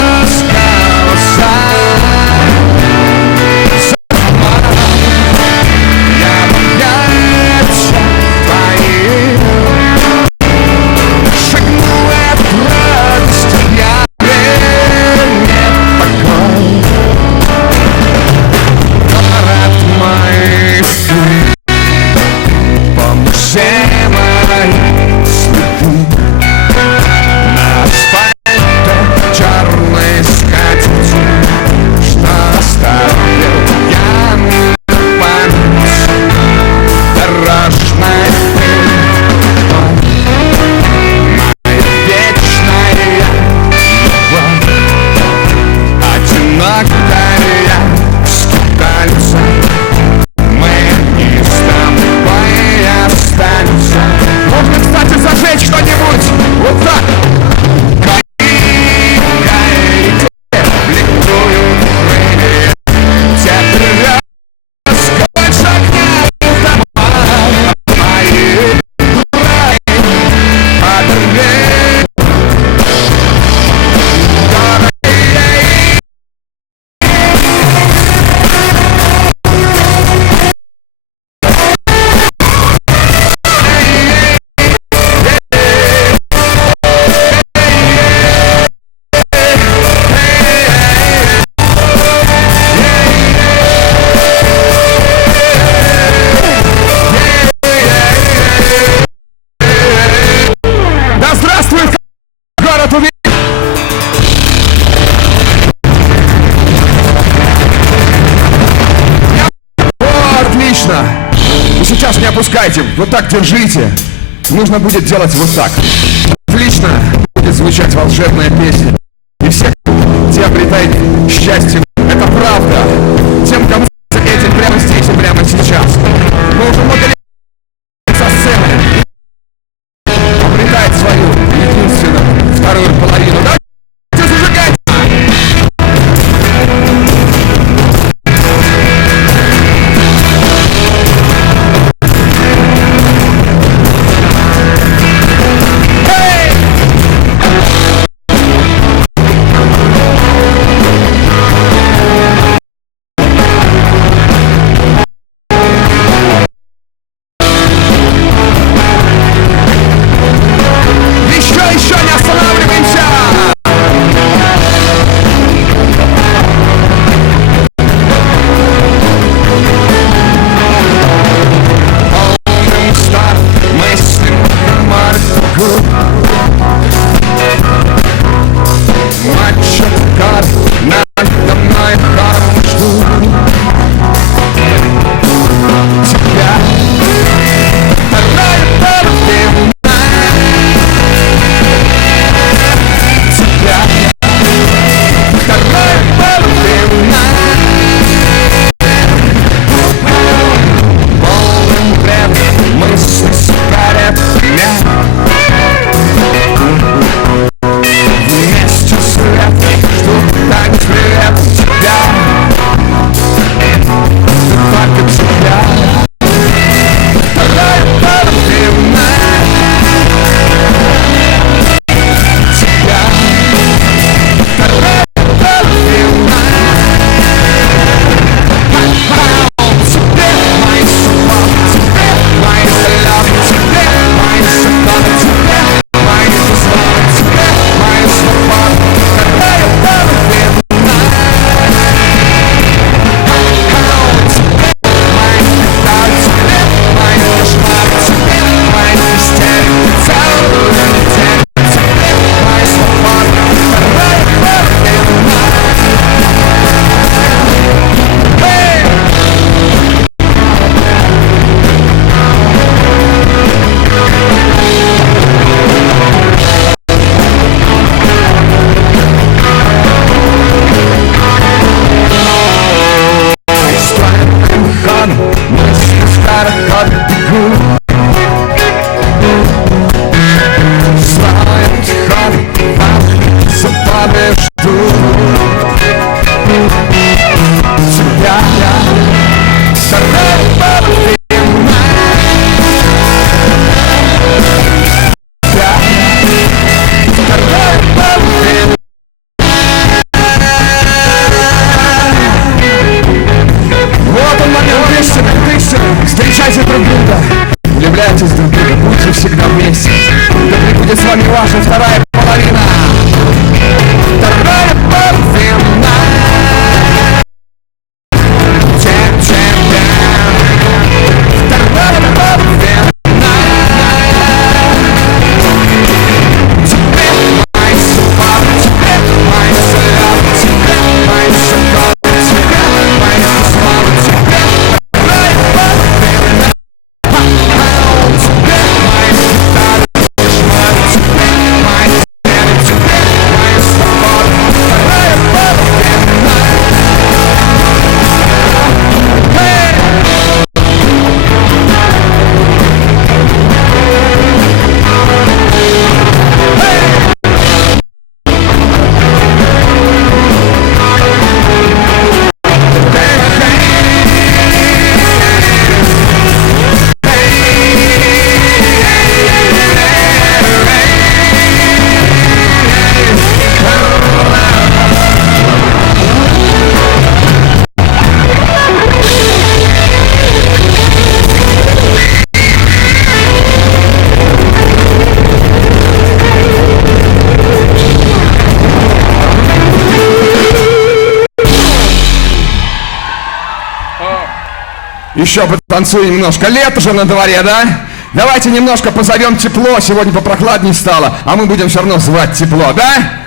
рассказался. Сама я боялся Отлично! И сейчас не опускайте, вот так держите. Нужно будет делать вот так. Отлично! Будет звучать волшебная песня. И все, те обретают счастье. Это правда. Тем, кому этим прямо здесь и прямо сейчас. Мы уже много лет со сцены. Обретает свою единственную вторую половину. Давайте зажигать! Еще не останавливаемся! Полным стар мыслим марку. Матч кар надо мной хором жду. Тебя вторая половина. Вторая половина. Полным бред мысли сигарет меня. Вместе свет ждут танец привет тебя. Только тебя. Вторая половина. Тебя. Вторая половина. Тебе мои слова, тебе мои слова, тебе мои слова, тебе мои слова, тебе мои слова. Вторая половина. Тебе мои кошмары, тебе мои истерики, целую неделю. Тебе мои слова. Вторая половина. Странным ходом мысли старых отбегу. Знают ходом вам запады жду. Тебя вторая половина. Тебя вторая половина. Вот он момент истины. Встречайте друг друга, влюбляйтесь друг в друга, будьте всегда вместе. Да прибудет с вами ваша вторая половина. Вторая половина. Тебя. Вторая половина. Тебе мои слова, тебе мои слова, тебе мои слова, тебе мои слова, тебе вторая половина. Тебе мои стали кошмары, тебе мои истерики, тебе мои слова, вторая половина. Еще потанцуем немножко. Лето же на дворе, да? Давайте немножко позовем тепло. Сегодня попрохладней стало, а мы будем все равно звать тепло, да?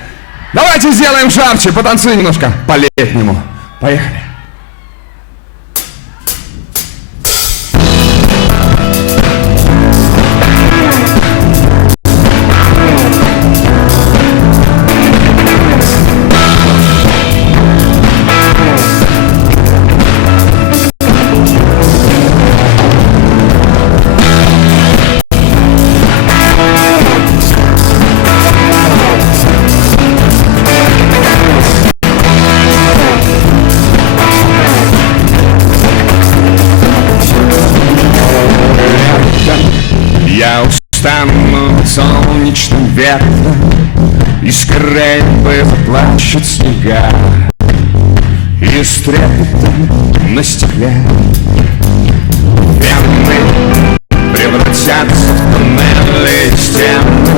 Давайте сделаем жарче, потанцуем немножко по-летнему. Поехали. стану солнечным ветром, и скорее бы заплачут снега, и с трепетом на стекле вены превратятся в туннели и стены,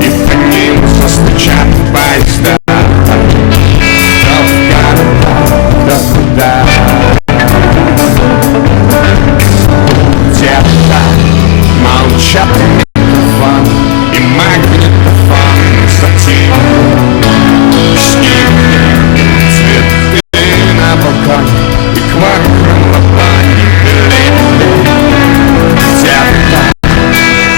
и по ним застучат поезда. То в города, то куда. Где-то молчат микрофон и магнитофон, затем снег, цветы на балконе и к мокрым ладони глины. Где-то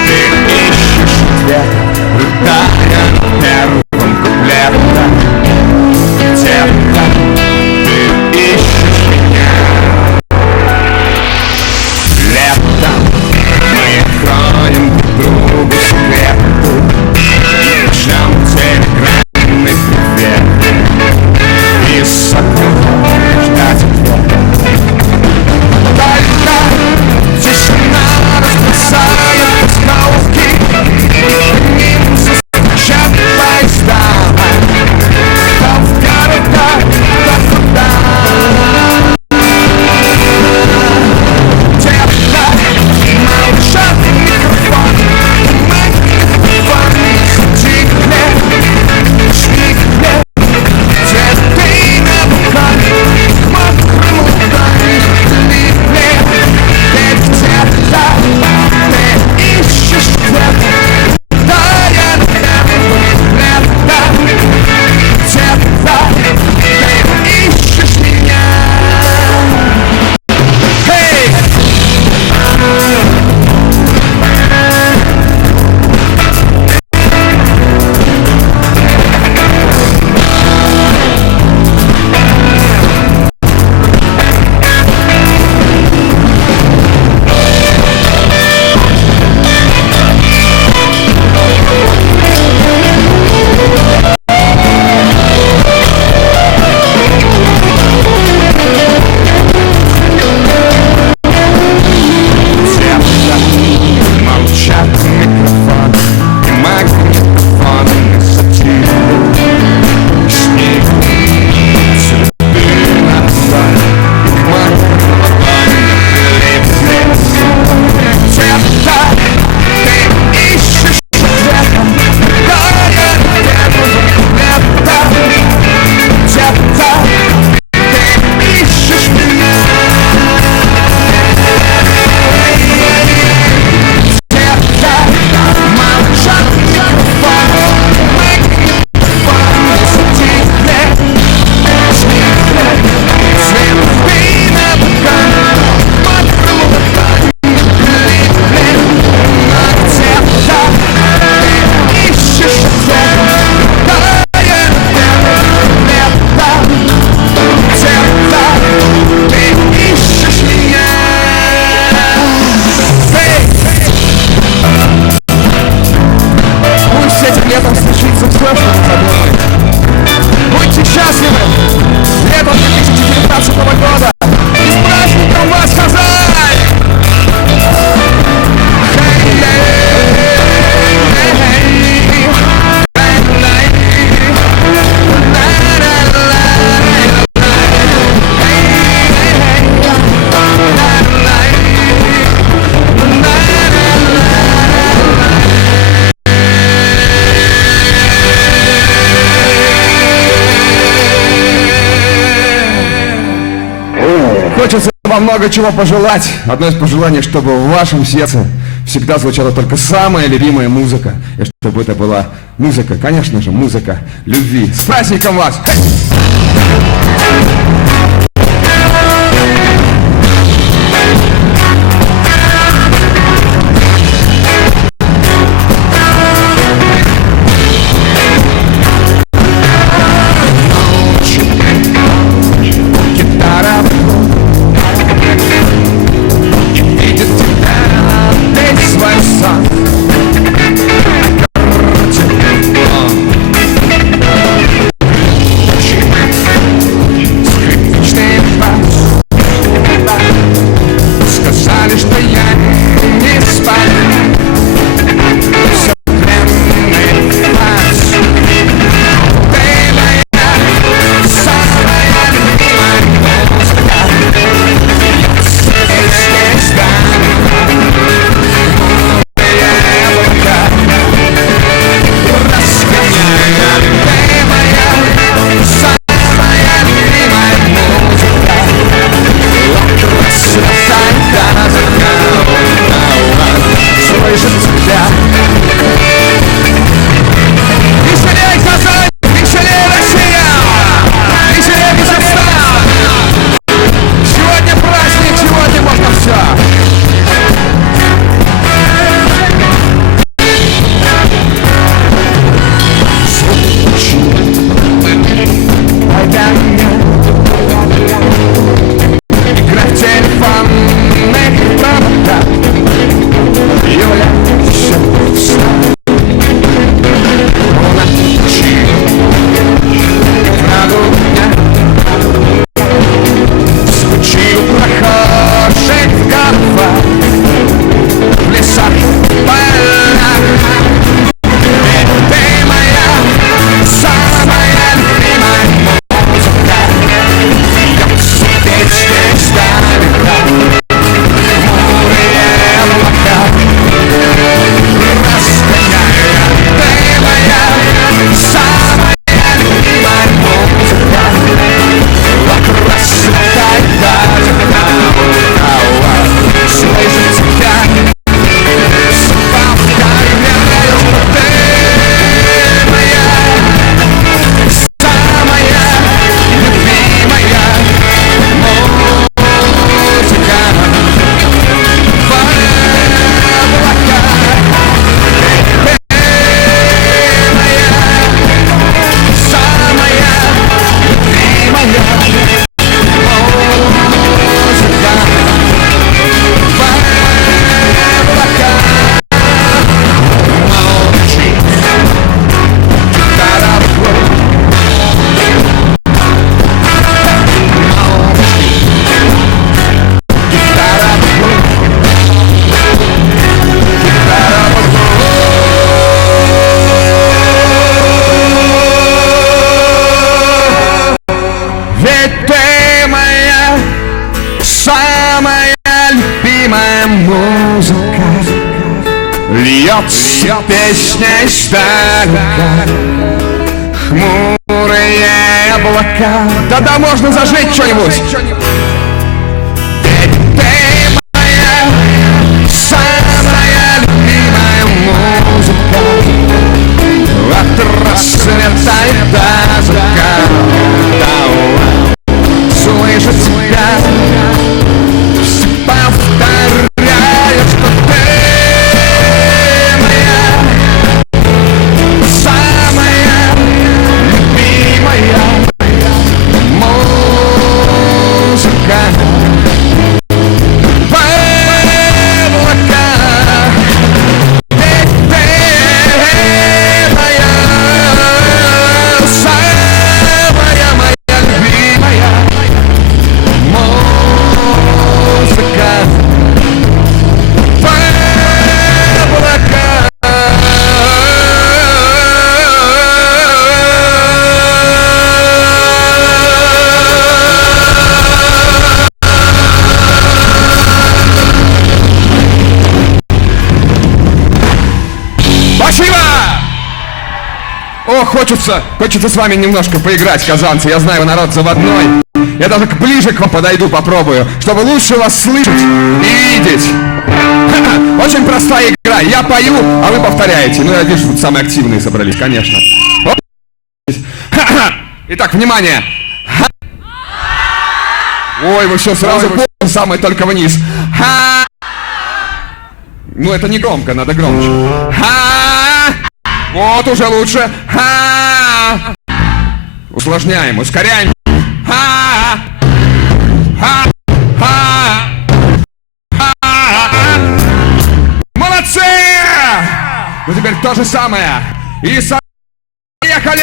ты ищешь ответ, рыдая над первым куплетом. Где-то ты ищешь меня. Летом мы откроем друг другу секреты и шлем телеграммный привет, и сокрытым ждать ответа. Только тишина разбросает осколки, по ним застучат поезда. То в города, то куда. Молчат микрофон, магнитофон, стихли, цветы на балконе, к мокрым ладоням липли. Ведь где-то ты ищешь где-то, да я напеваю лето. Где-то ты ищешь меня. Hey! Молчат микрофон и магнитофон, затихли снег, цветы на балконе, к мокрым ладоням липли. Где-то ты ищешь ответа, да я напеваю лето. Где-то ты ищешь меня. Молчат микрофон, магнитофон, затихли, цветы на балконе, мокрым ладоням липли. Но где-то ты ищешь ответ, да я напеваю лето. Где-то ты ищешь меня. Пусть этим летом случится все, что мы задумали. Будьте счастливы! Летом 2019 года! И с праздником вас, Казань! Хочется вам много чего пожелать. Одно из пожеланий, чтобы в вашем сердце всегда звучала только самая любимая музыка. И чтобы это была музыка, конечно же, музыка любви. С праздником вас! Скрип Льется песней старика, хмурые облака. Да-да, можно зажечь что-нибудь. Ведь ты моя самая любимая музыка. От рассвета и до заката. Слышу тебя, все повторяю, что ты Хочется с вами немножко поиграть, казанцы. Я знаю, вы народ заводной. Я даже ближе к вам подойду, попробую, чтобы лучше вас слышать и видеть. Очень простая игра. Я пою, а вы повторяете. Ну, я вижу, тут самые активные собрались, конечно. Итак, внимание. Ой, вы все сразу самое только вниз. Ну, это не громко, надо громче. Вот уже лучше. Усложняем, ускоряем. Молодцы! Ну теперь то же самое. И поехали!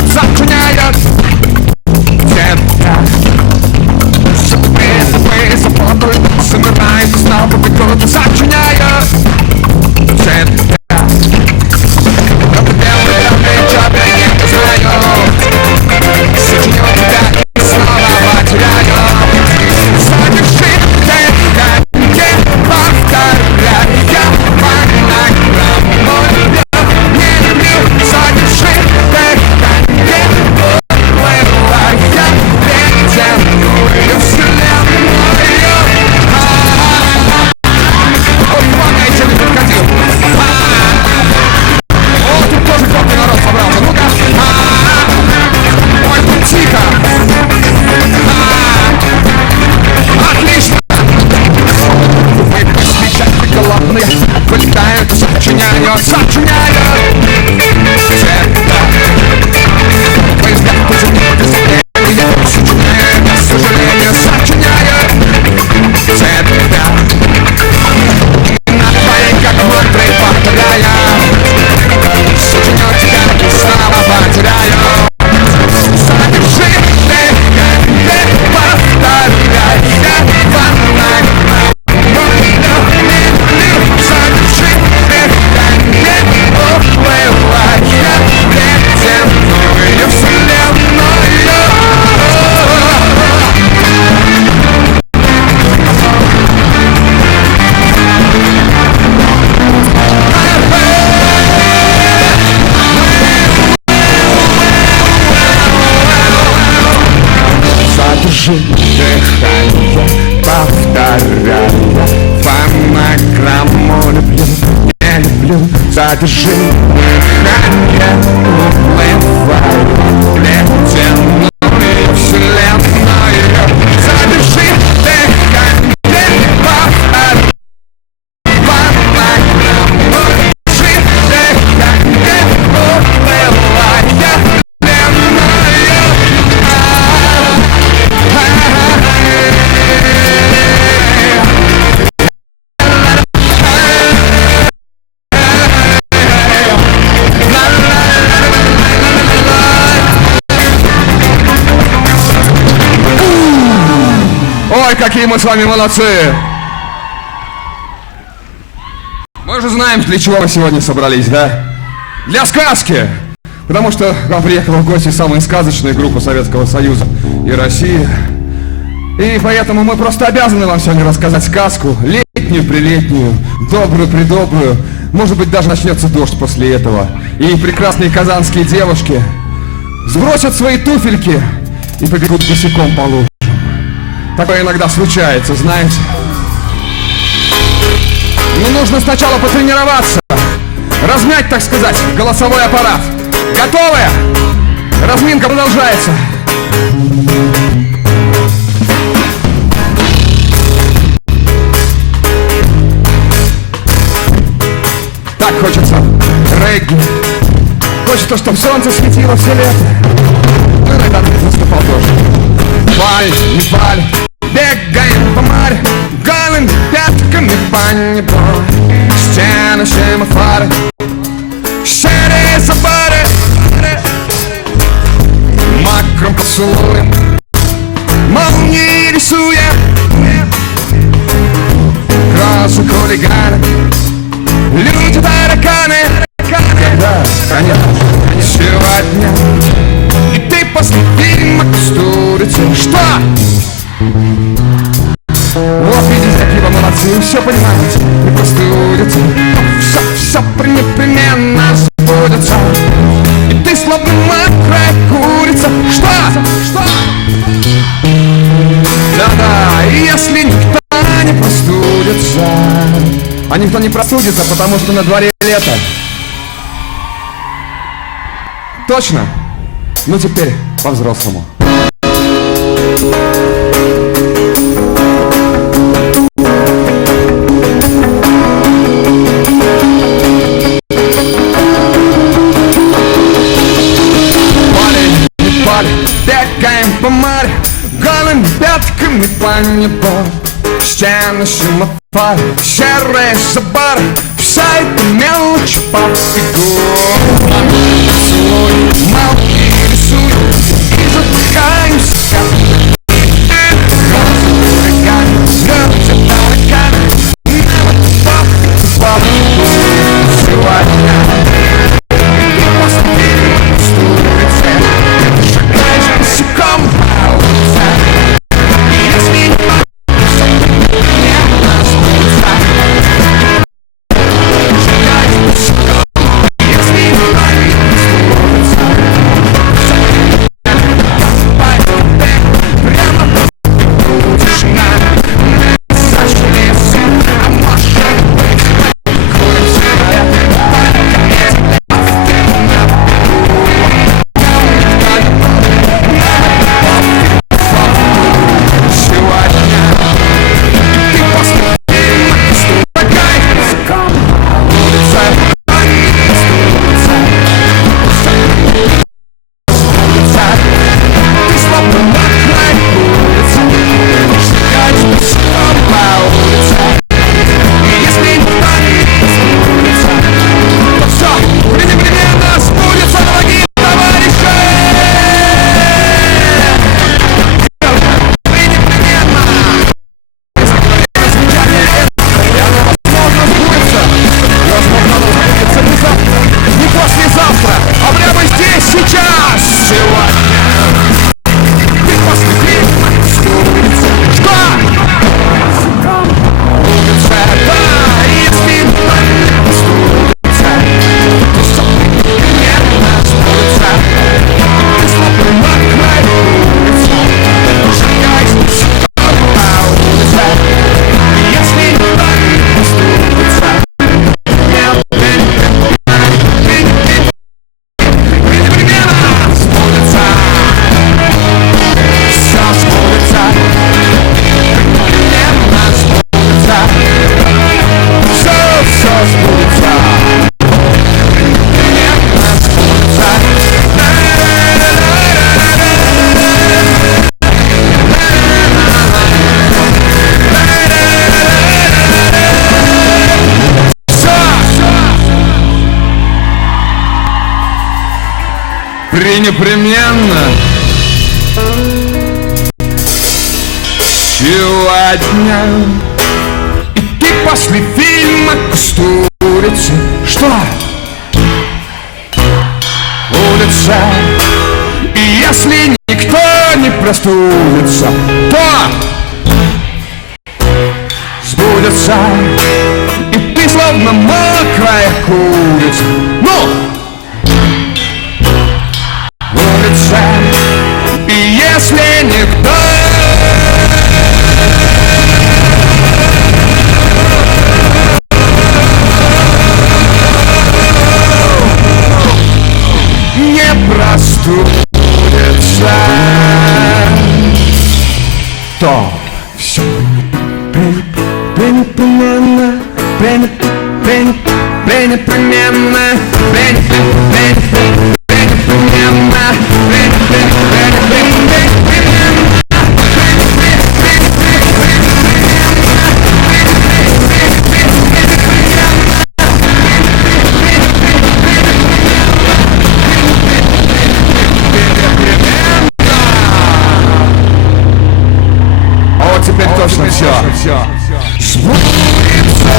Зачиняют тебя. Вы запутают, собирают, снова бегут, зачиняют тебя. Это белый тебя не знаю. Сочиню тебя и снова потеряю. Задержи тебя, не повторяй. Я фонограмму не люблю. Задержи тебя. Вылетают, сочиняют, сочиняют тебя. Твой взгляд позитивный, сочиняют, к сожалению, сочиняют тебя. На твоей, как мудрый, повторяя. Сочиню тебя и снова потеряю. Задержи тебя, не повторяй. Задержи дыхание, повторяя. Фонограмму люблю, не люблю. Задержи дыхание, уплывай в ледяную вселенную. Задержи дыхание, повторяй. Фонограмму держи дыхание, уплывай в вселенную. Ой, какие мы с вами молодцы! Мы же знаем, для чего мы сегодня собрались, да? Для сказки! Потому что к вам приехала в гости самая сказочная группа Советского Союза и России. И поэтому мы просто обязаны вам сегодня рассказать сказку, летнюю-прилетнюю, добрую-придобрую. Может быть, даже начнется дождь после этого. И прекрасные казанские девушки сбросят свои туфельки и побегут босиком по лужам. Такое иногда случается, знаете. Но нужно сначала потренироваться, размять, так сказать, голосовой аппарат. Готовы? Разминка продолжается. Так хочется регги. Хочется, чтобы солнце светило все лето. Ну, иногда наступал дождь. Паль, не паль, бегаем по морю, голыми пятками по небу. Стены, семафоры, серые заборы, мокрым поцелуем молнии рисуя. Грозы, хулиганы, люди, тараканы. Да, конечно, сегодня и ты после фильма кустурицы. Что? Вот видите, какие вы молодцы, все понимаете, не простудится. Все непременно сбудется. И ты словно мокрая курица. Что? Да-да, и если никто не простудится. А никто не простудится, потому что на дворе лето. Точно? Ну теперь по-взрослому. Бегаем по морю, голыми пятками по небу. Стены, семафоры, серые заборы, вся эта мелочь по бегу. Поцелуй, молнии рисуй, и задыхаемся, как люди, тараканы, сегодня и после фильма кустурицы. Шагаешь босиком по улице. Если не непременно. рабочего дня. И ты после фильма Кустурицы. Что? Улица. И если никто не простудится, то сбудется. И ты словно мокрая курица. Ну! Улица. И если никто не простудится, то все непременно, теперь точно все сбудется.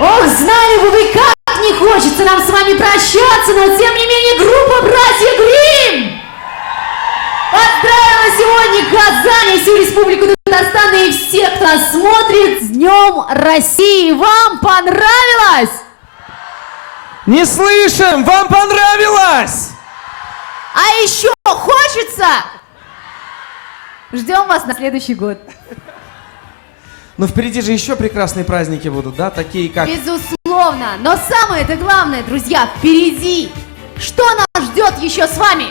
Ох, знали бы вы, как не хочется нам с вами прощаться, но тем не менее группа «Братья Гримм» поздравила сегодня Казань и всю республику Татарстан и всех, кто нас смотрит, с Днем России! Вам понравилось? Не слышим! Вам понравилось? А еще хочется? Ждем вас на следующий год. Но впереди же еще прекрасные праздники будут, да? Такие как... Безусловно. Но самое-то главное, друзья, впереди. Что нас ждет еще с вами?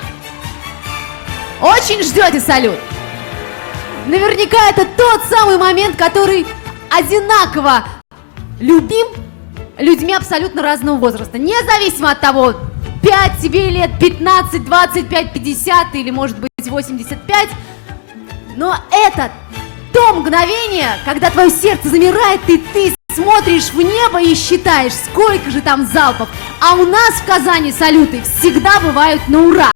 Очень ждете салют? Наверняка это тот самый момент, который одинаково любим людьми абсолютно разного возраста. Независимо от того, 5 тебе лет, 15, 25, 50 или, может быть, 85. Но это то мгновение, когда твое сердце замирает, и ты смотришь в небо и считаешь, сколько же там залпов. А у нас в Казани салюты всегда бывают на ура.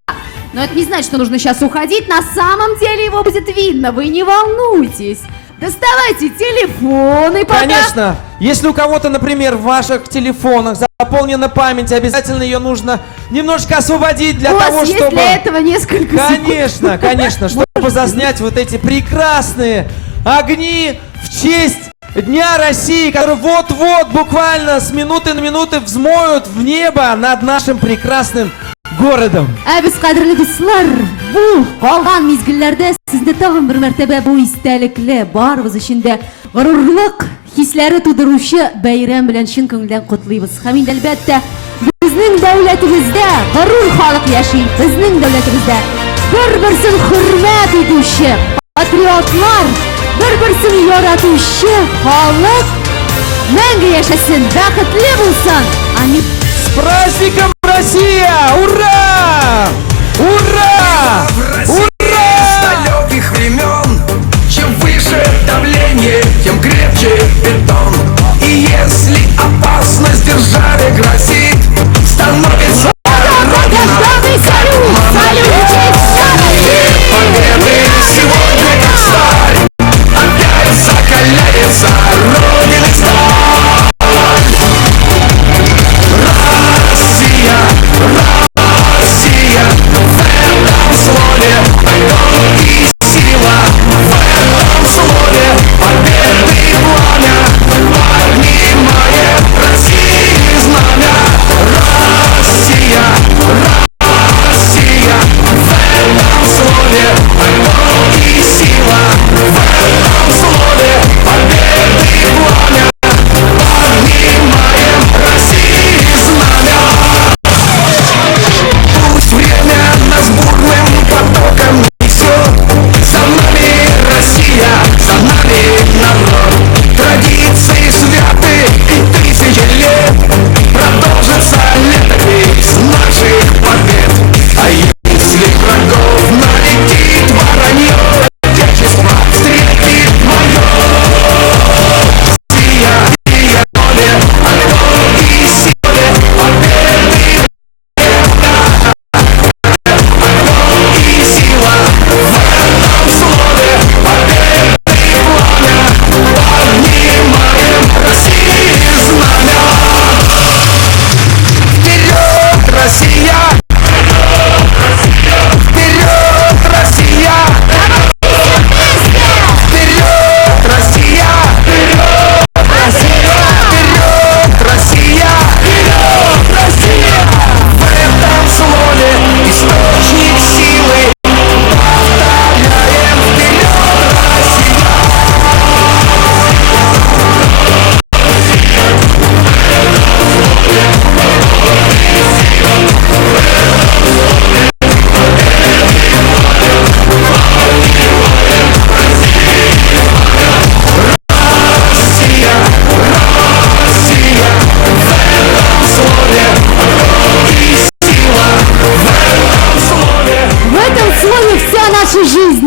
Но это не значит, что нужно сейчас уходить. На самом деле его будет видно, вы не волнуйтесь. Доставайте телефоны пока. Конечно. Если у кого-то, например, в ваших телефонах заполнена память, обязательно ее нужно немножко освободить для того, есть чтобы... для этого несколько секунд. Конечно, чтобы заснять вот эти прекрасные огни в честь Дня России, который вот-вот буквально с минуты на минуту взмоют в небо над нашим прекрасным городом. Biz qadrli do'stlar, bu qolgan mezgillarda sizni tag'in bir martaba bu istalikli, barimiz ichida g'ururlik hislari tug'diruvchi bayram bilan chin ko'ngildan qutlaymiz. Hamda albatta bizning davlatimizda g'urur xalq yashaydi. Bizning davlatimizda bir-birini hurmat etuvchi patriotlar, bir-birini yaratuvchi xalq mangu yashasin, baxtli bo'lsin. С праздником, Россия! Ура! Ура! Ура! С далеких времен, чем выше давление, тем крепче бетон. И если опасность державе грозит, становится Родина победы сегодня как сталь. Опять закаляется Родина сталь. Россия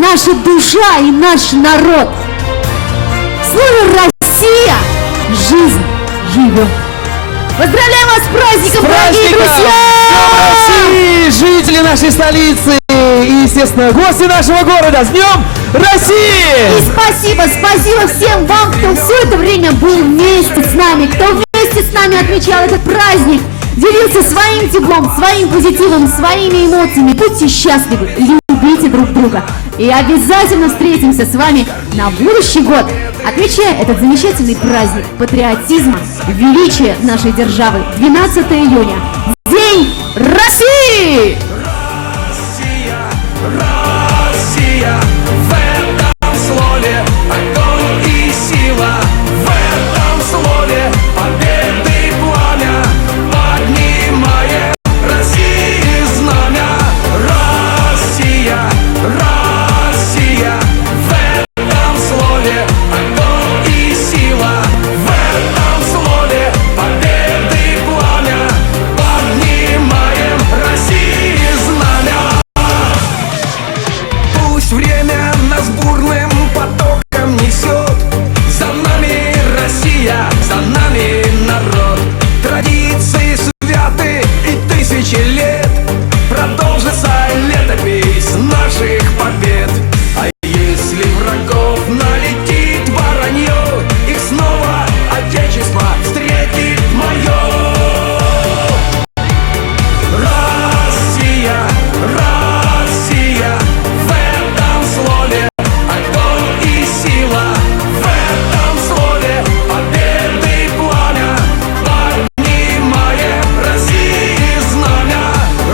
наша душа и наш народ. В слове «Россия» жизнь живет. Поздравляем вас с праздником, дорогие друзья! России, жители нашей столицы и, естественно, гости нашего города. С Днем России! И спасибо всем вам, кто все это время был вместе с нами, кто вместе с нами отмечал этот праздник, делился своим теплом, своим позитивом, своими эмоциями. Будьте счастливы, любите друг друга. И обязательно встретимся с вами на будущий год, отмечая этот замечательный праздник патриотизма, величия нашей державы. 12 июня. День России! Россия, в этом слове огонь и сила, в этом слове победы пламя, поднимаем России знамя. Россия, Россия, в этом слове огонь и сила, в этом слове победы пламя, поднимаем России знамя. Пусть время нас бурным потоком несет, за нами Россия, за нами народ. Традиции святы и тысячи лет, продолжится летопись наших побед. А если врагов налетит воронье, их снова Отечество встретит мое. Россия, Россия, в этом слове огонь и сила, в этом слове победы пламя, поднимаем России знамя.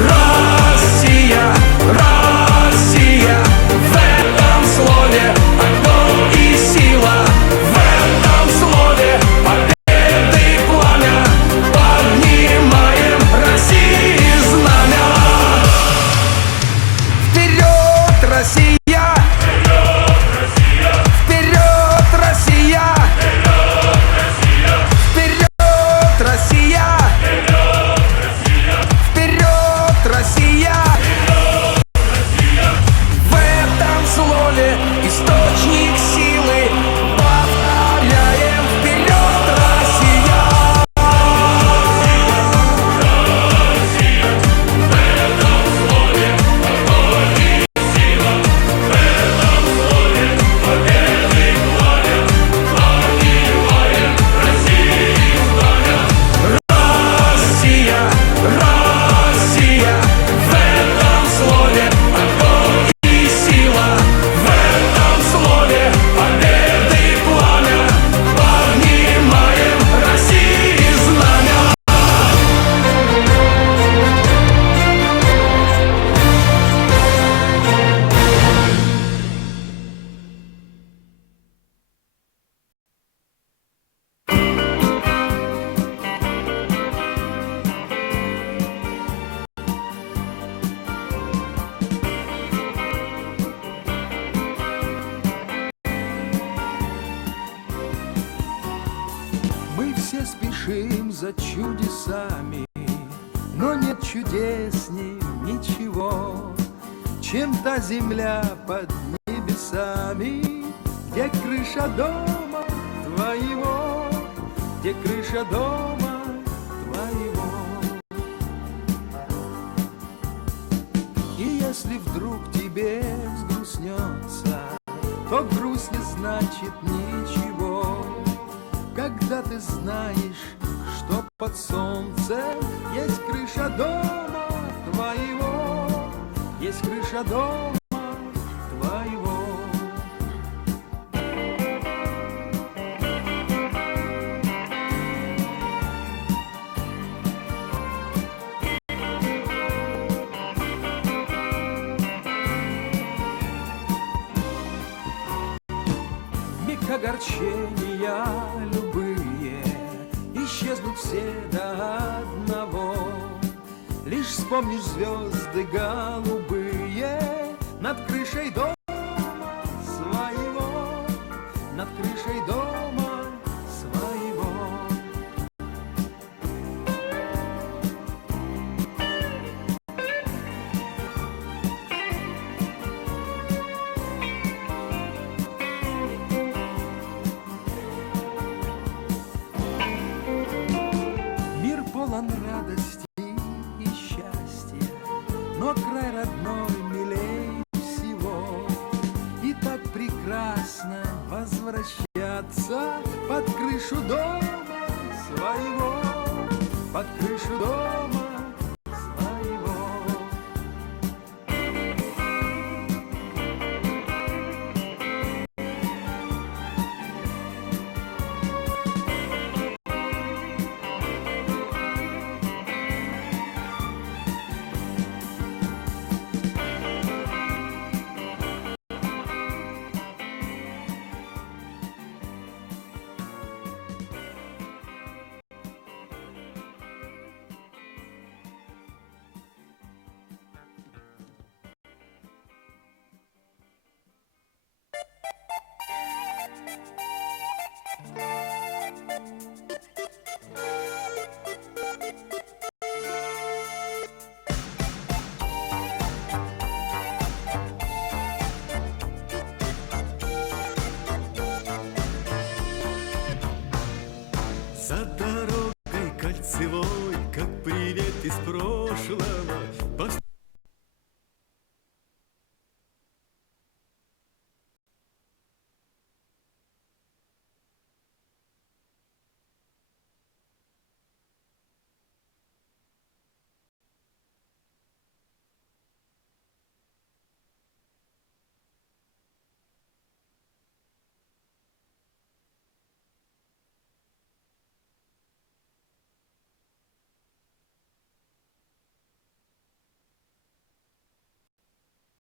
Россия, Россия, в этом слове огонь и сила, в этом слове победы пламя, поднимаем России знамя. Вперед, Россия! Вперед, Россия! Вперед, Россия! Вперед, Россия! В этом слове источник силы, повторяем: вперед, Россия! Россия, Россия, в этом слове огонь и сила, в этом слове победы пламя, поднимаем России знамя. Мы все спешим за чудесами, но нет чудесней ничего, чем та земля под небесами, где крыша дома твоего, где крыша дома твоего. И если вдруг тебе взгрустнется, то грусть не значит ничего, когда ты знаешь, что под солнцем есть крыша дома твоего, есть крыша дома твоего. В миг огорчения любые исчезнут все до одного. Лишь вспомнишь звезды голубые над крышей дома своего, над крышей дома своего. полон радости и счастья, но край родной милей всего. И так прекрасно возвращаться под крышу дома своего, под крышу дома своего. За дорогой кольцевой, как привет из прошлого,